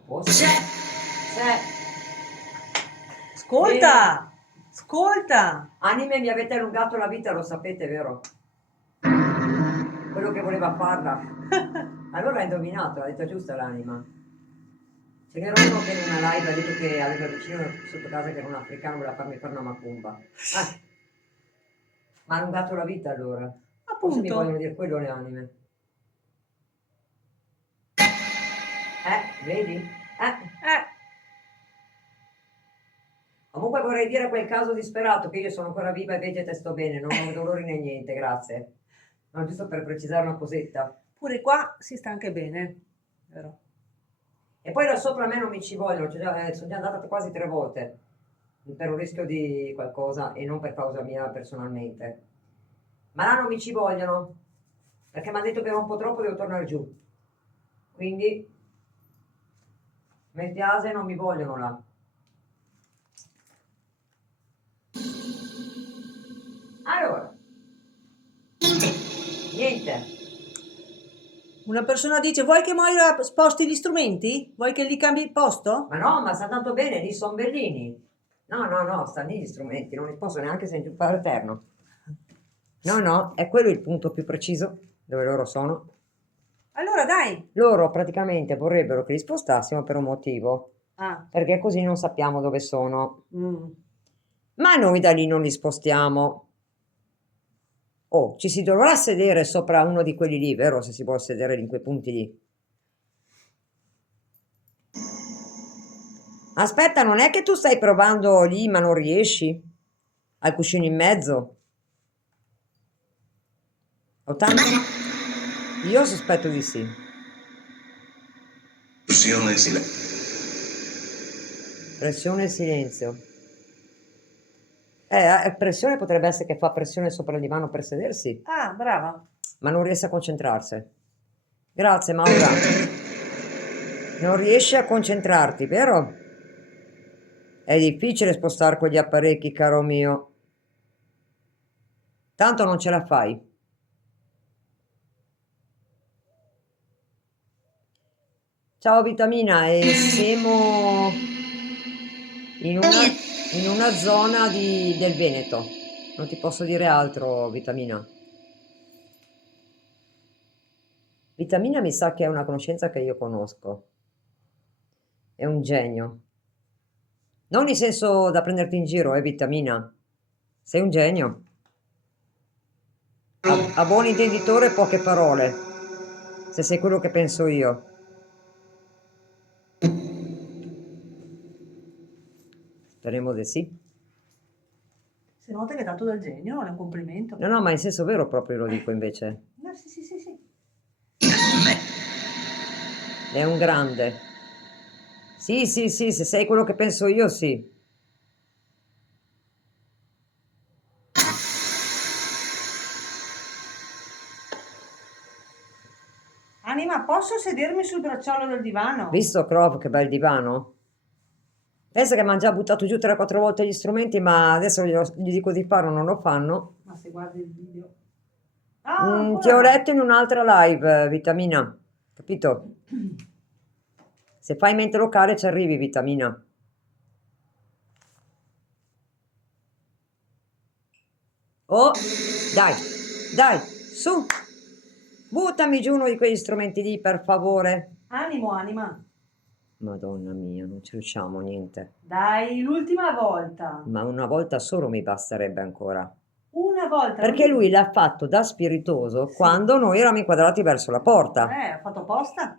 Forse? Ascolta! Ascolta! Anime, mi avete allungato la vita, lo sapete, vero? Quello che voleva farla. Allora hai indovinato, ha detto giusta l'anima. Ce n'era uno che in una live ha detto che aveva vicino sotto casa che era un africano, voleva farmi fare una macumba. Ma ha allungato la vita allora. Forse mi vogliono Appunto. dire quello le anime. Vedi? Comunque vorrei dire a quel caso disperato che io sono ancora viva e vegeta e sto bene, non ho dolori né niente, grazie. No, giusto per precisare una cosetta. Pure qua si sta anche bene, vero? E poi da sopra a me non mi ci vogliono, sono già andata quasi 3 volte per un rischio di qualcosa e non per causa mia personalmente. Ma là non mi ci vogliono, perché mi hanno detto che era un po' troppo, devo tornare giù. Quindi Mi piace, non mi vogliono là. Allora, niente. Una persona dice, vuoi che Moira sposti gli strumenti? Vuoi che gli cambi il posto? Ma no, ma sta tanto bene, lì sono bellini. No, stanno lì gli strumenti, non li posso neanche sentire fare eterno. No, è quello il punto più preciso dove loro sono. Allora dai. Loro praticamente vorrebbero che li spostassimo per un motivo, Ah, perché così non sappiamo dove sono. mm. Ma noi da lì non li spostiamo. Oh, ci si dovrà sedere sopra uno di quelli lì, vero? Se si può sedere in quei punti lì. Aspetta, non è che tu stai provando lì ma non riesci? Al cuscino in mezzo? Ho tanto... Io sospetto di sì. Pressione e silenzio. Pressione potrebbe essere che fa pressione sopra il divano per sedersi, Ah, brava. ma non riesce a concentrarsi. Grazie, Maura. Non riesci a concentrarti, vero? È difficile spostare quegli apparecchi, caro mio. Tanto non ce la fai. Ciao Vitamina, e siamo in una zona del Veneto. Non ti posso dire altro, Vitamina. Vitamina mi sa che è una conoscenza che io conosco. È un genio. Non in senso da prenderti in giro, Vitamina. Sei un genio. A buon intenditore, poche parole. Se sei quello che penso io. Speriamo di sì. Si nota che è dato del genio, è un complimento. No, ma in senso vero proprio lo dico invece. No, sì. È un grande. Sì, se sei quello che penso io, sì. Anima, posso sedermi sul bracciolo del divano? Visto, Crop, che bel divano? Pensa che mi hanno già buttato giù 3-4 volte gli strumenti, ma adesso gli dico di farlo, non lo fanno. Ma se guardi il video. Ah, Ti ho ancora? letto in un'altra live, Vitamina. Capito? Se fai mente locale ci arrivi, Vitamina. Oh, dai, su. Buttami giù uno di quegli strumenti lì, per favore. Anima. Madonna mia, non ci riusciamo, niente. Dai, l'ultima volta. Ma una volta solo mi basterebbe ancora. Una volta. Perché lui l'ha fatto da spiritoso Sì. quando noi eravamo inquadrati verso la porta. Ha fatto apposta.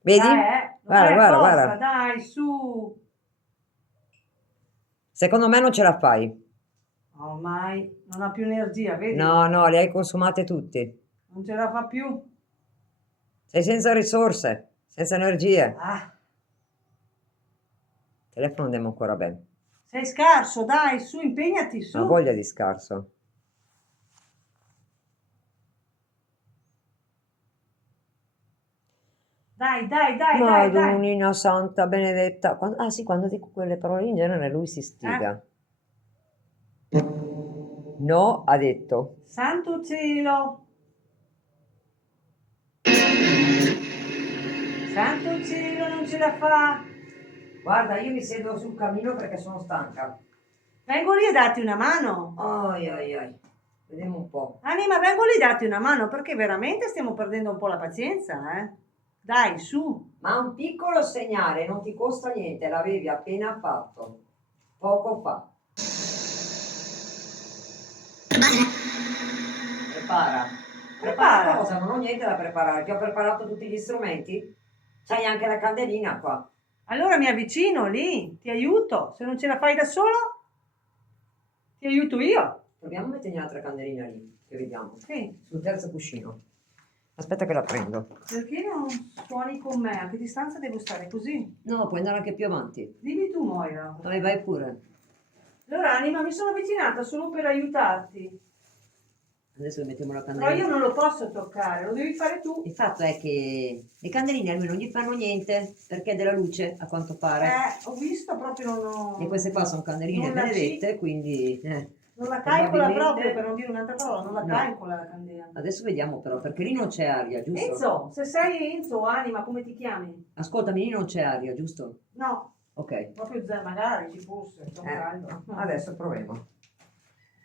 Vedi? Dai, lo fai Guarda, apposta, guarda. dai, su. Secondo me non ce la fai. Ormai non ha più energia, vedi? No, le hai consumate tutte. Non ce la fa più. Sei senza risorse, senza energie. Ah, Il telefono andiamo ancora bene. sei scarso, dai, su, impegnati, su. Ho voglia di scarso. Dai. Madonnina santa benedetta. Quando dico quelle parole in genere lui si stiga. No, ha detto. Santo cielo. Santo cielo, non ce la fa. Guarda, io mi siedo sul cammino perché sono stanca. Vengo lì a darti una mano. Ai. Vediamo un po'. Anima, vengo lì a darti una mano perché veramente stiamo perdendo un po' la pazienza, eh? Dai, su. Ma un piccolo segnale, non ti costa niente, l'avevi appena fatto. Poco fa. Prepara cosa? Non ho niente da preparare. Ti ho preparato tutti gli strumenti? C'hai anche la candelina qua. Allora mi avvicino lì, ti aiuto. Se non ce la fai da solo, ti aiuto io. Proviamo a mettere un'altra candelina lì, che vediamo. Sì. Sul terzo cuscino. Aspetta che la prendo. Perché non suoni con me? A che distanza devo stare così? No, puoi andare anche più avanti. Dimmi tu, Moira. Vai pure. Allora, Anima, mi sono avvicinata solo per aiutarti. Adesso mettiamo la Però candelina. io non lo posso toccare, lo devi fare tu. Il fatto è che le candeline almeno non gli fanno niente perché è della luce, a quanto pare. Ho visto proprio non ho... E queste qua sono candeline non la benedette, quindi non la calcola probabilmente- proprio, per non dire un'altra parola, non la No. calcola la candela. Adesso vediamo però, perché lì non c'è aria, giusto? Enzo, se sei Enzo o Anima, come ti chiami? Ascoltami, lì non c'è aria, giusto? No, Ok. proprio zero, magari ci fosse, sono caldo. Adesso proviamo.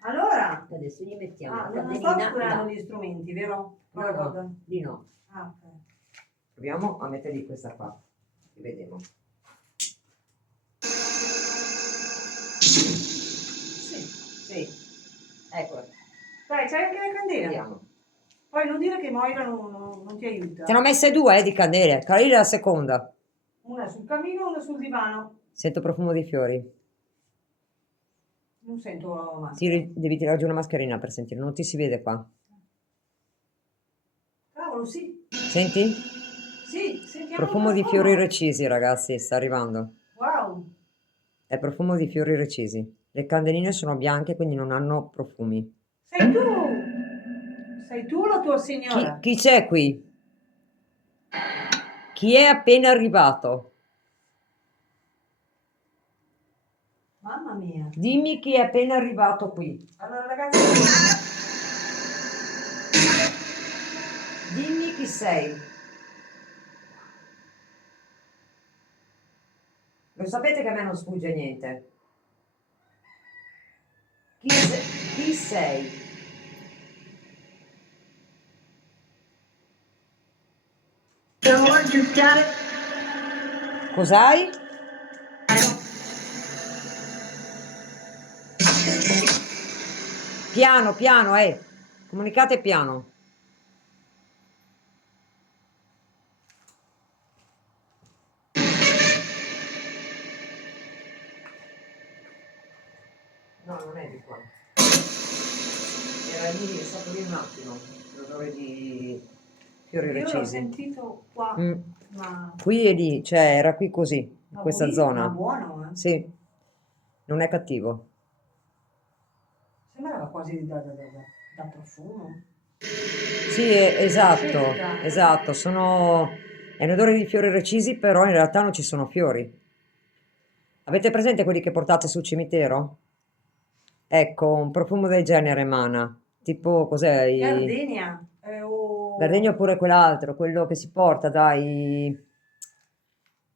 Allora, Adesso gli mettiamo la non sto candelina. oscurando No. gli strumenti, vero? No, no, lì no. Ah, ok. Proviamo a mettergli questa qua. E vediamo. Sì. Sì. Ecco, Dai, c'hai anche la candela. vediamo. Poi non dire che Moira non ti aiuta. Te ne ho messe due di candele. Carina la seconda. Una sul camino e una sul divano. Sento profumo di fiori. Non sento la maschera. Devi tirare giù una mascherina per sentire, non ti si vede qua. Cavolo, sì. Senti? Sì, sentiamo Profumo il di profumo. fiori recisi, ragazzi, sta arrivando. Wow. È profumo di fiori recisi. Le candeline sono bianche, quindi non hanno profumi. Sei tu. Sei tu la tua signora? Chi c'è qui? Chi è appena arrivato? Mamma mia. Dimmi chi è appena arrivato qui. Allora ragazzi, Dimmi chi sei. Lo sapete che a me non sfugge niente. Chi sei? Devo aggiustare. Cos'hai? Piano, piano, comunicate piano. No, non è di qua. Era lì, è stato lì un attimo, l'odore di fiori io l'ho recisi. sentito qua, Mm. ma Qui e lì, cioè era qui così, in questa buonissimo, zona. ma buono, eh. Sì, non è cattivo. Sembrava quasi da profumo. Sì, esatto, Senta. esatto, è un odore di fiori recisi, però in realtà non ci sono fiori. Avete presente quelli che portate sul cimitero? Ecco, un profumo del genere emana. Tipo, cos'è? Gardenia. Gardenia oppure quell'altro, quello che si porta dai...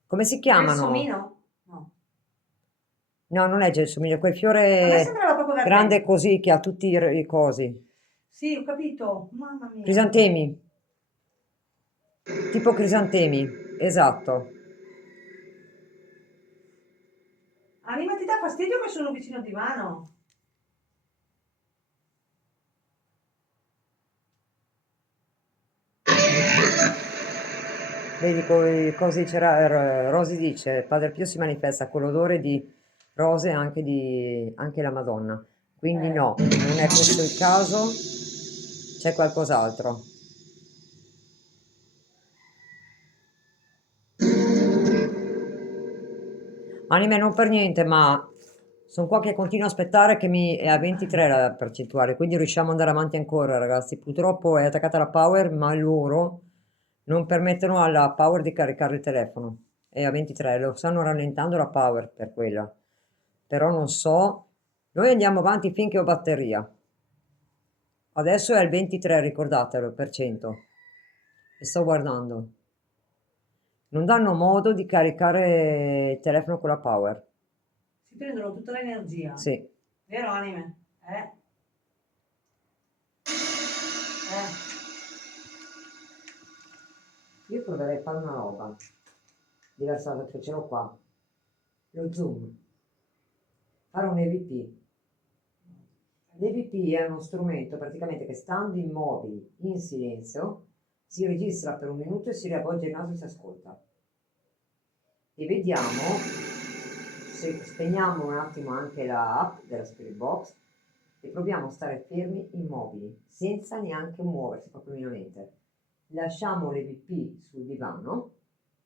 Come si chiamano? Gelsomino? No. No, non è gelsomino, quel A me fiore sembrava proprio grande gardenia. così che ha tutti i cosi. Sì, ho capito. Mamma mia. Crisantemi. Tipo crisantemi, esatto. Anima, ti dà fastidio che sono vicino al divano? Vedi cosa dice Rosy dice, Padre Pio si manifesta con l'odore di rose anche la Madonna. Quindi no, non è questo il caso, c'è qualcos'altro. Anime non per niente, ma sono qua che continuo a aspettare che è a 23 la percentuale, quindi riusciamo ad andare avanti ancora, ragazzi. Purtroppo è attaccata la power, ma loro non permettono alla power di caricare il telefono. È a 23, lo stanno rallentando la power per quella. Però non so, noi andiamo avanti finché ho batteria. Adesso è al 23, ricordatelo, per cento. E sto guardando. Non danno modo di caricare il telefono con la power. Si prendono tutta l'energia. Sì. Vero, Anime? Io proverei a fare una roba diversa da che ce l'ho qua. Lo zoom. Fare un EVP. L'EVP è uno strumento praticamente che stando immobili in silenzio si registra per un minuto e si riavvolge il naso e si ascolta. E vediamo se spegniamo un attimo anche l'app della Spirit Box e proviamo a stare fermi immobili senza neanche muoversi proprio minimamente. Lasciamo l'EVP sul divano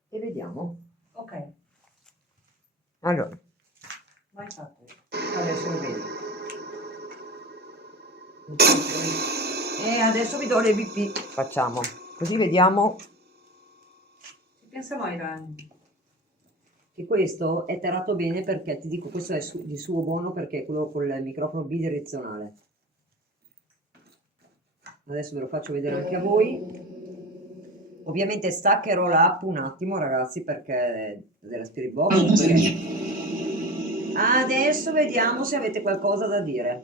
e vediamo. Ok, Allora, vai fatto. adesso lo vedi. adesso vi do le VP. Facciamo, così vediamo Ci pensa Moira. che questo è tarato bene perché ti dico questo è di suo buono perché è quello con il microfono bidirezionale. Adesso ve lo faccio vedere anche a voi. Ovviamente staccherò l'app un attimo ragazzi perché della Spirit Box. Perché... Adesso vediamo se avete qualcosa da dire.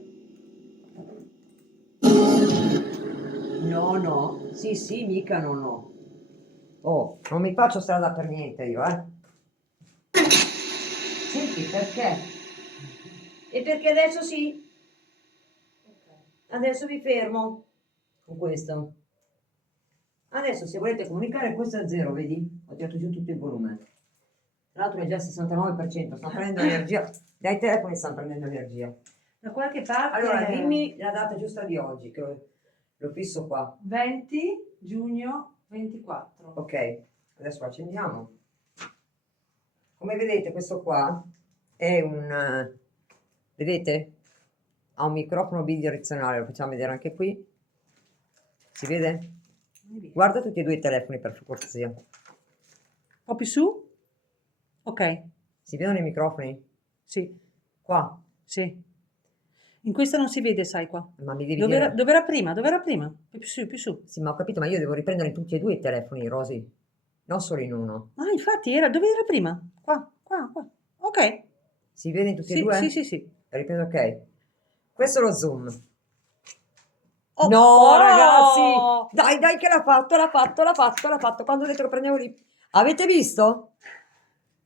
No, no, sì, sì, mica no, no. Oh, non mi faccio strada per niente io, eh. Senti, perché? E perché adesso sì? Adesso vi fermo con questo. Adesso se volete comunicare questo è a zero, vedi? Ho tirato giù tutto il volume. Tra l'altro è già al 69%, sta prendendo energia. Dai telefoni stanno prendendo energia. Da qualche parte... Allora, dimmi la data giusta di oggi, che lo fisso qua. 20 giugno 24. Ok, adesso lo accendiamo. Come vedete questo qua è un... vedete? Ha un microfono bidirezionale, lo facciamo vedere anche qui. Si vede? Guarda tutti e due i telefoni per cortesia. Un po' più su? Ok, Si vedono i microfoni? sì, Qua. sì. In questo non si vede, sai qua. Ma mi devi Dove era, dire... dove era prima? Dove era prima? Più su, più su. Sì, ma ho capito, ma io devo riprendere in tutti e due i telefoni, Rosy. Non solo in uno. Ah, infatti, era, dove era prima? Qua, qua, qua. Ok. Si vede in tutti e Sì, due? sì, sì, sì. Ripeto, ok. Questo è lo zoom. Oh, No, oh! ragazzi! Dai, dai, che l'ha fatto, l'ha fatto, l'ha fatto, l'ha fatto. Quando ho detto che prendevo lì... Avete visto?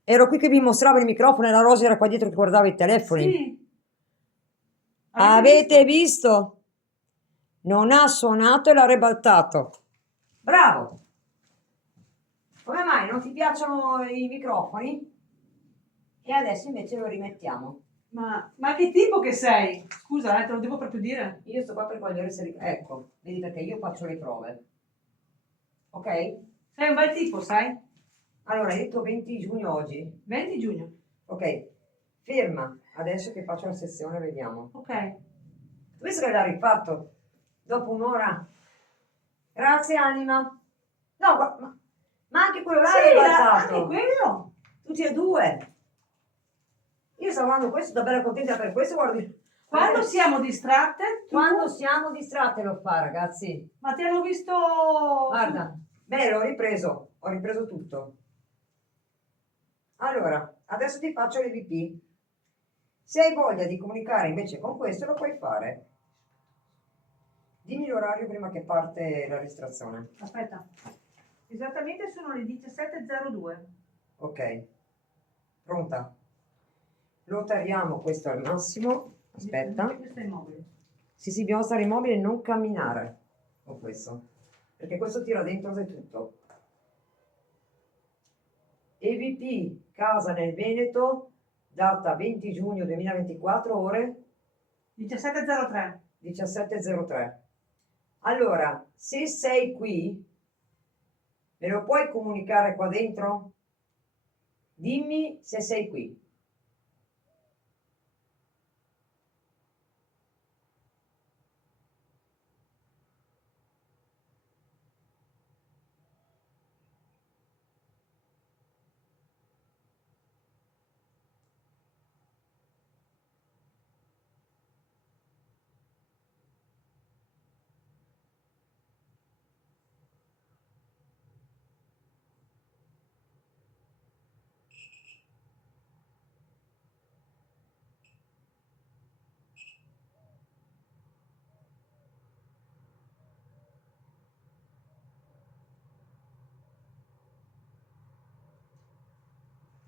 Ero qui che vi mostravo il microfono e la Rosy era qua dietro che guardava i telefoni. Sì. Avete visto? Non ha suonato e l'ha ribaltato. Bravo! Come mai non ti piacciono i microfoni? E adesso invece lo rimettiamo. Ma che tipo che sei? Scusa, te lo devo proprio dire. Io sto qua per cogliere se... Ecco, vedi perché io faccio le prove. Ok? Sei un bel tipo, sai? Allora, hai detto 20 giugno oggi. 20 giugno. Ok, ferma. Adesso che faccio la sessione vediamo. Ok. Visto che l'ha rifatto dopo un'ora. Grazie anima. No, ma anche quello là è Sì, ribaltato. anche quello. Tutti e due. Io sto guardando questo, sto bella contenta per questo. Guardi. Quando siamo distratte, tu... Quando siamo distratte lo fa, ragazzi. Ma ti hanno visto... Guarda, beh, ho ripreso tutto. Allora, adesso ti faccio le VP. Se hai voglia di comunicare invece con questo, lo puoi fare. Dimmi l'orario prima che parte la registrazione. Aspetta. Esattamente sono le 17:02. Ok, pronta? Lo tariamo questo al massimo. Aspetta. Questo è immobile. Sì, sì, dobbiamo stare immobili e non camminare con questo. Perché questo tira dentro di tutto. EVP, casa nel Veneto, data 20 giugno 2024, ore 17:03. 17:03. Allora, se sei qui, me lo puoi comunicare qua dentro? Dimmi se sei qui.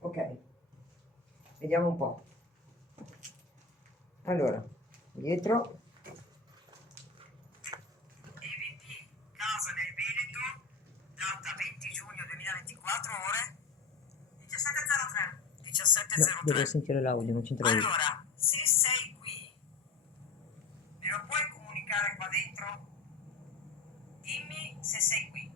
Ok, vediamo un po'. Allora, dietro. EVP, casa nel Veneto, data 20 giugno 2024, ore 17:03. 17:03. No, devo sentire l'audio, non c'entra l'audio. Allora, se sei qui, me lo puoi comunicare qua dentro? Dimmi se sei qui.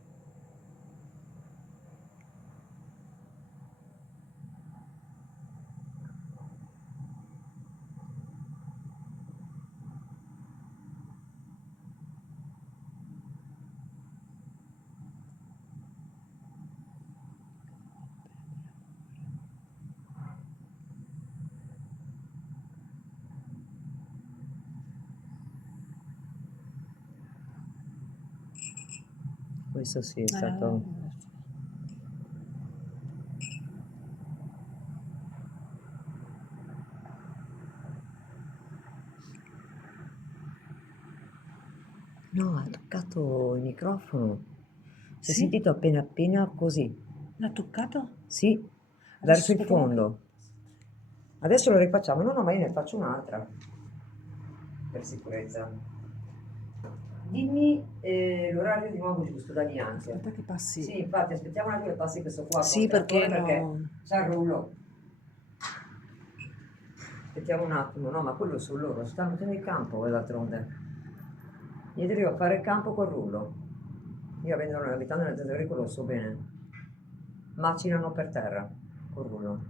Questo sì, è stato... No, ha toccato il microfono. Si è Sì? sentito appena appena così. L'ha toccato? Sì, verso Adesso il aspettiamo fondo. Adesso lo rifacciamo. No, no, ma io ne faccio un'altra. Per sicurezza. Dimmi l'orario di nuovo giusto, Dani anche. Aspetta che passi. Sì, infatti, aspettiamo un attimo che passi questo qua. Sì, perché no. c'è il rullo. Aspettiamo un attimo. No, ma quello sono loro. Stanno mettendo il campo, d'altronde. Io devo fare il campo col rullo. Io abitando nel Zenzero Agricolo lo so bene. Macinano per terra col rullo.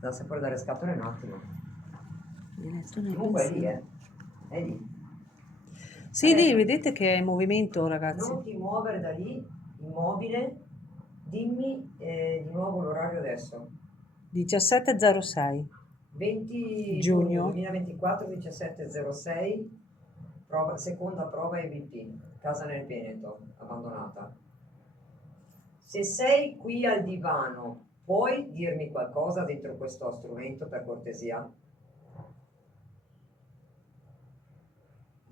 Da sempre dare scatole un attimo. Comunque è lì, è lì. Sì, lì vedete che è in movimento, ragazzi. Non ti muovere da lì, immobile. Dimmi di nuovo l'orario adesso. 17:06. 20 Giugno. 2024, 17:06. Seconda prova EVP, casa nel Veneto, abbandonata. Se sei qui al divano, puoi dirmi qualcosa dentro questo strumento per cortesia?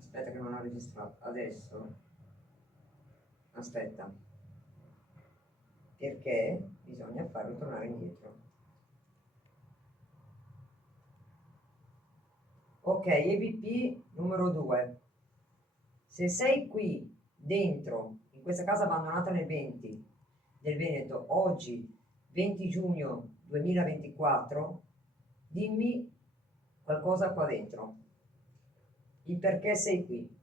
Aspetta che non ho registrato. Adesso. Aspetta. Perché bisogna farlo tornare indietro. Ok, EVP numero 2. Se sei qui dentro, in questa casa abbandonata nel 20 del Veneto, oggi 20 giugno 2024, dimmi qualcosa qua dentro. Il perché sei qui.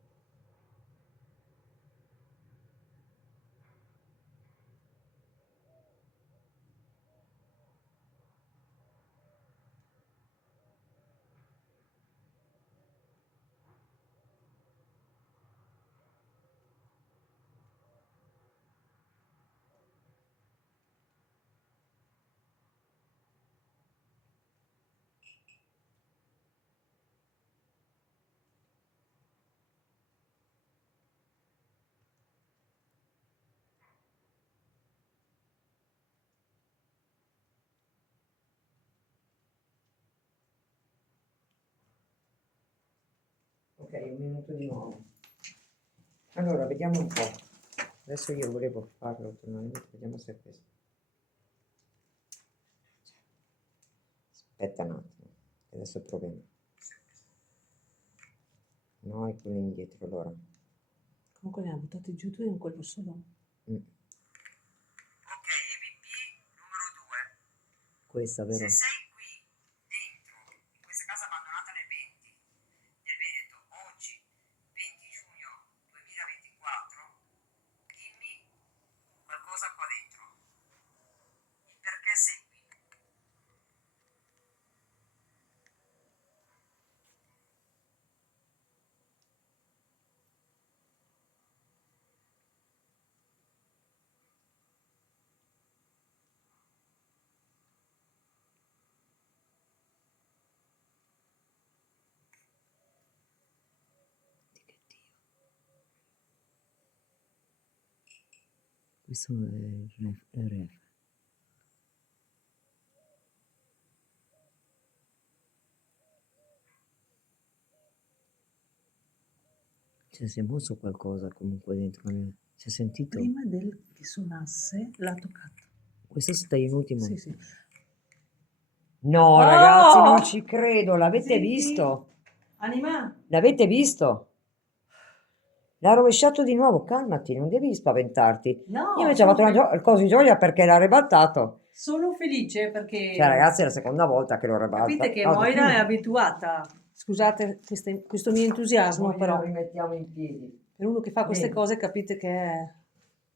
Ok, un minuto di nuovo. Allora, vediamo un po'. Adesso io volevo farlo tornare, vediamo se è questo. Aspetta un attimo, adesso proviamo. No, è quello indietro allora. Comunque ne ha buttati giù due in quello solo. Ok, EVP numero 2. Questa, vero? Se sei qui dentro, in questa casa abbandonata nel 20 del Veneto, oggi 20 giugno 2024, dimmi qualcosa qua dentro. Il perché sei qui. Questo è il RF. Cioè, si è mosso qualcosa comunque dentro. Si è sentito? Prima che suonasse l'ha toccato. Questo stai in ultimo? Sì, sì. No, Oh! ragazzi, non ci credo. L'avete Senti? visto? Anima? L'avete visto? L'ha rovesciato di nuovo. Calmati, non devi spaventarti. No, Io invece ho fatto il coso di gioia perché l'ha ribaltato. sono felice perché Cioè, ragazzi, è la seconda volta che lo ribalta. capite che No, Moira è abituata. Scusate questo mio entusiasmo, Poi però lo rimettiamo in piedi. per uno che fa queste Bene. cose capite che è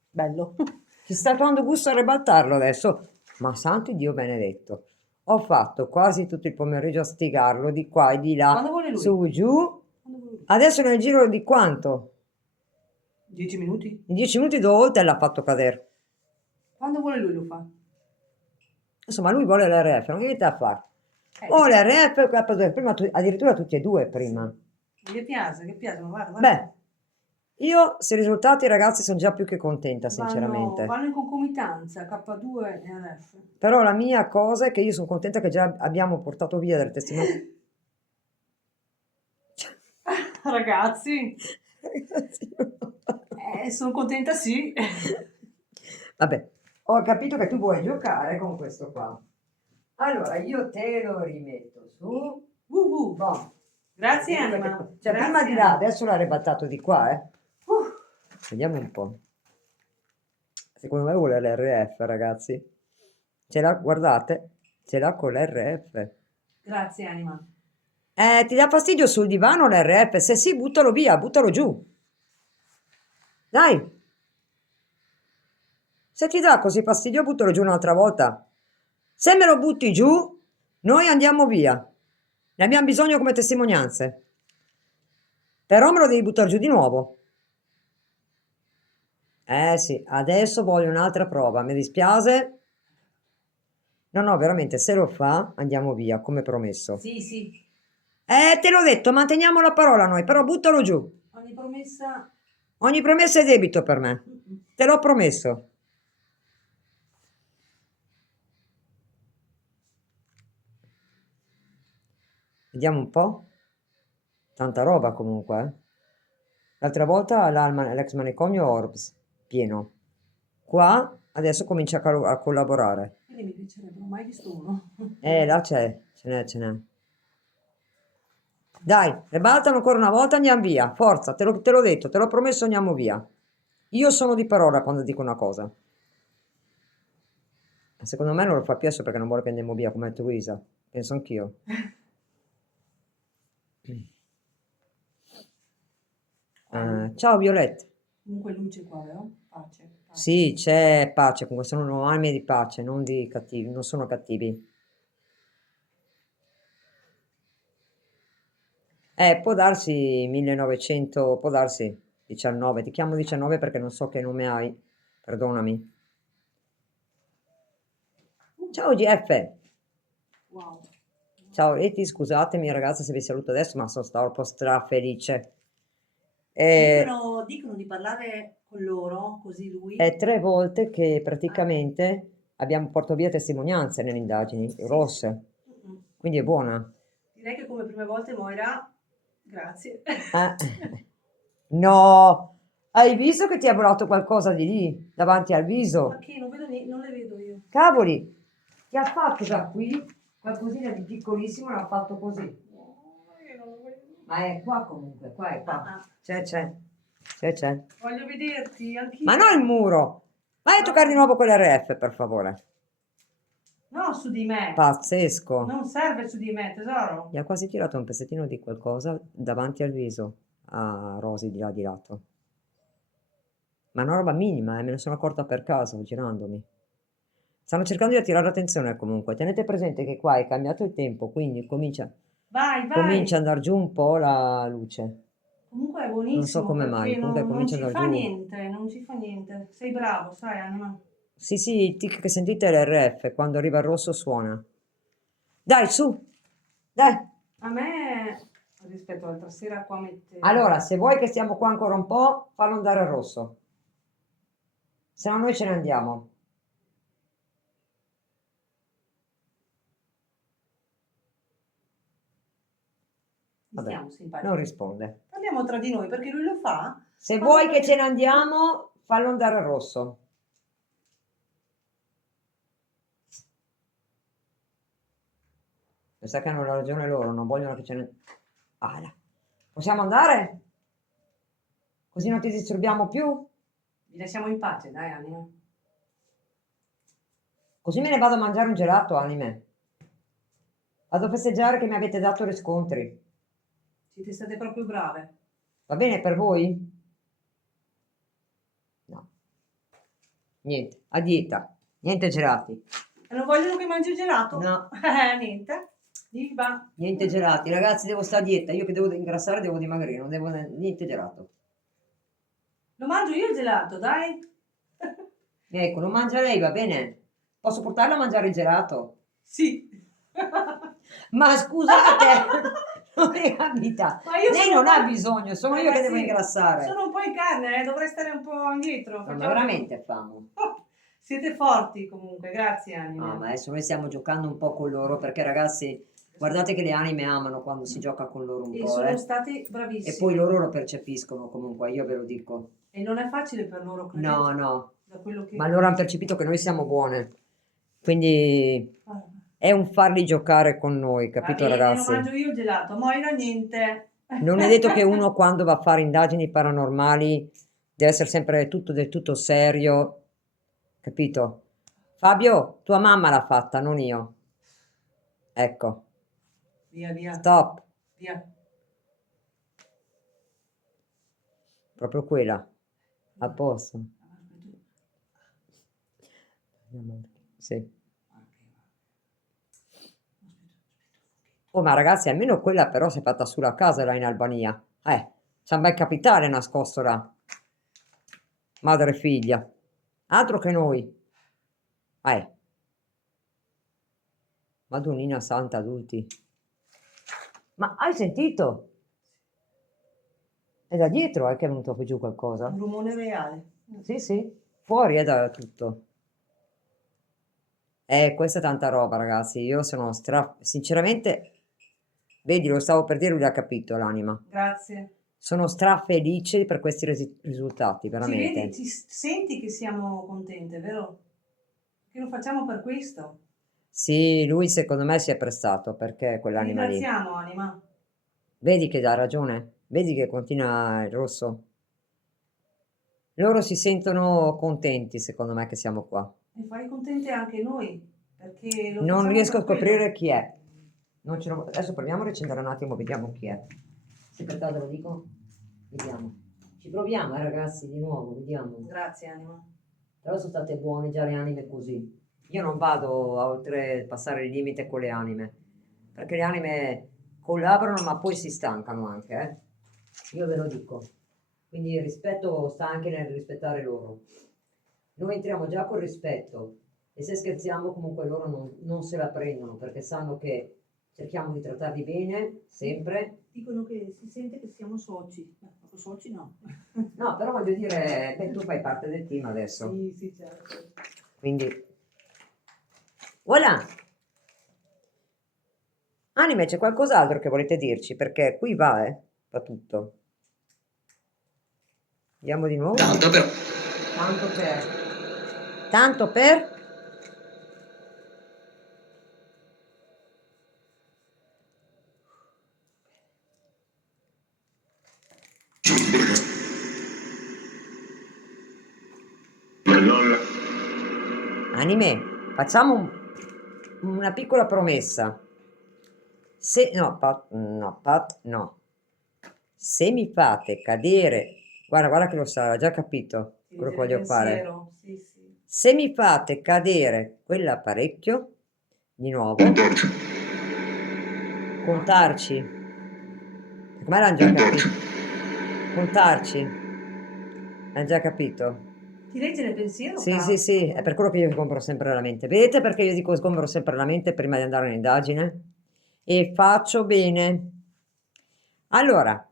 bello. Ci sta trovando gusto a ribaltarlo adesso. Ma santo Dio benedetto. Ho fatto quasi tutto il pomeriggio a stigarlo di qua e di là, Quando vuole lui? su, giù. Quando vuole lui? Adesso nel giro di quanto? 10 minuti? In 10 minuti 2 volte l'ha fatto cadere. Quando vuole lui lo fa. Insomma, lui vuole l'RF, non niente da fare. O l'RF, prima addirittura tutti e due prima. Che piace, ma guarda. Beh, Io, se i risultati, ragazzi, sono già più che contenta, Vanno, sinceramente. vanno in concomitanza K2 e RF. Però la mia cosa è che io sono contenta che già abbiamo portato via delle testimonianze. Ragazzi, Ragazzi, sono contenta, sì. vabbè, ho capito che tu vuoi giocare con questo qua. Allora, io te lo rimetto su. Boh. Grazie, Vedi Anima. perché- Cioè, Grazie, prima di là, Anima. adesso l'ha arrebattato di qua, eh. Vediamo un po'. Secondo me vuole l'RF, ragazzi. Ce l'ha, guardate, ce l'ha con l'RF. Grazie, Anima. Ti dà fastidio sul divano l'RF? Se sì, buttalo via, buttalo giù. Dai. Se ti dà così fastidio, buttalo giù un'altra volta. Se me lo butti giù, noi andiamo via. Ne abbiamo bisogno come testimonianze. Però me lo devi buttare giù di nuovo. Eh sì, adesso voglio un'altra prova. Mi dispiace. No, no, veramente, se lo fa, andiamo via, come promesso. Sì, sì. Te l'ho detto, manteniamo la parola noi, però buttalo giù. Ogni promessa... Ogni promessa è debito per me. Te l'ho promesso. Vediamo un po'. Tanta roba comunque, eh. L'altra volta l'ex manicomio Orbs, pieno. Qua adesso comincia a collaborare. Quelli mi piacerebbero, mai visto uno. Là c'è, ce n'è. Dai, ribaltano ancora una volta, andiamo via. Forza, te l'ho detto, te l'ho promesso, andiamo via. Io sono di parola quando dico una cosa. Secondo me non lo fa più adesso perché non vuole che andiamo via come Luisa. Penso anch'io. Ciao Violetta. Comunque luce qua, vero? Pace. Sì, c'è pace, comunque sono armi di pace, non di cattivi, non sono cattivi. Può darsi 1900, può darsi 19, ti chiamo 19 perché non so che nome hai, perdonami. Ciao GF, Wow. ciao Eti, scusatemi ragazzi se vi saluto adesso, ma sono troppo strafelice. Dicono di parlare con loro, così lui... È 3 volte che praticamente abbiamo portato via testimonianze nelle indagini rosse, quindi è buona. Direi che come prime volte Moira, grazie. No, hai visto che ti ha volato qualcosa di lì, davanti al viso? Ma che non vedo non le vedo io. Cavoli, ti ha fatto da qui qualcosina di piccolissimo, l'ha fatto così. Io non lo vedo. Ma è qua comunque, qua è qua. Ah. C'è. Voglio vederti anch'io. Ma no il muro! Vai a toccare di nuovo quell'RF, per favore. No, su di me. Pazzesco. Non serve su di me, tesoro. Gli ha quasi tirato un pezzettino di qualcosa davanti al viso a Rosy di là di lato. Ma una roba minima, me ne sono accorta per caso, girandomi. Stanno cercando di attirare l'attenzione comunque. Tenete presente che qua è cambiato il tempo, quindi comincia Vai. ad andare giù un po' la luce. Comunque è buonissimo. Non so come mai, perché comunque comincia ad non ci andare fa giù. niente, non ci fa niente. Sei bravo, sai, Anima. Sì, il tic che sentite è l'RF, quando arriva il rosso suona. Dai, su! Dai! A me, rispetto all'altra sera, qua mette... Allora, se vuoi che stiamo qua ancora un po', fallo andare al rosso. Se no noi ce ne andiamo. Vabbè, Stiamo simpatici. non risponde. Parliamo tra di noi, perché lui lo fa. Se Ma vuoi non- che ce ne andiamo, fallo andare al rosso. Mi sa che hanno ragione loro, non vogliono che ce ne... Ah, là. Possiamo andare? Così non ti disturbiamo più? Vi lasciamo in pace, dai, Anima. Così me ne vado a mangiare un gelato, anime. Vado a festeggiare che mi avete dato riscontri. Siete state proprio brave. Va bene per voi? No. Niente, a dieta. Niente gelati. E non vogliono che mangi il gelato? No. Niente. Viva. Niente gelati. Ragazzi, devo stare a dieta. Io che devo ingrassare devo dimagrire. Non devo niente gelato. Lo mangio io il gelato, dai. Ecco, lo mangia lei, va bene? Posso portarla a mangiare il gelato? Sì. Ma scusate! nella vita. Ma io Lei sono non un ha po'- bisogno, sono io che devo Ragazzi, ingrassare. sono un po' in carne, dovrei stare un po' indietro. No, ma Facciamo- veramente famo. Oh, siete forti comunque, grazie anime. No, ma adesso noi stiamo giocando un po' con loro perché ragazzi, guardate che le anime amano quando si gioca con loro un E po', sono stati bravissimi. E poi loro lo percepiscono comunque, io ve lo dico. E non è facile per loro, credete? No, no, Da quello che... ma loro hanno percepito che noi siamo buone, quindi Guarda, è un farli giocare con noi, capito va bene, ragazzi? lo mangio io il gelato, Moira niente. Non è detto che uno quando va a fare indagini paranormali deve essere sempre tutto del tutto serio, capito? Fabio, tua mamma l'ha fatta, non io. Ecco, Via, via, stop, via. proprio quella, a posto. Sì. Oh, ma ragazzi, almeno quella però si è fatta sulla casa là in Albania. C'è un bel capitale nascosto là. Madre e figlia. Altro che noi. Madonnina santa, adulti. Ma hai sentito? È da dietro che è venuto giù qualcosa. Un rumore reale. Sì, sì, fuori è da tutto. Questa è tanta roba, ragazzi. Io sono sinceramente, vedi, lo stavo per dire, lui l'ha capito l'anima. Grazie. Sono strafelice per questi risultati, Ci veramente. vedi, ci senti che siamo contente, vero? Che lo facciamo per questo. Sì, lui secondo me si è prestato perché Ti quell'anima lì. ringraziamo, anima. Vedi che dà ragione? Vedi che continua il rosso? Loro si sentono contenti, secondo me, che siamo qua. E fai contente anche noi, perché lo Non facciamo riesco a per quello. scoprire chi è. Adesso proviamo a recendere un attimo, vediamo chi è. Aspettate, lo dico. Vediamo. Ci proviamo, ragazzi, di nuovo, vediamo. Grazie, anima. Però sono state buone già le anime così. Io non vado a oltre passare il limite con le anime, perché le anime collaborano ma poi si stancano anche, Io ve lo dico. Quindi il rispetto sta anche nel rispettare loro. Noi entriamo già col rispetto e se scherziamo comunque loro non se la prendono perché sanno che cerchiamo di trattarli bene, sempre. Dicono che si sente che siamo soci. Proprio soci no. No, però voglio dire, tu fai parte del team adesso. Sì, sì, certo. Quindi, voilà! Anime, c'è qualcos'altro che volete dirci? Perché qui va tutto. Andiamo di nuovo. Tanto però. Tanto per? Madonna. Anime, facciamo una piccola promessa. No. Se mi fate cadere, guarda che lo sa, ha già capito Ti quello che legge il voglio fare. pensiero. Sì, sì. Se mi fate cadere quell'apparecchio, di nuovo, contarci. Come l'hanno già capito? Contarci. L'hanno già capito? Ti legge nel pensiero? Sì, cavolo? sì, è per quello che io sgombro sempre la mente. Vedete perché io dico sgombro sempre la mente prima di andare in indagine? E faccio bene. Allora,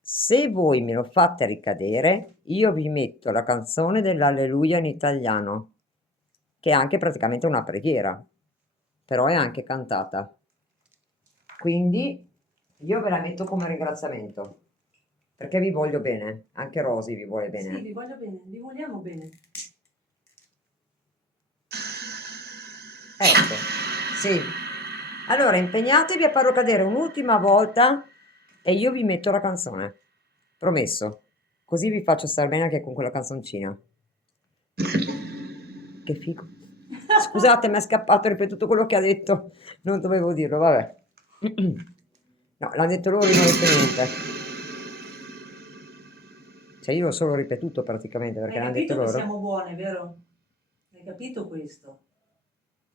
se voi me lo fate ricadere, io vi metto la canzone dell'Alleluia in italiano, che è anche praticamente una preghiera, però è anche cantata. Quindi io ve la metto come ringraziamento, perché vi voglio bene, anche Rosy vi vuole bene. Sì, vi voglio bene, vi vogliamo bene. Ecco, sì. Allora, impegnatevi a farlo cadere un'ultima volta e io vi metto la canzone. Promesso. Così vi faccio stare bene anche con quella canzoncina. Che figo. Scusate, mi è scappato, ho ripetuto quello che ha detto. Non dovevo dirlo, vabbè. No, l'hanno detto loro, io non ho detto niente. Cioè, io l'ho solo ripetuto praticamente perché Hai l'hanno detto capito che loro. siamo buone, vero? Hai capito questo?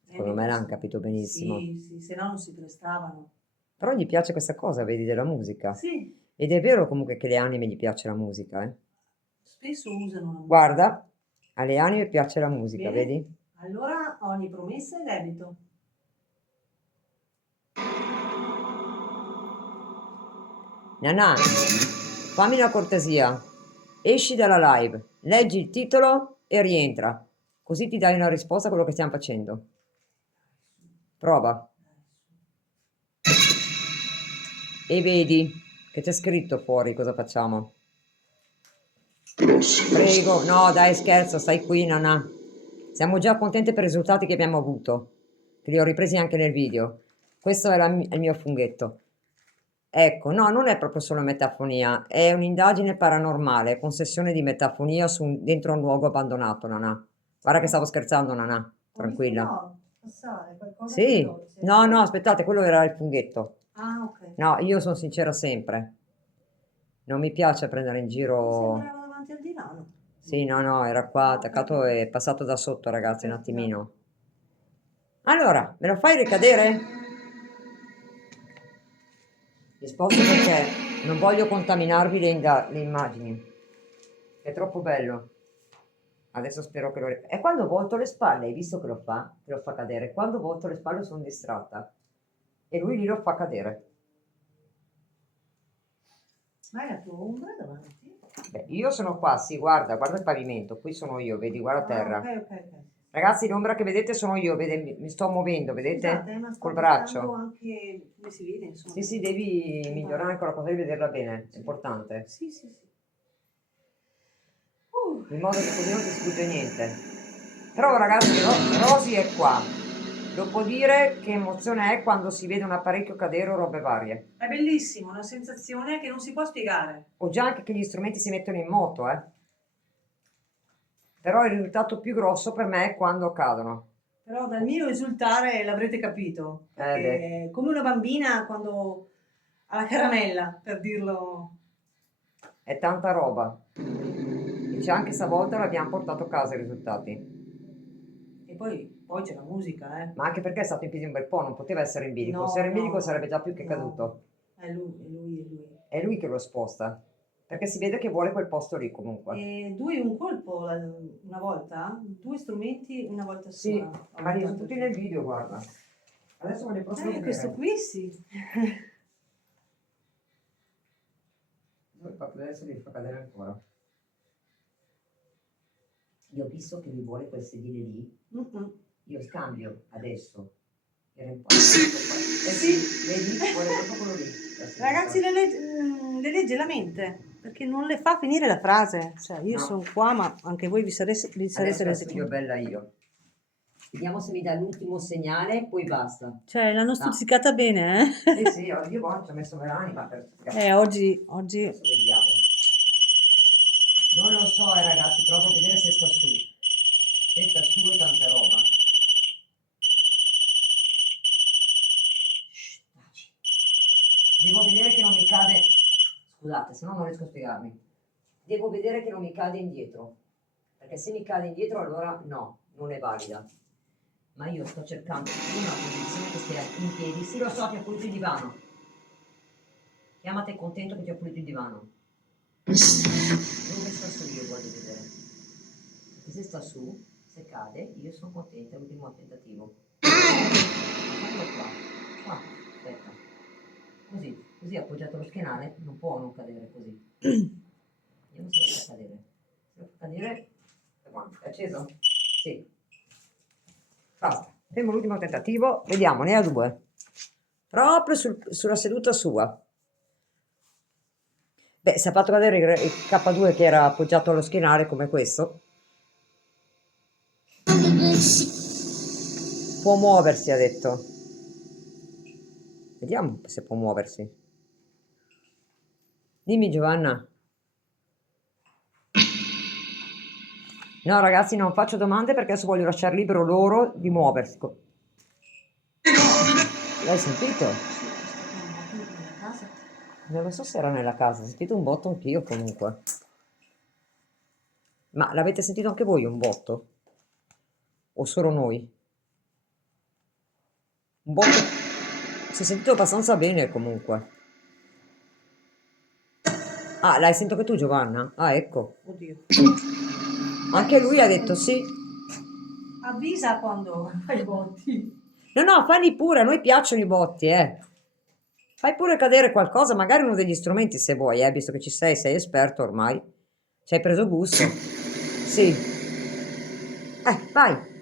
Secondo me l'hanno capito benissimo. Sì, sì, se no non si prestavano. Però gli piace questa cosa, vedi, della musica. Sì, Ed è vero comunque che le anime gli piace la musica, eh. spesso usano la musica. Guarda, alle anime piace la musica, Bene. vedi? Allora ogni promessa è debito. Nanà, fammi una cortesia. Esci dalla live, leggi il titolo e rientra. Così ti dai una risposta a quello che stiamo facendo. Prova. E vedi che c'è scritto fuori cosa facciamo. Prego, no dai scherzo, stai qui Nanà. Siamo già contenti per i risultati che abbiamo avuto. Che li ho ripresi anche nel video. Questo era il mio funghetto. Ecco, no, non è proprio solo metafonia, è un'indagine paranormale con sessione di metafonia dentro un luogo abbandonato, Nanà. Guarda che stavo scherzando, Nanà, tranquilla. No, passare qualcosa Sì, veloce. no, no, aspettate, quello era il funghetto. Ah, ok. No, io sono sincera sempre. Non mi piace prendere in Mi giro... sembrava davanti al divano. Sì, no, no, era qua attaccato e passato da sotto, ragazzi, un attimino. Allora, me lo fai ricadere? Risposto perché non voglio contaminarvi le immagini. È troppo bello. Adesso spero che lo... E quando volto le spalle, hai visto che lo fa? Che lo fa cadere. Quando volto le spalle sono distratta. E lui lì lo fa cadere. Ma è la tua ombra davanti? Beh, io sono qua, sì, guarda il pavimento. Qui sono io, vedi, guarda a terra. Ok, ok, ok. Ragazzi, l'ombra che vedete sono io, mi sto muovendo, vedete? Scusate, ma sto Col guardando braccio. anche come si vede, insomma. Sì, sì, devi migliorare ancora cosa di vederla bene, è importante. Sì, sì, sì. In modo che così non ti sfugge niente. Però ragazzi, Rosy è qua. Lo può dire che emozione è quando si vede un apparecchio cadere o robe varie. È bellissimo, una sensazione che non si può spiegare. O già anche che gli strumenti si mettono in moto, eh. Però il risultato più grosso per me è quando cadono. Però dal mio esultare l'avrete capito. Perché come una bambina quando ha la caramella, per dirlo. È tanta roba. E c'è anche stavolta l'abbiamo portato a casa i risultati. E poi c'è la musica, eh. Ma anche perché è stato in piedi un bel po', non poteva essere in bilico. No, Se era in bilico no, sarebbe già più che no. caduto. È lui. È lui che lo sposta. Perché si vede che vuole quel posto lì comunque. E due in un colpo una volta? Due strumenti una volta Sì, sola. ma li sono tutti nel video, guarda. Adesso voglio proprio vedere. Questo qui sì. Adesso li fa cadere ancora. Io ho visto che lui vuole quel sedile lì. Io scambio adesso. Era un po'. Sì, vedi? Vuole proprio quello lì. Ragazzi, le legge la mente, perché non le fa finire la frase. Cioè, io No. sono qua, ma anche voi vi sarete Adesso resi la studio conto. bella io. Vediamo se mi dà l'ultimo segnale, poi basta. Cioè, l'hanno stuzzicata bene, eh? Sì, sì, oggi io ci ho messo l'anima per... Oggi. Adesso vediamo. Non lo so, ragazzi, provo a vedere se sta su. Se sta su è tanta roba. Shh, taci. Devo vedere che non mi cade... Scusate, se no non riesco a spiegarmi. Devo vedere che non mi cade indietro. Perché se mi cade indietro allora no, non è valida. Ma io sto cercando una posizione che stia in piedi. Sì, lo so, ti ho pulito il divano. Chiamate contento che ti ho pulito il divano. Dove sta su io voglio vedere. Perché se sta su, se cade, io sono contenta, è l'ultimo tentativo. Eccolo qua. Qua, aspetta. Così appoggiato allo schienale, non può non cadere così. Vediamo se lo fa cadere. Se lo fa cadere, è acceso? Sì. Basta, fermo l'ultimo tentativo, vediamo, ne ha due. Proprio sulla seduta sua. Beh, si è fatto cadere il K2 che era appoggiato allo schienale come questo. Può muoversi, ha detto. Vediamo se può muoversi. Dimmi Giovanna. No ragazzi, non faccio domande perché adesso voglio lasciare libero loro di muoversi. L'hai sentito? Non lo so se era nella casa, ho sentito un botto anch'io comunque. Ma l'avete sentito anche voi un botto? O solo noi? Un botto... Si è sentito abbastanza bene comunque. Ah, l'hai sentito anche tu Giovanna? Ah, ecco. Oddio. Anche lui ha detto sì. Avvisa quando fai i botti. No, no, falli pure, a noi piacciono i botti, eh. Fai pure cadere qualcosa, magari uno degli strumenti se vuoi, visto che ci sei esperto ormai. Ci hai preso gusto? Sì. Vai.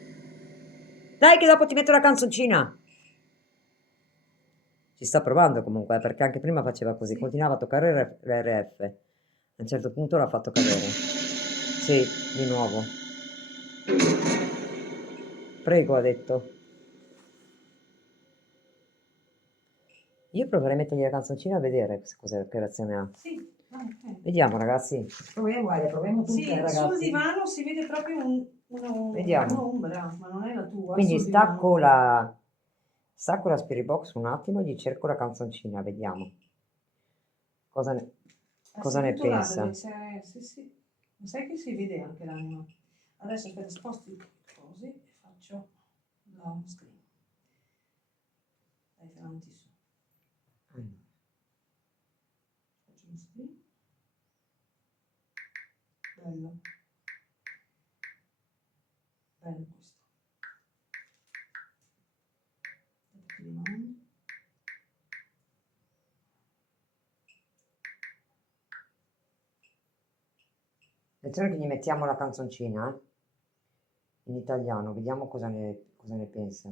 Dai che dopo ti metto la canzoncina. Ci sta provando comunque, perché anche prima faceva così, Sì. continuava a toccare l'RF. A un certo punto l'ha fatto cadere. Sì, di nuovo. Prego, ha detto. Io proverei a mettergli la canzoncina a vedere che reazione ha. Sì, vai, vai. Vediamo ragazzi. Proviamo tutte Sì, sul ragazzi. divano si vede proprio Vediamo. un'ombra, ma non è la tua. Quindi sul divano. stacco la Spirit Box un attimo e gli cerco la canzoncina, vediamo. Cosa ne Tutto là pensa? dove c'è, sì, sì. Ma sai che si vede anche l'anima. Adesso aspetta, sposti così e faccio la screen. Dai, fai avanti su. Faccio uno screen. Bello. Bello questo. Aspetta, ti rimando. Attenzione che gli mettiamo la canzoncina, in italiano, vediamo cosa ne pensa.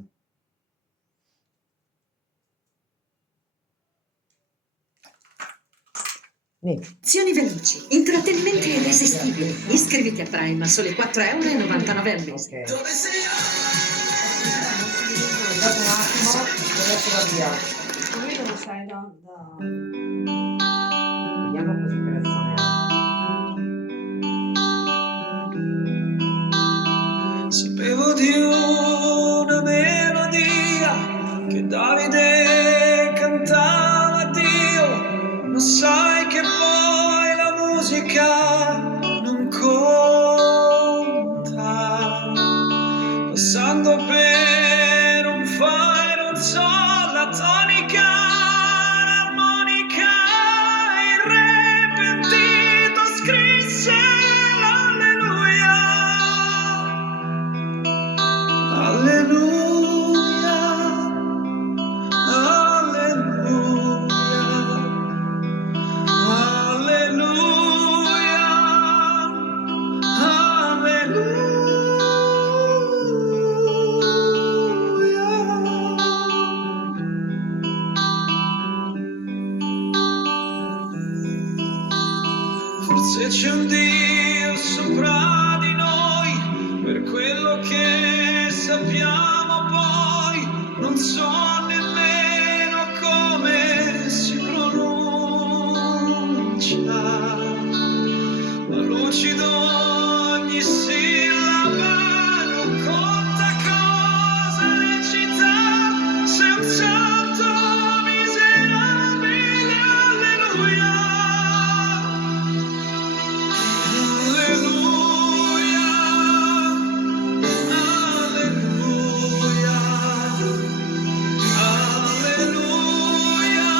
Nì. Azioni veloci, intrattenimenti irresistibili. Iscriviti a Prime a soli 4,99 € al mese. Ok. Aspetta un attimo, adesso va via. Qui dove sai Vediamo così che reazione ha. Sapevo di una melodia che Davide cantava a Dio, ma sai che poi la musica non conta. Passando per un fa e non so, la tonica, l'armonica, il re pentito scrisse l'alleluia. Alleluia, alleluia, alleluia, alleluia. Forse c'è un Dio sopra di noi, per quello che sappiamo poi, non so nemmeno come si pronuncia, ma lucido ogni sillaba, non conta cosa recita, sei un santo miserabile, alleluia. Alleluia, alleluia, alleluia,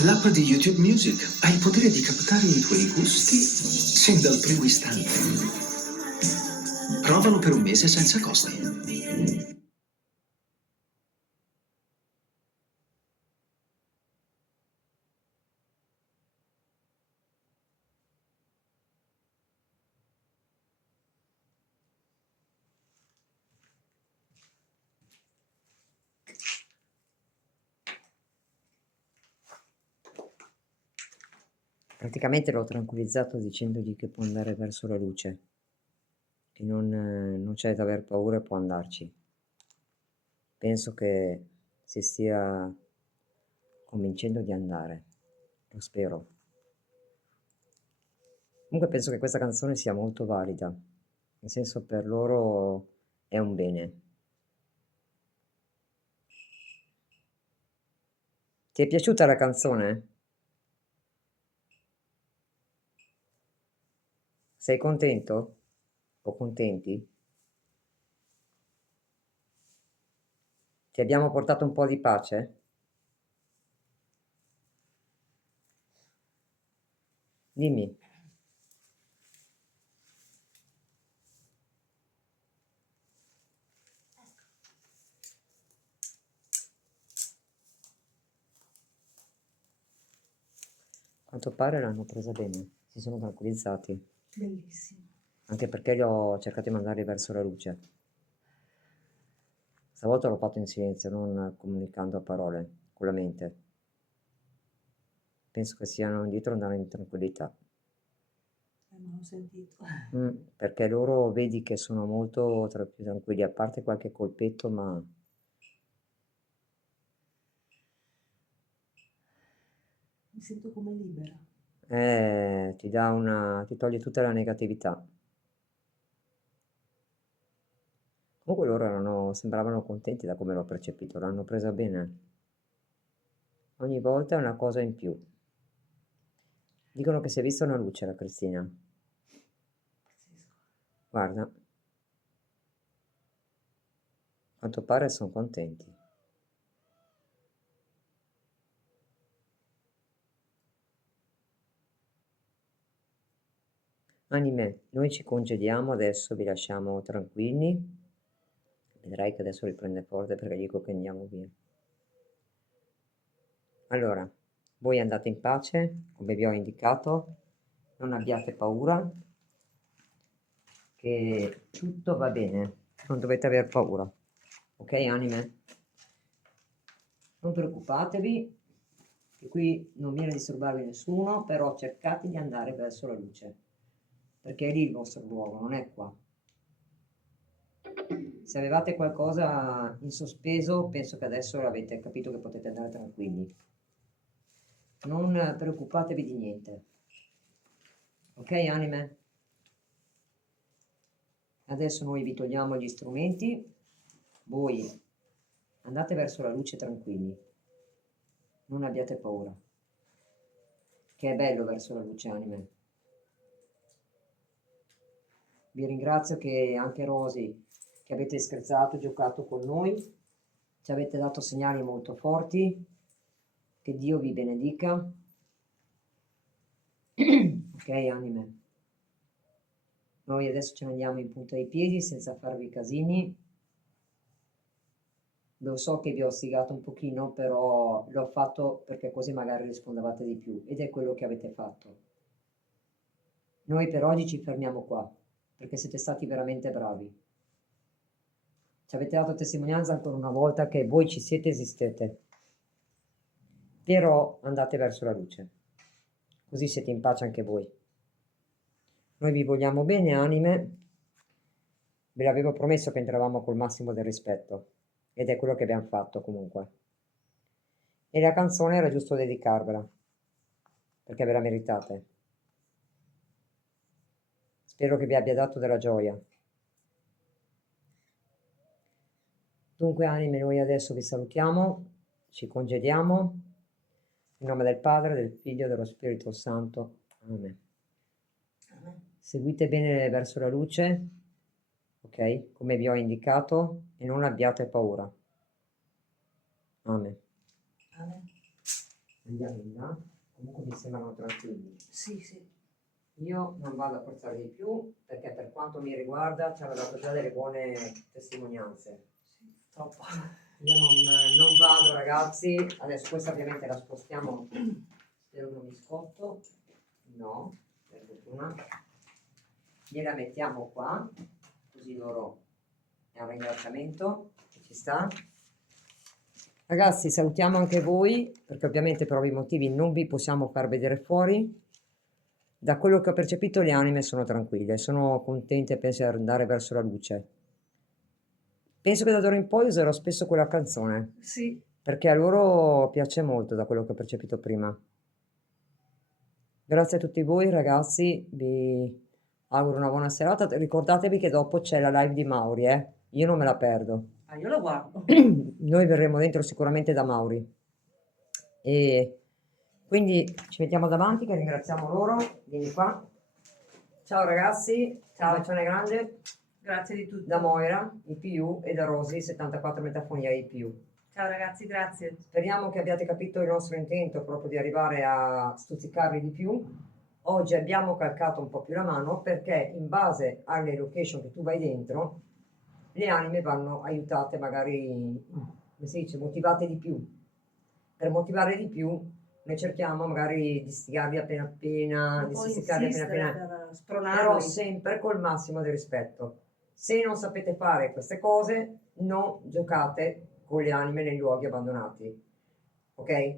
L'app di YouTube Music ha il potere di captare i tuoi gusti sin dal primo istante. Provalo per un mese senza costi. Praticamente l'ho tranquillizzato dicendogli che può andare verso la luce, che non c'è da aver paura e può andarci. Penso che si stia convincendo di andare, lo spero. Comunque penso che questa canzone sia molto valida, nel senso per loro è un bene. Ti è piaciuta la canzone? Sei contento? O contenti? Ti abbiamo portato un po' di pace? Dimmi. A quanto pare l'hanno presa bene, si sono tranquillizzati, Bellissimo. anche perché li ho cercato di mandarli verso la luce. Stavolta l'ho fatto in silenzio, non comunicando a parole, con la mente. Penso che siano indietro e andare in tranquillità. Non ho sentito. Perché loro vedi che sono molto più tranquilli, a parte qualche colpetto, ma Mi sento come libera. ti toglie tutta la negatività. Comunque loro sembravano contenti da come l'ho percepito, l'hanno presa bene. Ogni volta è una cosa in più. Dicono che si è vista una luce la Cristina. Pazzesco. Guarda, a quanto pare sono contenti. Anime, noi ci congediamo adesso, vi lasciamo tranquilli. Vedrai che adesso riprende forte perché dico che andiamo via. Allora, voi andate in pace, come vi ho indicato, non abbiate paura, che tutto va bene, non dovete aver paura. Ok, anime? Non preoccupatevi, che qui non viene a disturbarvi nessuno, però cercate di andare verso la luce, perché è lì il vostro luogo, non è qua. Se avevate qualcosa in sospeso, penso che adesso avete capito che potete andare tranquilli. Non preoccupatevi di niente. Ok, anime? Adesso noi vi togliamo gli strumenti, voi andate verso la luce tranquilli, non abbiate paura, che è bello verso la luce, anime. Vi ringrazio che anche Rosy, che avete scherzato e giocato con noi, ci avete dato segnali molto forti, che Dio vi benedica. Ok, anime? Noi adesso ce ne andiamo in punta ai piedi senza farvi casini. Lo so che vi ho ostigato un pochino, però l'ho fatto perché così magari rispondevate di più, ed è quello che avete fatto. Noi per oggi ci fermiamo qua, perché siete stati veramente bravi. Ci avete dato testimonianza ancora una volta che voi ci siete, esistete. Però andate verso la luce, così siete in pace anche voi. Noi vi vogliamo bene, anime. Ve l'avevo promesso che entravamo col massimo del rispetto, ed è quello che abbiamo fatto comunque. E la canzone era giusto dedicarvela, perché ve la meritate. Spero che vi abbia dato della gioia. Dunque, anime, noi adesso vi salutiamo, ci congediamo, in nome del Padre, del Figlio e dello Spirito Santo. Amen. Seguite bene verso la luce, ok? Come vi ho indicato, e non abbiate paura. Amen. Amen. andiamo in là, comunque mi sembrano tranquilli. Sì, sì. Io non vado a forzare di più perché per quanto mi riguarda ci hanno dato già delle buone testimonianze. Troppo. Io non vado ragazzi, adesso questa ovviamente la spostiamo, spero non mi scotto, no, per fortuna. Gliela mettiamo qua, così loro è un ringraziamento che ci sta. Ragazzi, salutiamo anche voi, perché ovviamente per ovvi motivi non vi possiamo far vedere fuori. Da quello che ho percepito le anime sono tranquille, sono contente e penso di andare verso la luce. Penso che da d'ora in poi userò spesso quella canzone, Sì. perché a loro piace molto da quello che ho percepito prima. Grazie a tutti voi ragazzi, vi auguro una buona serata. Ricordatevi che dopo c'è la live di Mauri, io non me la perdo. Ah, io lo guardo. Noi verremo dentro sicuramente da Mauri. E quindi ci mettiamo davanti che ringraziamo loro. Vieni qua. Ciao ragazzi, ciao bacione grande Grazie di tutto. da Moira, IPU e da Rosy, 74 Metafonia IPU. Ciao ragazzi, grazie. Speriamo che abbiate capito il nostro intento proprio di arrivare a stuzzicarvi di più. Oggi abbiamo calcato un po' più la mano perché in base alle location che tu vai dentro, le anime vanno aiutate magari, come si dice, motivate di più. Per motivare di più noi cerchiamo magari di stigarli appena appena, Non di può stuzzicarli appena insistere appena, per però spronarli. sempre col massimo del rispetto. Se non sapete fare queste cose, non giocate con le anime nei luoghi abbandonati, ok?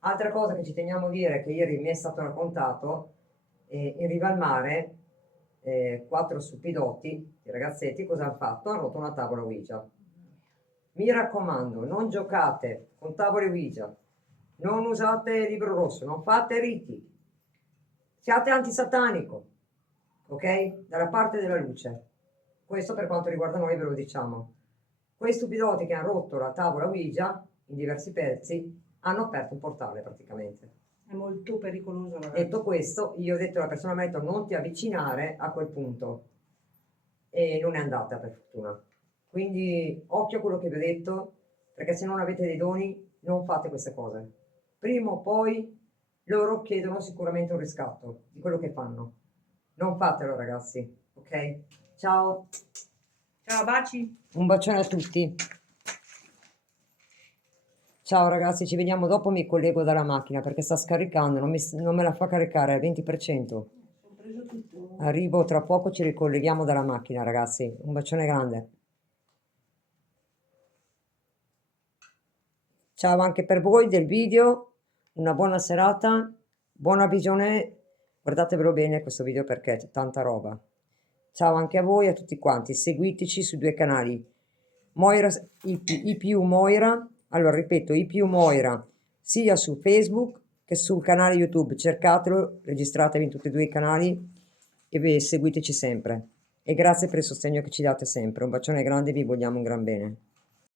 Altra cosa che ci teniamo a dire, che ieri mi è stato raccontato, in riva al mare, 4 stupidotti, i ragazzetti, cosa hanno fatto? Hanno rotto una tavola Ouija. Mi raccomando, non giocate con tavole Ouija, non usate il libro rosso, non fate riti, siate antisatanico, ok? Dalla parte della luce. Questo per quanto riguarda noi ve lo diciamo. Quei stupidotti che hanno rotto la tavola Ouija in diversi pezzi hanno aperto un portale praticamente. È molto pericoloso, ragazzi. Detto questo, io ho detto alla persona, mi ha detto non ti avvicinare a quel punto e non è andata per fortuna. Quindi occhio a quello che vi ho detto, perché se non avete dei doni non fate queste cose. Prima o poi loro chiedono sicuramente un riscatto di quello che fanno. Non fatelo ragazzi, ok? Ciao, Ciao, baci. un bacione a tutti. Ciao ragazzi, ci vediamo dopo, mi collego dalla macchina perché sta scaricando, non me la fa caricare al 20%. Ho preso tutto. Arrivo tra poco, ci ricolleghiamo dalla macchina ragazzi. Un bacione grande. Ciao anche per voi del video, una buona serata, buona visione, guardatevelo bene questo video perché c'è tanta roba. Ciao anche a voi e a tutti quanti, seguiteci sui 2 canali, Moira, IPU Moira, allora ripeto, IPU Moira, sia su Facebook che sul canale YouTube, cercatelo, registratevi in tutti e 2 i canali e seguiteci sempre. E grazie per il sostegno che ci date sempre, un bacione grande, vi vogliamo un gran bene.